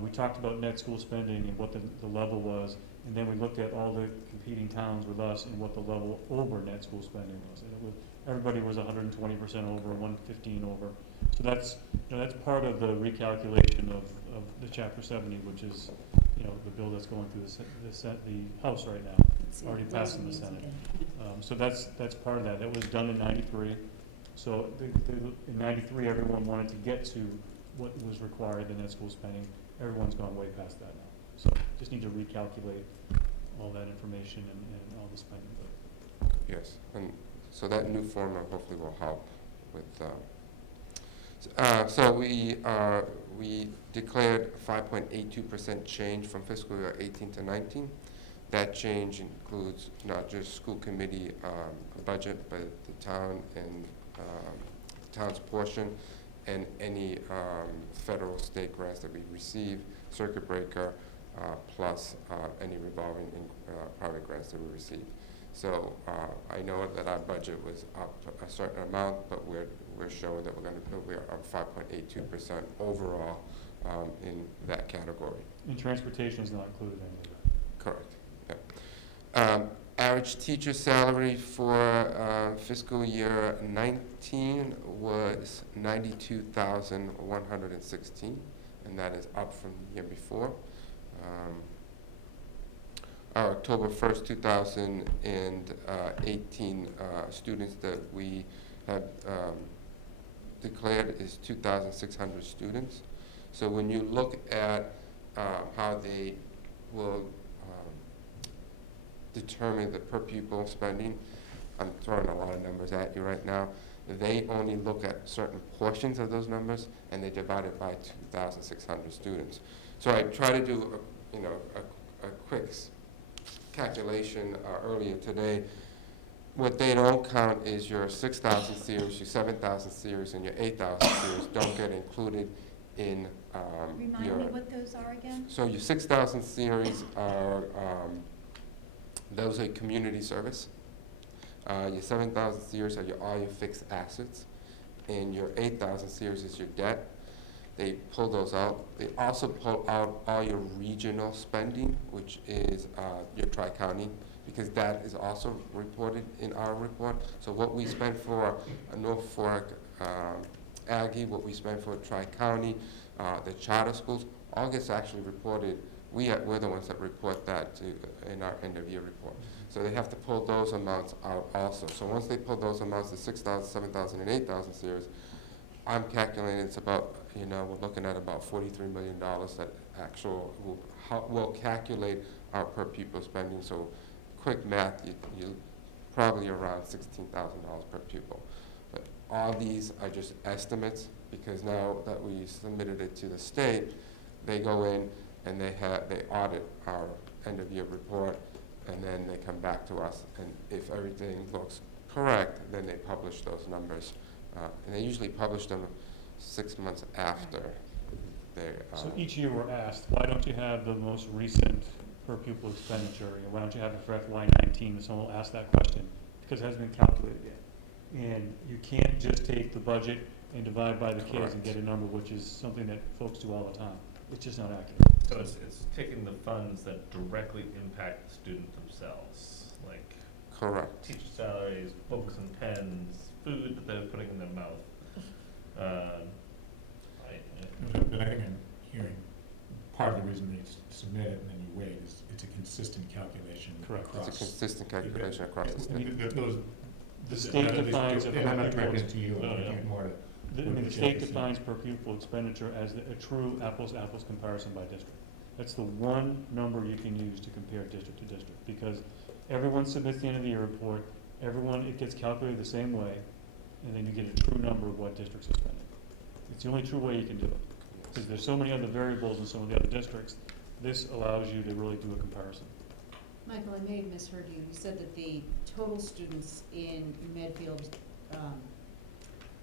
we talked about net school spending and what the level was, and then we looked at all the competing towns with us and what the level over net school spending was. And everybody was 120% over, 115 over. So that's part of the recalculation of the Chapter 70, which is the bill that's going through the House right now, already passed in the Senate. So that's part of that. That was done in '93. So in '93, everyone wanted to get to what was required, the net school spending. Everyone's gone way past that now. So just need to recalculate all that information and all the spending. Yes, and so that new formula hopefully will help with. So we declared 5.82% change from fiscal year 18 to 19. That change includes not just school committee budget, but the town and the town's portion, and any federal, state grants that we receive, circuit breaker, plus any revolving private grants that we receive. So I know that our budget was up a certain amount, but we're showing that we're up 5.82% overall in that category. And transportation is not included in any of that. Correct. Yeah. Average teacher salary for fiscal year 19 was $92,116, and that is up from the year before. Our October 1st, 2018 students that we have declared is 2,600 students. So when you look at how they will determine the per pupil spending, I'm throwing a lot of numbers at you right now. They only look at certain portions of those numbers, and they divide it by 2,600 students. So I try to do a quick calculation earlier today. what they don't count is your 6,000 series, your 7,000 series, and your 8,000 series don't get included in Remind your. me what those are again? So your 6,000 series are, those are community service. Your 7,000 series are all your fixed assets. And your 8,000 series is your debt. They pull those out. They also pull out all your regional spending, which is your tri-county, because that is also reported in our report. So what we spend for Norfolk Aggie, what we spend for tri-county, the charter schools, all gets actually reported. We're the ones that report that in our end of year report. So they have to pull those amounts out also. So once they pull those amounts, the 6,000, 7,000, and 8,000 series, I'm calculating it's about, we're looking at about $43 million that actual will calculate our per pupil spending. So quick math, you probably around $16,000 per pupil. But all these are just estimates, because now that we submitted it to the state, they go in and they audit our end of year report, and then they come back to us, and if everything looks correct, then they publish those numbers. And they usually publish them 6 months after they. So each year we're asked, why don't you have the most recent per pupil expenditure? And why don't you have it for FY19? And someone will ask that question, because it hasn't been calculated yet. And you can't just take the budget and divide by the kids and get a number, which is something that folks do all the time. It's just not accurate. So it's taking the funds that directly impact the student themselves, like Correct. teacher salaries, books and pens, food that they're putting in their mouth. But I think I'm hearing part of the reason they submit it and then you wait is it's a consistent calculation. Correct. Across. It's a consistent calculation across the state. The state defines a and I'm not per directing pupil. it to you, No, I'm no. thinking more to. The state defines per pupil expenditure as a true apples-to-apples comparison by district. That's the one number you can use to compare district to district, because everyone submits the end of the year report, it gets calculated the same way, and then you get a true number of what districts are spending. It's the only true way you can do it, because there's so many other variables in some of the other districts. This allows you to really do a comparison. Michael, I may have misheard you. You said that the total students in Medfield,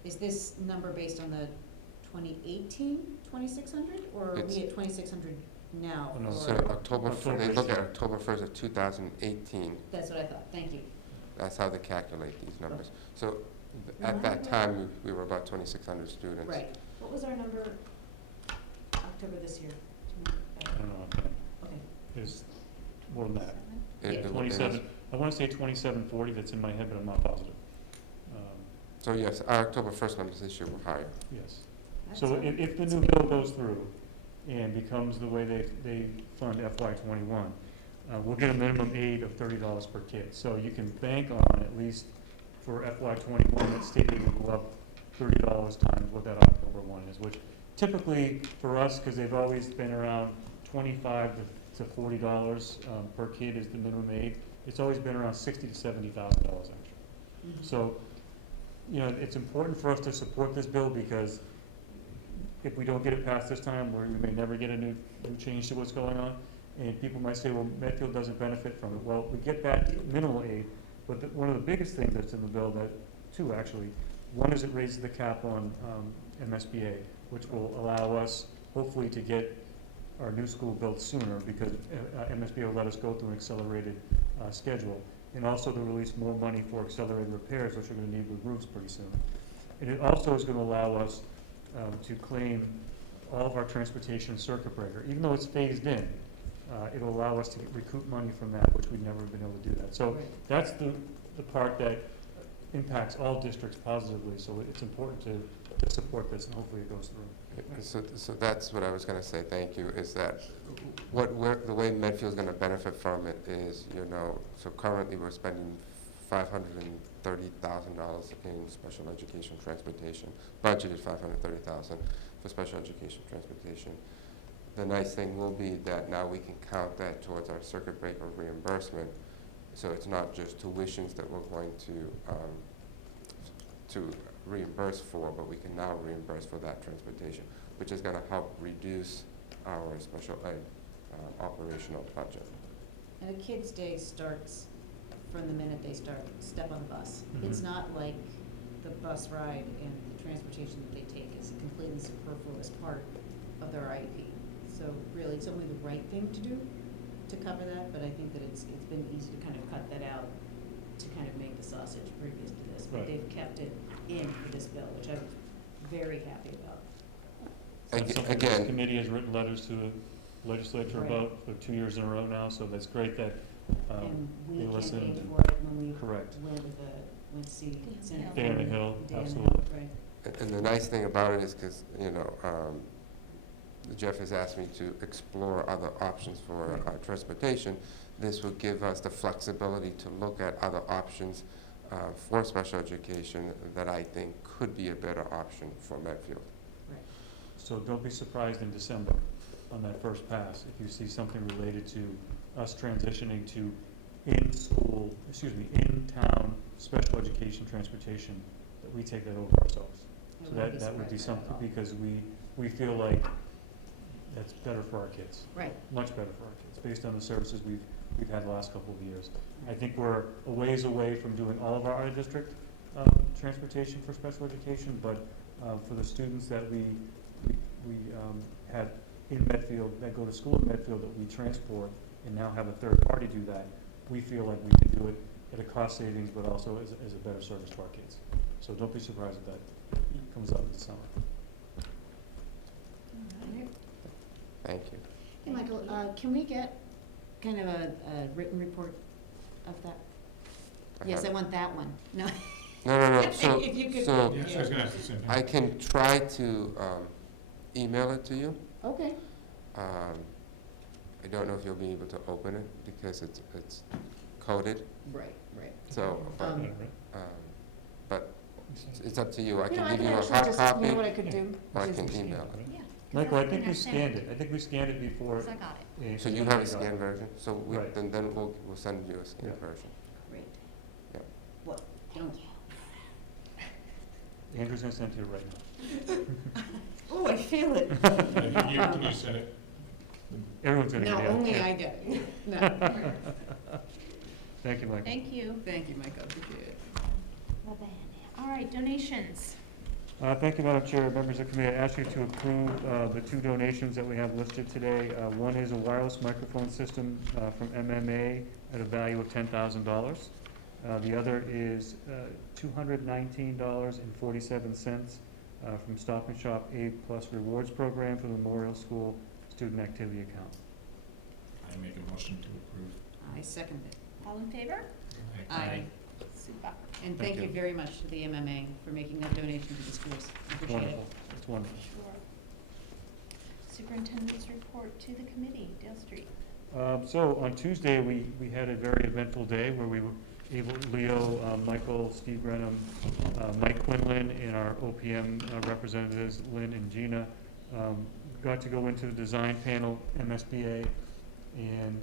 is this number based on the 2018 2,600, or are we at 2,600 now? Oh, no. So October they look at yeah. October 1st of 2018. That's what I thought. Thank you. That's how they calculate these numbers. So at that time, we were about 2,600 students. Right. What was our number October this year? I don't know, okay. Okay. It's more than that. It was 27, I want to say 2740, that's in my head, but I'm not positive. So yes, our October 1st numbers this year were higher. Yes. That's So all right. if the That's new okay. bill goes through and becomes the way they fund FY21, we'll get a minimum aid of $30 per kid. So you can bank on, at least for FY21, that state aid will go up $30 times what that October one is, which typically for us, because they've always been around $25 to $40 per kid is the minimum aid, it's always been around $60,000 to $70,000 actually. So, it's important for us to support this bill, because if we don't get it passed this time, we may never get a new change to what's going on. And people might say, well, Medfield doesn't benefit from it. Well, we get that minimal aid, but one of the biggest things that's in the bill, two actually, one is it raises the cap on MSBA, which will allow us hopefully to get our new school built sooner, because MSBA will let us go through an accelerated schedule. And also to release more money for accelerated repairs, which we're going to need with roofs pretty soon. And it also is going to allow us to claim all of our transportation and circuit breaker. Even though it's phased in, it'll allow us to recoup money from that, which we've never been able to do that. So that's the part that impacts all districts positively. So it's important to support this, and hopefully it goes through. So that's what I was going to say, thank you, is that the way Medfield's going to benefit from it is, so currently we're spending $530,000 in special education transportation, budgeted $530,000 for special education transportation. The nice thing will be that now we can count that towards our circuit breaker reimbursement, so it's not just tuitions that we're going to reimburse for, but we can now reimburse for that transportation, which is going to help reduce our special ed operational budget. And a Kids Day starts from the minute they step on the bus. Mhm. It's not like the bus ride and the transportation that they take is a completely superfluous part of their IEP. So really, it's only the right thing to do to cover that, but I think that it's been easy to kind of cut that out to kind of make the sausage previous to this. But Right. they've kept it in for this bill, which I'm very happy about. So that's something Again- this committee has written letters to the legislature Right. about for 2 years in a row now, so that's great that And we they campaigned listened. for it when we Correct. went to see Senator. Day on the Hill, Day on the absolutely. right. And the nice thing about it is because, Jeff has asked me to explore other options for transportation. This would give us the flexibility to look at other options for special education that I think could be a better option for Medfield. So don't be surprised in December on that first pass if you see something related to us transitioning to in-town special education transportation, that we take that over ourselves. I So wouldn't be that would be surprised by that at something, all. because we feel like that's better for our kids. Right. Much better for our kids, based on the services we've had the last couple of years. I think we're a ways away from doing all of our out-of-district transportation for special education, but for the students that we had in Medfield, that go to school in Medfield, that we transport and now have a third party do that, we feel like we can do it at a cost savings, but also as a better service to our kids. So don't be surprised if that comes up in the summer. Thank you. Hey, Michael, can we get kind of a written report of that? Yes, I want that one. No. No. So, If you could- so Yeah, so I was gonna ask the same thing. I can try to email it to you. Okay. I don't know if you'll be able to open it because it's coded. Right. So, Um, but it's up to you. I You know, can I give can you a actually hard just, copy, you know what I could do? or I Is- can email it. Yeah. 'cause Michael, I that's think when we sent scanned it. I think we scanned it before. So I got it. So you have a scanned version. So Right. then we'll send you a scanned Yeah. version. Great. Yeah. What? Don't. Andrew's gonna send it to you right now. Oh, I feel it. Can you send it? Everyone's gonna No, get it. only Yeah. I get it. No. Thank you, Michael. Thank you. Thank you, Michael. Appreciate it. All right, donations. Thank you, Madam Chair, members of the committee. I ask you to approve the two donations that we have listed today. One is a wireless microphone system from MMA at a value of $10,000. The other is $219.47 from Stop and Shop A Plus Rewards Program for the Memorial School Student Activity Account. I make a motion to approve. I second it. All in favor? Aye. Super. And Thank thank you you. very much to the MMA for making that donation to the schools. I appreciate it. Wonderful. It's wonderful. Sure. Superintendent's report to the committee, Dale Street. So on Tuesday, we had a very eventful day where we were able, Leo, Michael, Steve Grenham, Mike Quinlan, and our OPM representatives, Lynn and Gina, got to go into the design panel, MSBA, and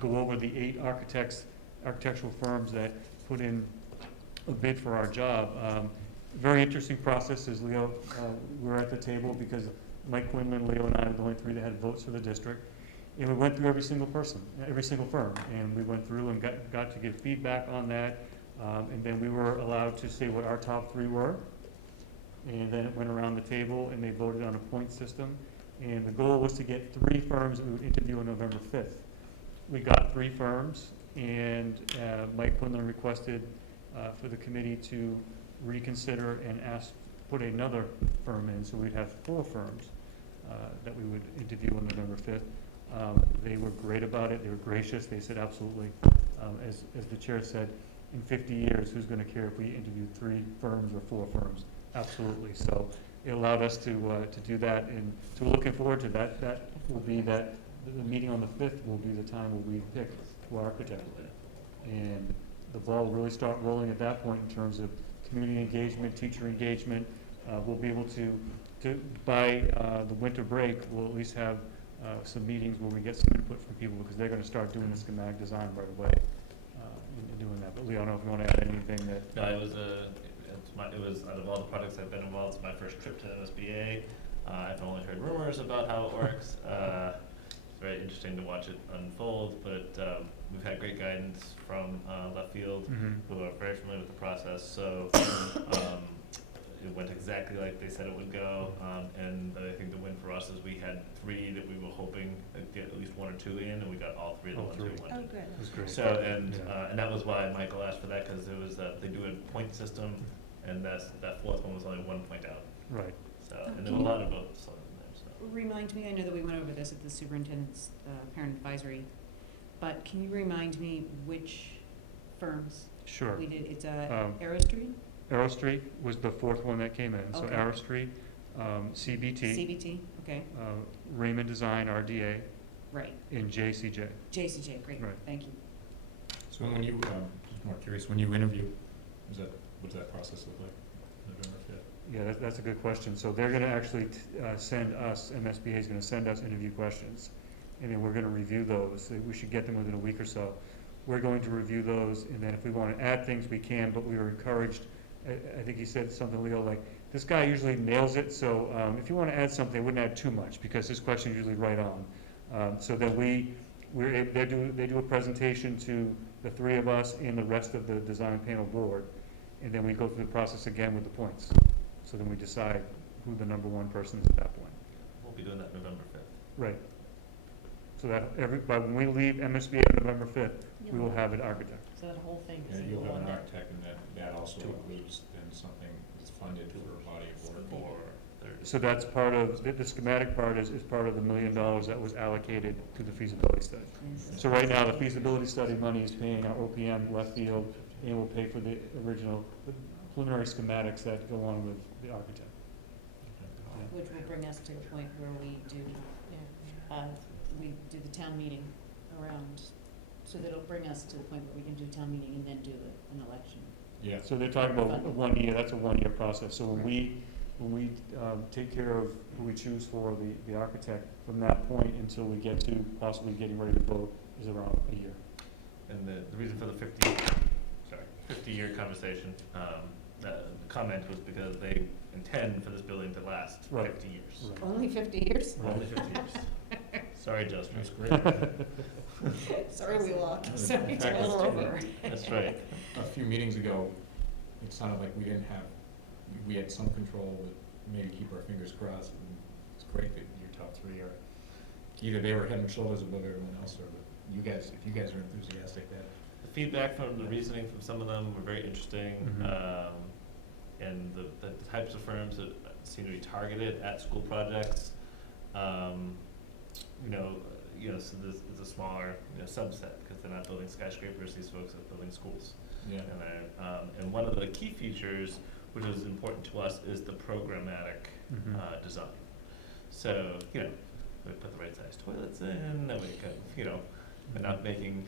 go over the 8 architectural firms that put in a bid for our job. Very interesting process, as Leo, we were at the table because Mike Quinlan, Leo, and I were the only 3 that had votes for the district. And we went through every single person, every single firm, and we went through and got to give feedback on that. And then we were allowed to say what our top 3 were. And then it went around the table and they voted on a point system. And the goal was to get 3 firms that we would interview on November 5th. We got 3 firms, and Mike Quinlan requested for the committee to reconsider and put another firm in, so we'd have 4 firms that we would interview on November 5th. They were great about it. They were gracious. They said absolutely. As the chair said, in 50 years, who's going to care if we interview 3 firms or 4 firms? Absolutely. So it allowed us to do that, and so we're looking forward to that. That will be the meeting on the 5th will be the time where we pick who our architect will be. And the ball will really start rolling at that point in terms of community engagement, teacher engagement. We'll be able to by the winter break, we'll at least have some meetings where we get some input from people, because they're going to start doing the schematic design right away in doing that. But Leo, I don't know if you want to add anything that. No, it was out of all the projects I've been involved, it's my first trip to MSBA. I've only heard rumors about how it works. very interesting to watch it unfold, but we've had great guidance from Left Field, who are very familiar with the process, so it went exactly like they said it would go, and I think the win for us is we had 3 that we were hoping to get at least 1 or 2 in, and we got all 3 of the ones we wanted. Oh, good. That's great. So, and that was why Michael asked for that, because there was, they do a point system, and that 4th one was only 1 point out. Right. So, and there were a lot of votes on there, so. Remind me, I know that we went over this at the superintendent's parent advisory, but can you remind me which firms Sure. we did? It's Arrow Street? Arrow Street was the 4th one that came in. So Okay. Arrow Street, CBT. CBT, okay, Raymond Design, RDA, right. and JCJ. JCJ, great, Right. thank you. So when you, just more curious, when you interview, what does that process look like, November 5th? Yeah, that's a good question. So they're gonna actually send us, MSBA is gonna send us interview questions, and then we're gonna review those. We should get them within a week or so. We're going to review those, and then if we wanna add things, we can, but we were encouraged, I think he said something, Leo, like, this guy usually nails it, so if you wanna add something, I wouldn't add too much, because his question is usually right on. So that they do a presentation to the 3 of us and the rest of the design panel board, and then we go through the process again with the points. So then we decide who the number 1 person is at that point. We'll be doing that November 5th. Right. So that by when we leave MSBA on November 5th, we will have an architect. So that whole thing is And in you'll have one an day. architect, and that also includes then something that's funded for a body of work or. So that's part of, the schematic part is part of the $1 million that was allocated to the feasibility study. So right now, the feasibility study money is paying our OPM, Left Field, and will pay for the original preliminary schematics that go on with the architect. Which will bring us to the point where we do the town meeting around, so that'll bring us to the point where we can do town meeting and then do an election. Yeah. So they're talking about 1 year, that's a 1-year process. So when we take care of who we choose for the architect, from that point until we get to possibly getting ready to vote is around a year. And the reason for the 50-year conversation, comment was because they intend for this building to last 50 years. Right. Only 50 years? Only 50 years. Sorry, Justin. That's great. Sorry, we lost. Sorry, it's a fact little is, over. That's right. A few meetings ago, it sounded like we had some control, but maybe keep our fingers crossed. And it's great that your top 3 are, either they were head and shoulders above everyone else, or that if you guys are enthusiastic, that. The feedback from the reasoning from some of them were very interesting, and the types of firms that seem to be targeted at school projects, so this is a smaller subset, because they're not building skyscrapers, these folks are building schools. Yeah. And one of the key features, which is important to us, is the programmatic design. So, we put the right size toilets in, and we can, we're not making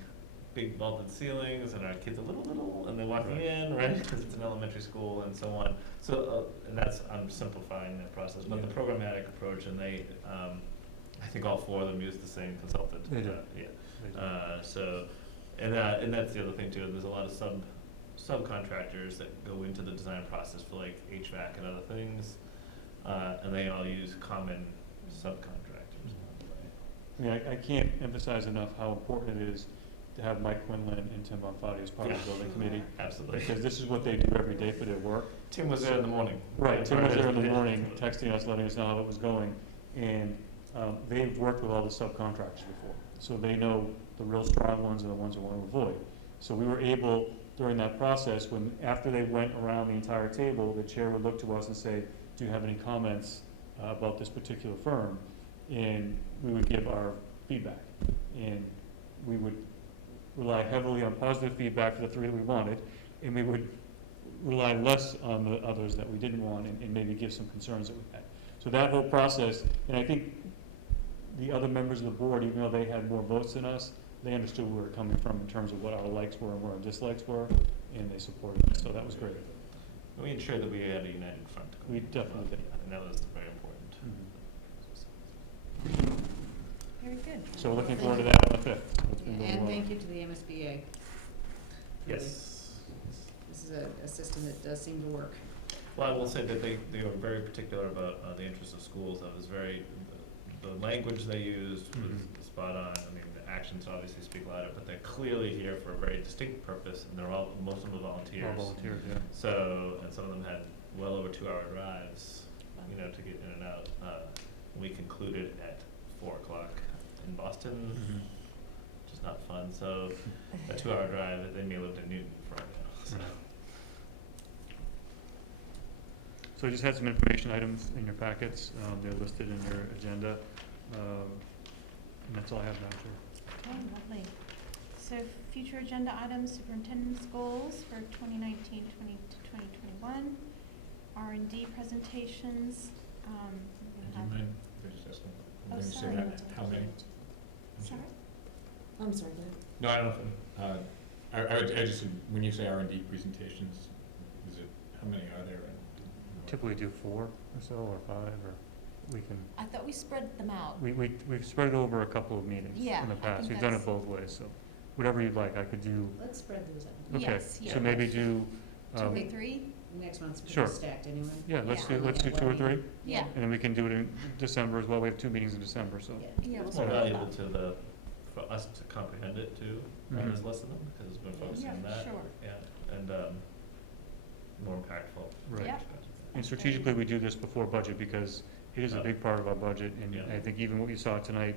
big vaulted ceilings, and our kids are little, and they're walking in, right, because it's an elementary school, and so on. So, and I'm simplifying that process, but the programmatic approach, and they, I think all 4 of them use the same consultant. They do. So, and that's the other thing too, there's a lot of subcontractors that go into the design process for like HVAC and other things, and they all use common subcontractors. I mean, I can't emphasize enough how important it is to have Mike Quinlan and Tim Bonfatti as part of the building committee. Absolutely. Because this is what they do every day for their work. Tim was there in the morning. Right, Tim was there in the morning, texting us, letting us know how it was going. And they've worked with all the subcontractors before, so they know the real strong ones and the ones we want to avoid. So we were able, during that process, after they went around the entire table, the chair would look to us and say, do you have any comments about this particular firm? And we would give our feedback. And we would rely heavily on positive feedback for the 3 that we wanted, and we would rely less on the others that we didn't want, and maybe give some concerns that we had. So that whole process, and I think the other members of the board, even though they had more votes than us, they understood where we were coming from in terms of what our likes were and what our dislikes were, and they supported it. So that was great. We ensured that we had a united front. We definitely did. And that was very important. Very good. So we're looking forward to that on the 5th. It's been going And well. thank you to the MSBA. Yes. This is a system that does seem to work. Well, I will say that they were very particular about the interests of schools. I was very the language they used was spot on. I mean, the actions obviously speak louder, but they're clearly here for a very distinct purpose, and most of them are volunteers. All volunteers, yeah. So, and some of them had well over 2-hour drives, you know, to get in and out. We concluded at 4 o'clock in Boston, which is not fun. So, a 2-hour drive. They may have lived in Newton for right now. So. So I just had some information items in your packets. They're listed in your agenda. And that's all I have, Madam Chair. Okay, lovely. So future agenda items, superintendent's goals for 2019-20 to 2021, R&D presentations. Do you have- mind, if I just ask them, Oh, when you say sorry. that, how many? Sorry? I'm sorry, go No, I don't know, I just, when you say R&D presentations, is it, how many are there? Typically do 4 or so, or 5, or we can, I thought we spread them out. we've spread it over a couple of meetings Yeah, in the I past. think We've done it that's- both ways, so whatever you'd like, I could do. Let's spread those out. Okay, Yes, so yeah. maybe do, 2 or 3? Next month's Sure. pretty stacked anyway. yeah, let's Yeah. do 2 or 3, Yeah. and then we can do it in December as well. We have 2 meetings in December, so. Yeah. Yeah, we'll It's more spread it valuable out. for us to comprehend it too, Mhm. as less of them, because we're focusing Yeah, on that. sure. Yeah, and more impactful. Right. Yep. And strategically, we do this before budget because it is a big part of our budget. And Yeah. I think even what you saw tonight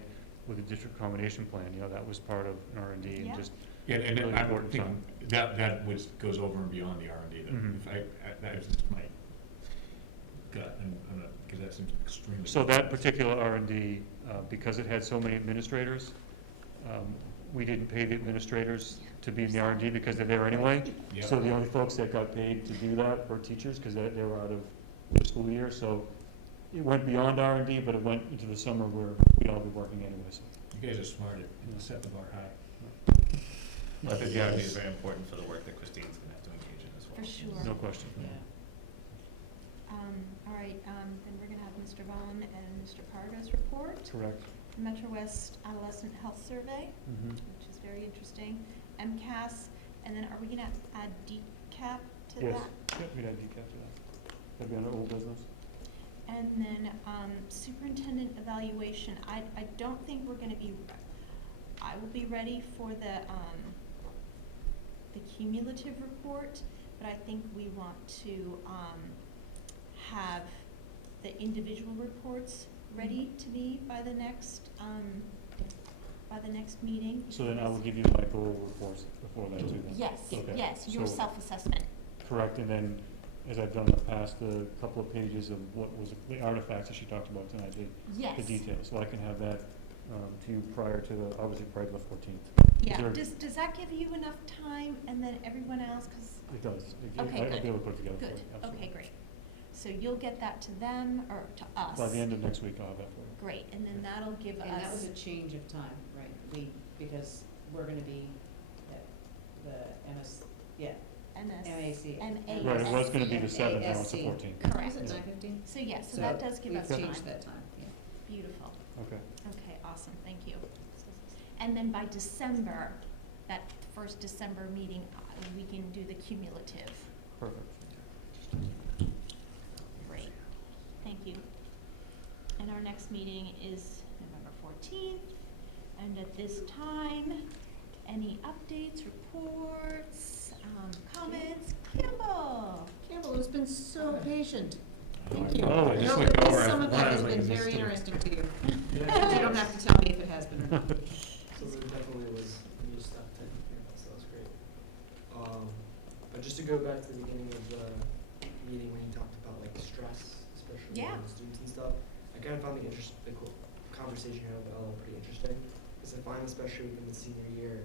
with the district accommodation plan, you know, that was part of an R&D and Yeah. just Yeah, and really I'm important thinking, that goes over and beyond the R&D, Mhm. that was just my gut, and, because that seems extremely. So that particular R&D, because it had so many administrators, we didn't pay the administrators to be in the R&D because they're there anyway. Yeah. So the only folks that got paid to do that were teachers because they were out of the school year. So it went beyond R&D, but it went into the summer where we'd all be working anyway. So. You guys are smart at setting the bar high. I think the R&D is very important for the work that Christine's going to have to engage in as well. For sure. No question. Yeah. All right, then we're gonna have Mr. Vaughn and Mr. Parga's report. Correct. Metro West Adolescent Health Survey, Mm-hmm. which is very interesting. MCAS, and then are we gonna add DCAP to Yes. that? Yep, we'd have decaf to that. That'd be under old business. And then superintendent evaluation, I don't think we're gonna be, I will be ready for the cumulative report, but I think we want to have the individual reports ready to be by the next meeting. So then I will give you my goal reports before that too then? Yes, Okay. yes, your So- self-assessment. Correct, and then, as I've done in the past, the couple of pages of what was the artifacts that she talked about tonight, the Yes. details, so I can have that to you prior to the, obviously prior to the 14th. Yeah, There- does that give you enough time and then everyone else, 'cause It does. Okay, I'll good. be able to put it together for good, you, absolutely. okay, great. So you'll get that to them or to us? By the end of next week, I'll have that for you. Great, and then that'll give And that was us, a change of time, right? Because we're gonna be at the MS, yeah, MAC. Right, it was gonna be the 7th, now it's the ASC. 14th. Correct. Was it 9:15? so yes, so that does give us We've time. changed that time, yeah. Beautiful. Okay. Okay, awesome, thank you. And then by December, that first December meeting, we can do the cumulative. Perfect. Great, thank you. And our next meeting is November 14th. And at this time, any updates, reports, comments? Campbell? Campbell, who's been so patient. Thank you. Oh, I I just know looked that over some at of one, that I has was been like, very this interesting to you. Yeah. But you don't have to tell me if it has been or not. So there definitely was new stuff to hear about, so that was great. But just to go back to the beginning of the meeting when you talked about like stress, especially Yeah. with students and stuff, I kind of found the conversation here with Ella pretty interesting. Because I find especially within the senior year,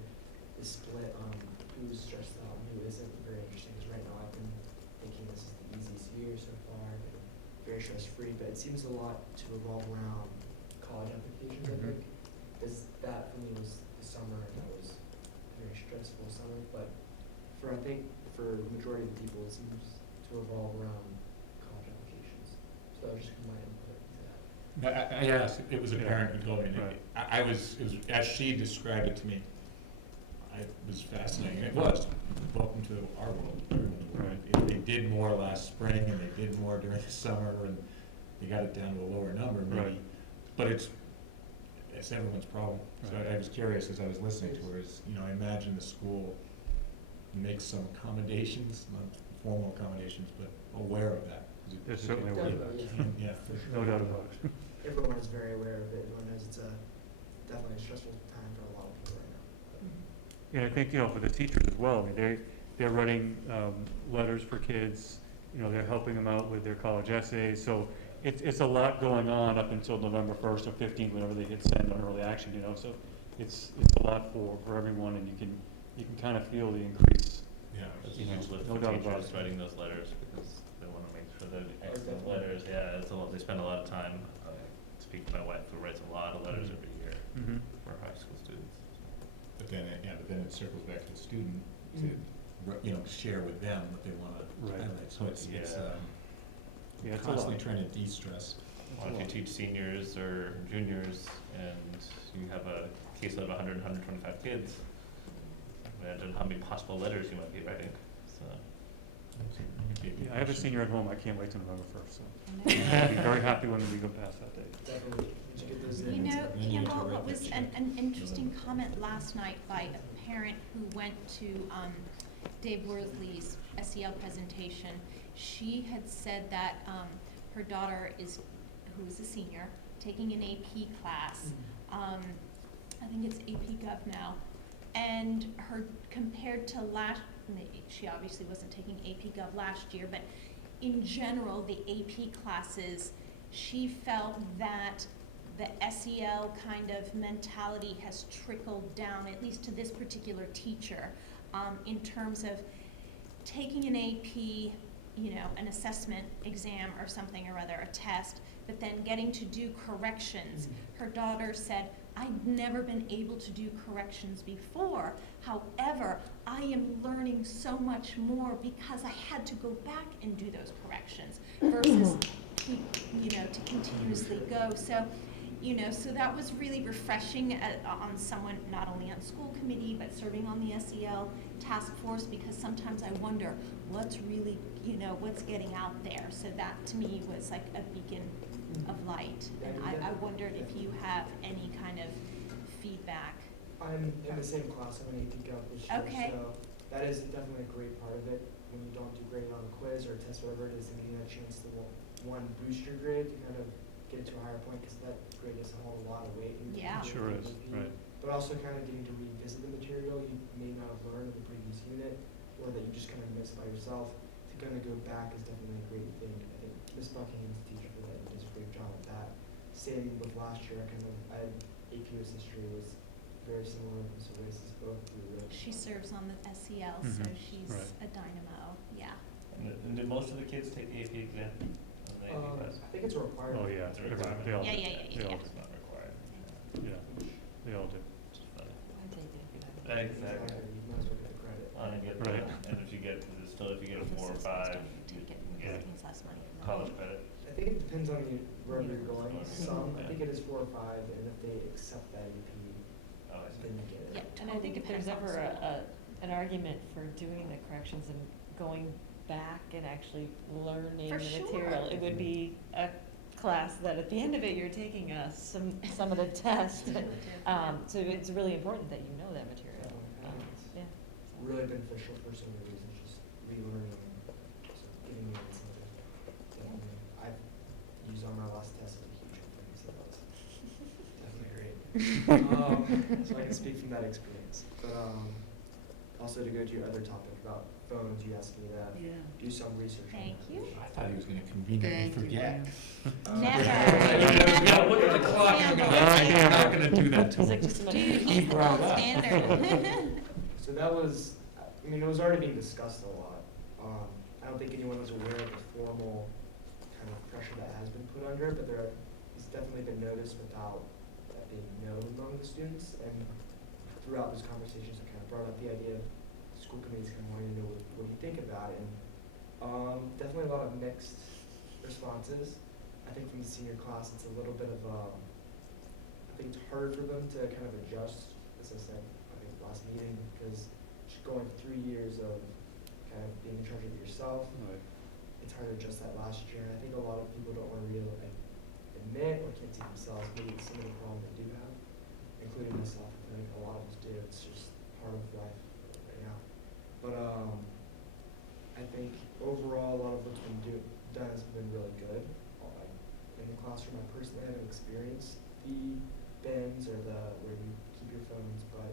the split on who's stressed out and who isn't very interesting. Because right now I've been thinking this is the easiest year so far, and very stress free. But it seems a lot to revolve around college applications. I think that for me was the summer, and that was a very stressful summer. But I think for the majority of the people, it seems to revolve around college applications. So that was just my input into that. No, I asked, it was a Yeah. parent who told me, and Right. it was, as she described it to me, it was fascinating, and it was, welcome to our world. Right. They did more last spring, and they did more during the summer, and they got it down to a lower number, maybe. Right. But it's it's everyone's problem. So I was curious as I was listening to her, I imagine the school makes some accommodations, not formal accommodations, but aware of that. They're certainly aware of that. Yeah. No doubt about it. Everyone is very aware of it. Everyone knows it's definitely a stressful time for a lot of people right now. Yeah, I think, for the teachers as well, I mean, they're writing letters for kids, they're helping them out with their college essays, so it's a lot going on up until November 1st or 15th, whenever they hit send on early action, so it's a lot for everyone, and you can kind of feel the increase. Yeah, it's a huge lift no for doubt about teachers it. writing those letters, because they want to make sure they're excellent letters. Yeah, it's a lot, they spend a lot of time. Speak to my wife, who writes a lot of letters every year for high school students. But then it circles back to the student to, share with them what they want to highlight. So it's it's constantly a lot. trying to de-stress. Well, if you teach seniors or juniors and you have a caseload of 100, 125 kids, imagine how many possible letters you might be writing. So. Yeah, I have a senior at home, I can't wait till November 1st, so I'll be very happy when we go past that date. Definitely. Did you get those in? Campbell, what was an interesting comment last night by a parent who went to Dave Worthley's SEL presentation. She had said that her daughter who is a senior, taking an AP class. I think it's AP Gov now. And her, compared to she obviously wasn't taking AP Gov last year, but in general, the AP classes, she felt that the SEL kind of mentality has trickled down, at least to this particular teacher, in terms of taking an AP, an assessment exam or something or other, a test, but then getting to do corrections. Her daughter said, I'd never been able to do corrections before. However, I am learning so much more because I had to go back and do those corrections versus to continuously go. So, so that was really refreshing on someone not only on school committee but serving on the SEL task force, because sometimes I wonder what's really, what's getting out there. So that to me was like a beacon of light, and I wondered if you have any kind of feedback. I'm in the same class. I'm an AP Gov this year, Okay. so that is definitely a great part of it. When you don't do great on a quiz or a test, whatever it is, and getting a chance to boost your grade to kind of get to a higher point, because that grade doesn't hold a lot of weight. Yeah. Sure is, right. But also kind of getting to revisit the material you may not have learned in the previous unit, or that you just kind of missed by yourself. To kind of go back is definitely a great thing. I think Ms. Buckingham's the teacher for that and does a great job at that. Same with last year. I had AP US history was very similar, so races both through. She serves on the SEL, so she's a dynamo. Yeah. And did most of the kids take the AP exam? On the AP class? I think it's a requirement. Oh, yeah, It's a requirement. they all Yeah, do. yeah, yeah, They all yeah. do. It's not required. Yeah, they all do. Which is funny. I take it. Exactly. You might as well get the credit. Right. And if you get a 4 or 5, Take it. you get It's less money. college credit. I think it depends on wherever you're going. Some, I think it is 4 or 5, and if they accept that AP, Oh, I see. then you get it. Yeah, And I think if there's ever an argument for doing the corrections and going back and actually learning For the sure. material, it would be a class that at the end of it, you're taking some of the test. So it's really important that you know that material. Yeah. It's really beneficial for so many reasons, just relearning, just getting me into something. Definitely. I've used on my last test as a huge help for me, so that was definitely great. So I can speak from that experience. But also to go to your other topic about phones, you asked me to do some research on Thank that. you. I thought he was going to conveniently forget. Never. Yeah, look at the clock and go, I'm not going to do that to It's him. like just a Dude, minute. he's the gold standard. So that was, it was already being discussed a lot. I don't think anyone was aware of the formal kind of pressure that has been put under it, but it's definitely been noticed without that being known among the students. And throughout those conversations, I kind of brought up the idea of school committees kind of wanting to know what you think about it. And definitely a lot of mixed responses. I think from the senior class, it's a little bit of I think it's harder for them to kind of adjust, as I said, I think last meeting, because just going 3 years of kind of being in charge of it yourself, Right. it's hard to adjust that last year. And I think a lot of people don't want to really admit or can't faculty themselves, maybe it's some of the problems they do have, including myself. I think a lot of us do. It's just part of life right now. But I think overall, a lot of what's been done has been really good. In the classroom, I personally haven't experienced the bins or where you keep your phones, but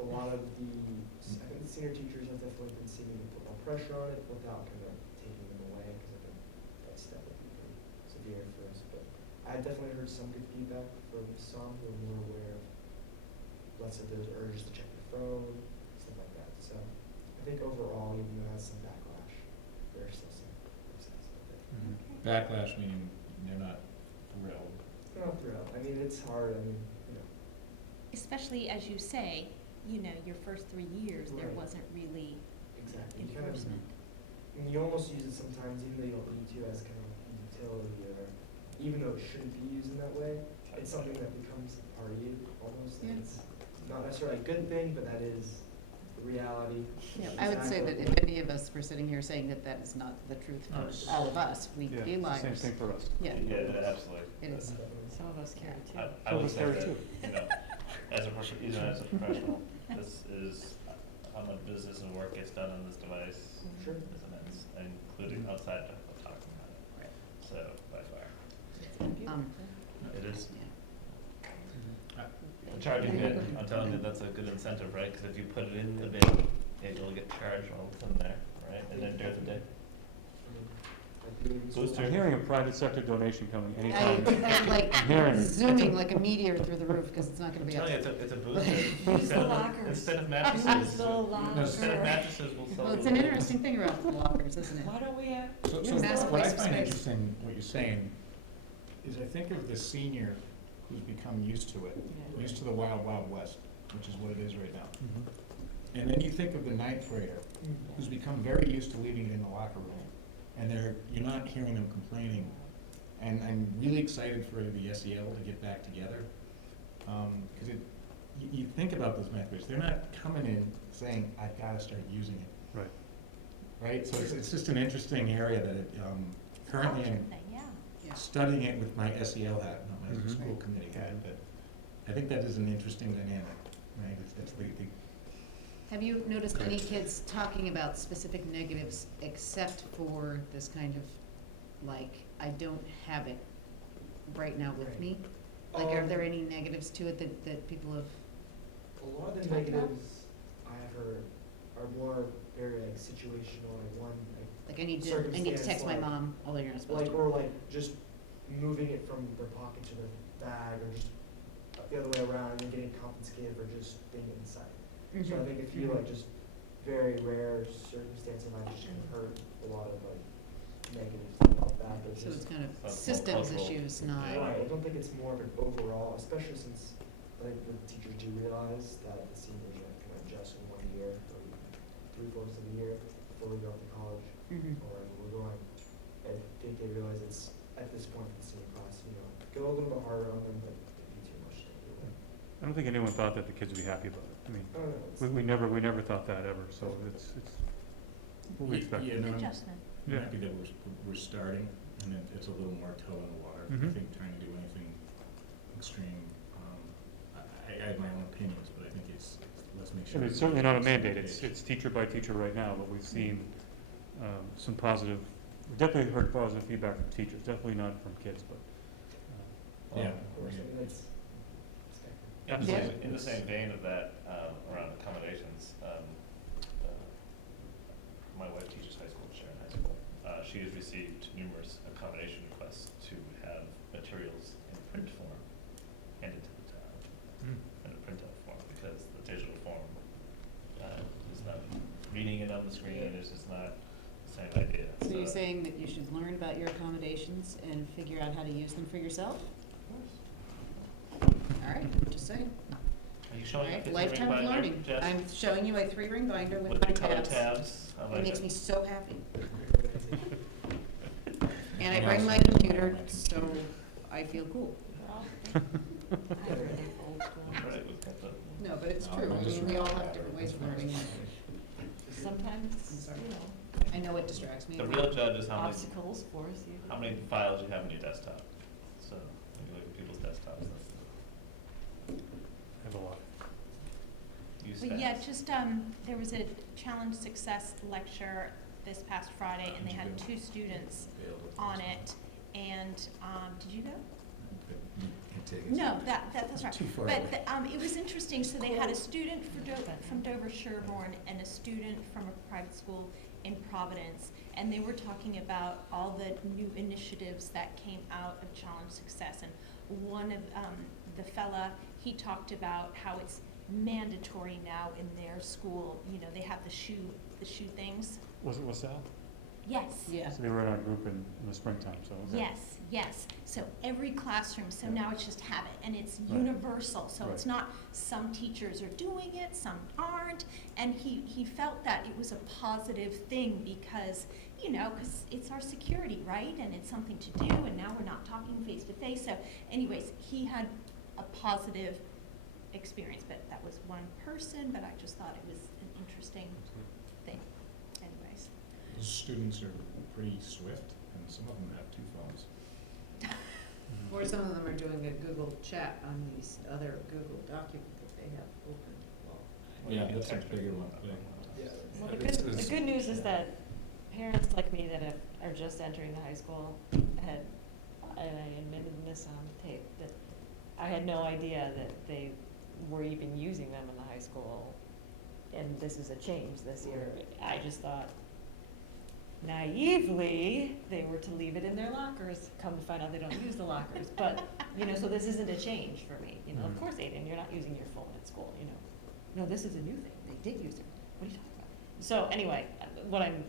a lot of I think the senior teachers have definitely been seeming to put more pressure on it without kind of taking them away, because I think that step would be pretty severe for us. But I definitely heard some good feedback from some who are more aware of, let's say, those urges to check your phone, stuff like that. So I think overall, even though it has some backlash, there's still some upsides with it. Backlash meaning they're not thrilled. They're not thrilled. I mean, it's hard. I mean, Especially as you say, your first 3 years, there Right. wasn't really exactly. enforcement. And you almost use it sometimes, even though you don't need to, as kind of utility, or even though it shouldn't be used in that way. It's something that becomes part of you almost. And it's not necessarily a good thing, but that is the reality. Yeah, I would say that if any of us were sitting here saying that that is not the truth for all of us, we'd Yeah, be it's the liars. same thing for us. Yeah. Yeah, absolutely. It is. Some of us carry too. I would Some say of us that, carry even as a professional, this is how much business and work gets done on this device. Sure. Is immense, including outside of talking about it. Right. So, by far. It is. The charging bit, I'm telling you, that's a good incentive, right? Because if you put it in the bin, it'll get charged while it's in there, right? And then during the day. I'm hearing a private sector donation coming I'm anytime. like I'm hearing it. zooming like a meteor through the roof because it's not going to be I'm up. telling you, it's a booster. Use the lockers. Instead of Use mattresses, the locker. instead of mattresses, we'll sell. Well, it's an interesting thing about the lockers, isn't it? Why don't we have? So You're a massive what I waste of find space. interesting, what you're saying, is I think of the senior who's become used to it, used to the wild, wild west, which is what it is right now. And then you think of the ninth grader who's become very used to leaving it in the locker room, and you're not hearing them complaining. And I'm really excited for the SEL to get back together, because you think about those math graders, they're not coming in saying, I've got to start using it. Right. Right, so it's just an interesting area that currently I'm studying it with my SEL hat, not my school committee hat, but I think that is an interesting dynamic, right? It's the Have you noticed any kids talking about specific negatives except for this kind of, like, I don't have it right now with me? Like, are there any negatives to it that people have? A lot of the talked about? negatives I've heard are more very like situational, like one Like, I need to text my like- mom, although you're not supposed like to. or like just moving it from their pocket to their bag, or just the other way around, and getting confiscated for just being inside. So I think if you like just very rare circumstances, I just kind of heard a lot of like negatives about that. But So it's just, kind of That's systems cultural. issues, not. right, I don't think it's more of an overall, especially since I think the teachers do realize that the seniors are going to adjust in 1 year or 3/4 of the year before we go off to college Mhm. or wherever we're going. I think they realize it's at this point for the senior class, go a little bit harder on them, but it'd be too much to do. I don't think anyone thought that the kids would be happy about it. I mean, I don't know. It's, we never thought that ever, so it's what we expect. Yeah, no, I'm Adjustment. Yeah. happy that we're starting, and it's a little more toe in the water. I Mhm. think trying to do anything extreme, I have my own opinions, but I think let's make I sure. mean, it's certainly not a mandate, it's teacher by teacher right now, but we've seen some positive, we definitely heard positive feedback from teachers, definitely not from kids, but. Yeah. of course, I mean, that's In the same vein of that, around accommodations, my wife teaches high school, Sharon High School. She has received numerous accommodation requests to have materials in print form handed to the town in a printout form, because the digital form is not reading it on the screen, it's just not the same idea. So you're saying that you should learn about your accommodations and figure out how to use them for yourself? All right, just saying. Are you All showing right, a lifetime of learning. Jess? I'm showing you a 3-ring binder with With my the color tabs. tabs? I It like makes it. me so happy. And I And bring also- my computer, so I feel cool. Right, we've got the. No, but it's No, true. I'm I just mean, we all have different ways of learning. Sometimes, I'm sorry. you know, I know it distracts me. The real judge is how obstacles, force you. many files you have on your desktop. So When you look at people's desktops, that's I have a lot. use But yeah, fast. just, there was a challenge success lecture this past Friday, and they had 2 students on it, and, did you go? No, that's right. Too far But away. it was interesting, so they had a student from Dover Sherborne and a student from a private school in Providence, and they were talking about all the new initiatives that came out of Challenge Success. And one of the fella, he talked about how it's mandatory now in their school. You know, they have the shoe things. Was it LaSalle? Yes. Yeah. So they were in our group in the springtime, so. okay. Yes. So every classroom, so now it's just habit, and it's Right. universal. So it's Right. not some teachers are doing it, some aren't. And he felt that it was a positive thing because, you know, because it's our security, right? And it's something to do, and now we're not talking face to face. So anyways, he had a positive experience, but that was one person, but I just thought it was an interesting thing. Anyways. Those students are pretty swift, and some of them have 2 phones. Or some of them are doing a Google chat on these other Google document that they have open. Yeah, that's a bigger one. Well, the good news is that parents like me that are just entering the high school had, and I admitted this on tape, that I had no idea that they were even using them in the high school. And this is a change this year. I just thought naively they were to leave it in their lockers. Come to find out they don't use the lockers. But, you know, so this isn't a change for me. You know, of course, Aiden, you're not using your phone at school, you know. No, this is a new thing. They did use it. What are you talking about? So anyway, what I'm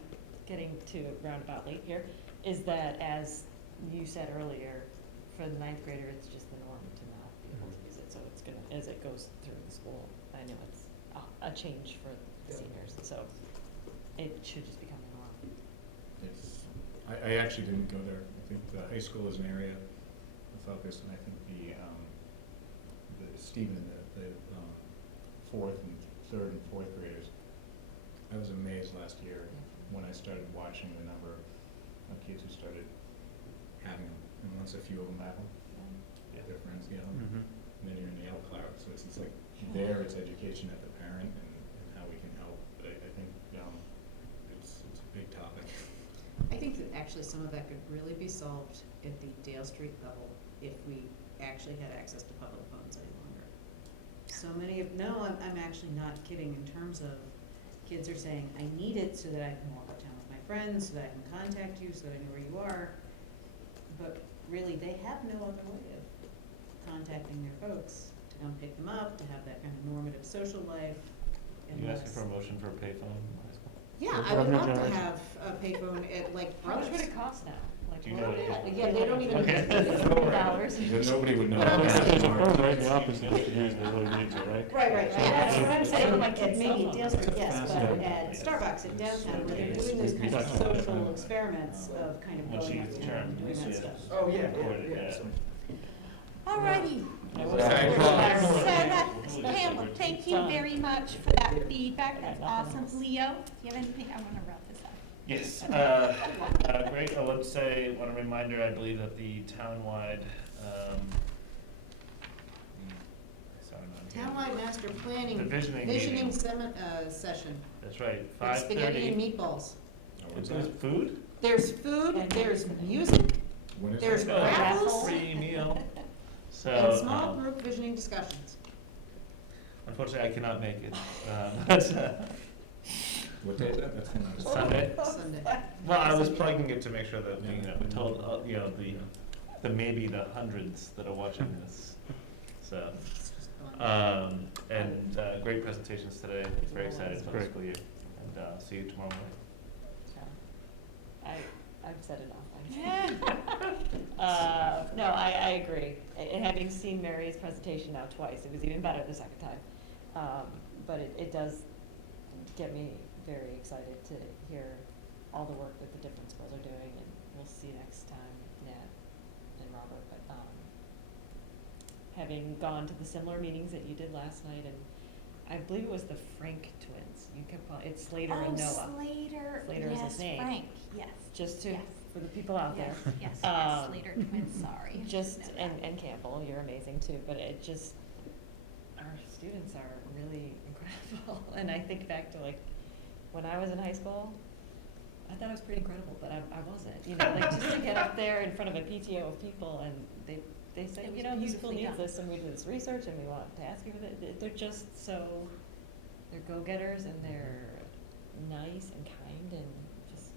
getting to roundaboutly here is that, as you said earlier, for the 9th grader, it's just the norm to not be able to use it. So it's gonna, as it goes through the school, I know it's a change for the seniors. So it should just become the norm. I actually didn't go there. I think the high school is an area of focus, and I think the Stephen, the 4th and 3rd and 4th graders, I was amazed last year when I started watching the number of kids who started having them. And once a few of them have them, their friends get them, Mhm. and then you're in the out cloud. So it's like there, it's education at the parent and how we can help. But I think it's a big topic. I think that actually some of that could really be solved at the Dale Street level if we actually had access to public phones any longer. So many of, no, I'm actually not kidding in terms of kids are saying, I need it so that I can walk uptown with my friends, so that I can contact you, so that I know where you are. But really, they have no other way of contacting their folks to come pick them up, to have that kind of normative social life. You asking for a motion for a payphone in high school? Yeah, For I would revenue love to generation. have a payphone at like How much would Brothers. it cost now? Like, Do you what know would it? it- Yeah, they don't even. Okay. $40. Then nobody would know. But I'm There's saying- a phone right in the office that you can use that really needs it, right? Right, that's what I'm saying, like, Kids' maybe cell at Dale Street, yes, but Yeah. at Starbucks in downtown, where they're doing those kinds of social experiments of kind of Once going you up get the town and term, doing that yeah. stuff. Oh, yeah, Recorded, Alrighty. So Pam, thank you very much for that feedback. That's awesome. Leo, do you have anything? I want to wrap this up. Yes, great. I would say, one reminder, I believe that the townwide, sorry, I'm not here. Townwide master planning. The visioning meeting. Session. That's right, With 5:30. spaghetti and meatballs. What's There's that? food? There's food, there's music, When is there's that? raffles, Free meal. So, and small group visioning discussions. unfortunately, I cannot make it. But, What day is that? That's not. Sunday. Sunday. Well, I was plugging it to make sure that, we told, the maybe the hundreds that are watching this. So, It's just fun. and great presentations today. Very excited for the Great. school year. And see you tomorrow morning. I've said enough. No, I agree. And having seen Mary's presentation now twice, it was even better the second time. But it does get me very excited to hear all the work that the different schools are doing, and we'll see next time, Nat and Robert. But having gone to the similar meetings that you did last night, and I believe it was the Frank twins. You kept calling, it's Slater and Noah. Slater. Slater is his Yes, name. Frank, yes. Just to Yes. for the people out there. Yes, Um, Slater twins, sorry. Just, and Campbell, you're amazing too, but it just, our students are really incredible. And I think back to like, when I was in high school, I thought I was pretty incredible, but I wasn't, you know, like just to get up there in front of a PTO of people and they say, It you was know, the school beautifully needs done. this and we do this research and we want to ask you for that. They're just so, they're go-getters and they're nice and kind and just,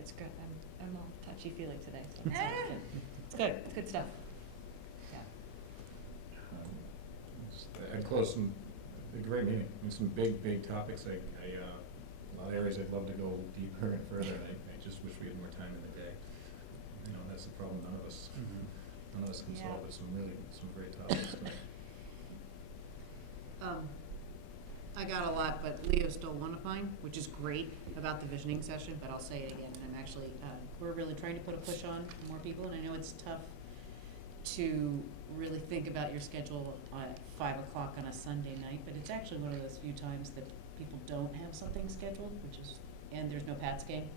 it's good. I'm all touchy-feely today, so it's good. It's good stuff. Yeah. I'd close a great meeting, and some big topics, a lot of areas I'd love to go deeper and further, and I just wish we had more time in the day. You know, that's the problem, none of us can solve it, some great topics tonight. I got a lot, but Leo's still one of mine, which is great about the visioning session, but I'll say it again, I'm actually, we're really trying to put a push on more people, and I know it's tough to really think about your schedule at 5 o'clock on a Sunday night, but it's actually one of those few times that people don't have something scheduled, and there's no Pats game.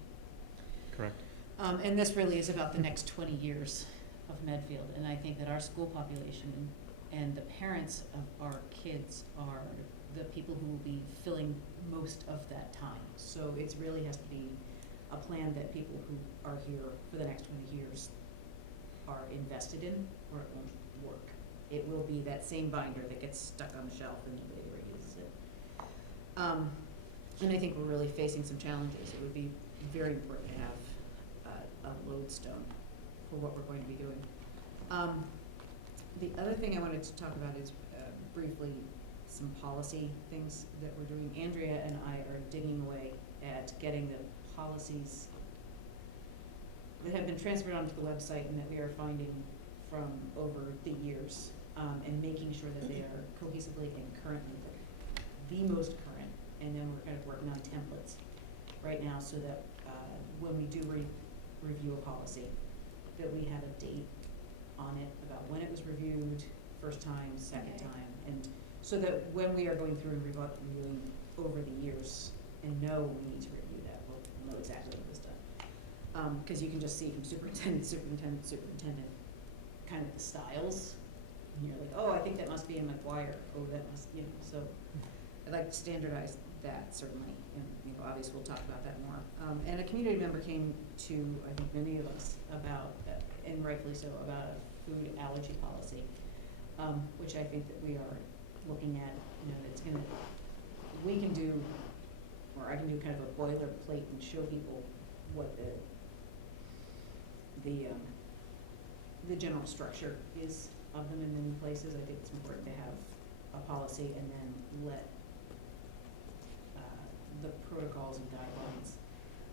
Correct. And this really is about the next 20 years of Medfield, and I think that our school population and the parents of our kids are the people who will be filling most of that time. So it really has to be a plan that people who are here for the next 20 years are invested in, or it won't work. It will be that same binder that gets stuck on the shelf and nobody ever uses it. And I think we're really facing some challenges. It would be very important to have a lodestone for what we're going to be doing. The other thing I wanted to talk about is briefly some policy things that we're doing. Andrea and I are digging away at getting the policies that have been transferred onto the website and that we are finding from over the years, and making sure that they are cohesively and currently the most current. And then we're kind of working on templates right now so that when we do review a policy, that we have a date on it about when it was reviewed, first time, second time, and so that when we are going through and reviewing over the years and know we need to review that, we'll know exactly what was done. Because you can just see from superintendent, kind of the styles, and you're like, oh, I think that must be in McGuire, oh, that must, you know, so I'd like to standardize that certainly, and, you know, obviously we'll talk about that more. And a community member came to, I think, many of us about, and rightfully so, about a food allergy policy, which I think that we are looking at, you know, that's gonna, we can do, or I can do kind of a boilerplate and show people what the general structure is of them in many places. I think it's important to have a policy and then let the protocols and guidelines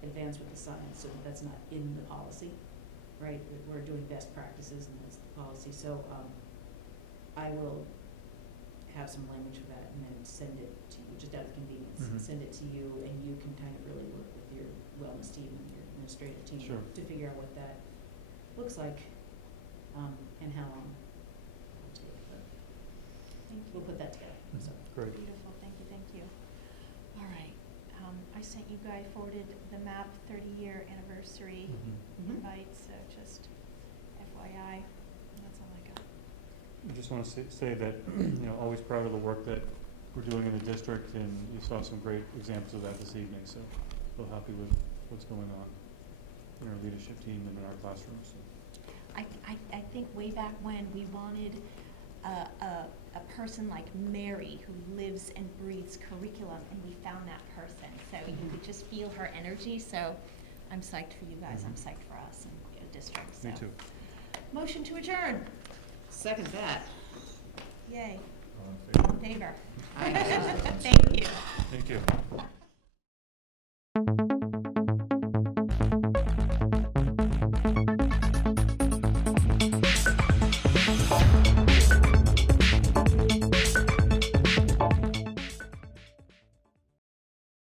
advance with the science, so that that's not in the policy, right? We're doing best practices and that's the policy. So I will have some language for that and then send it to you, just out of convenience. Send it to you, and you can kind of really work with your wellness team and your administrative team to figure out what that looks like, and how long it'll take. But we'll put that together. So. Great. Beautiful, thank you. All right, I sent you guys, forwarded the MAP 30-year anniversary invite, so just FYI, that's all I got. I just want to say that, you know, always proud of the work that we're doing in the district, and you saw some great examples of that this evening, so real happy with what's going on in our leadership team and in our classrooms. So. I think way back when we wanted a person like Mary who lives and breathes curriculum, and we found that person. So you could just feel her energy. So I'm psyched for you guys. I'm psyched for us and the district. So. Me too. Motion to adjourn. Second that. Yay. All All in in favor. Aye. Thank you. Thank you.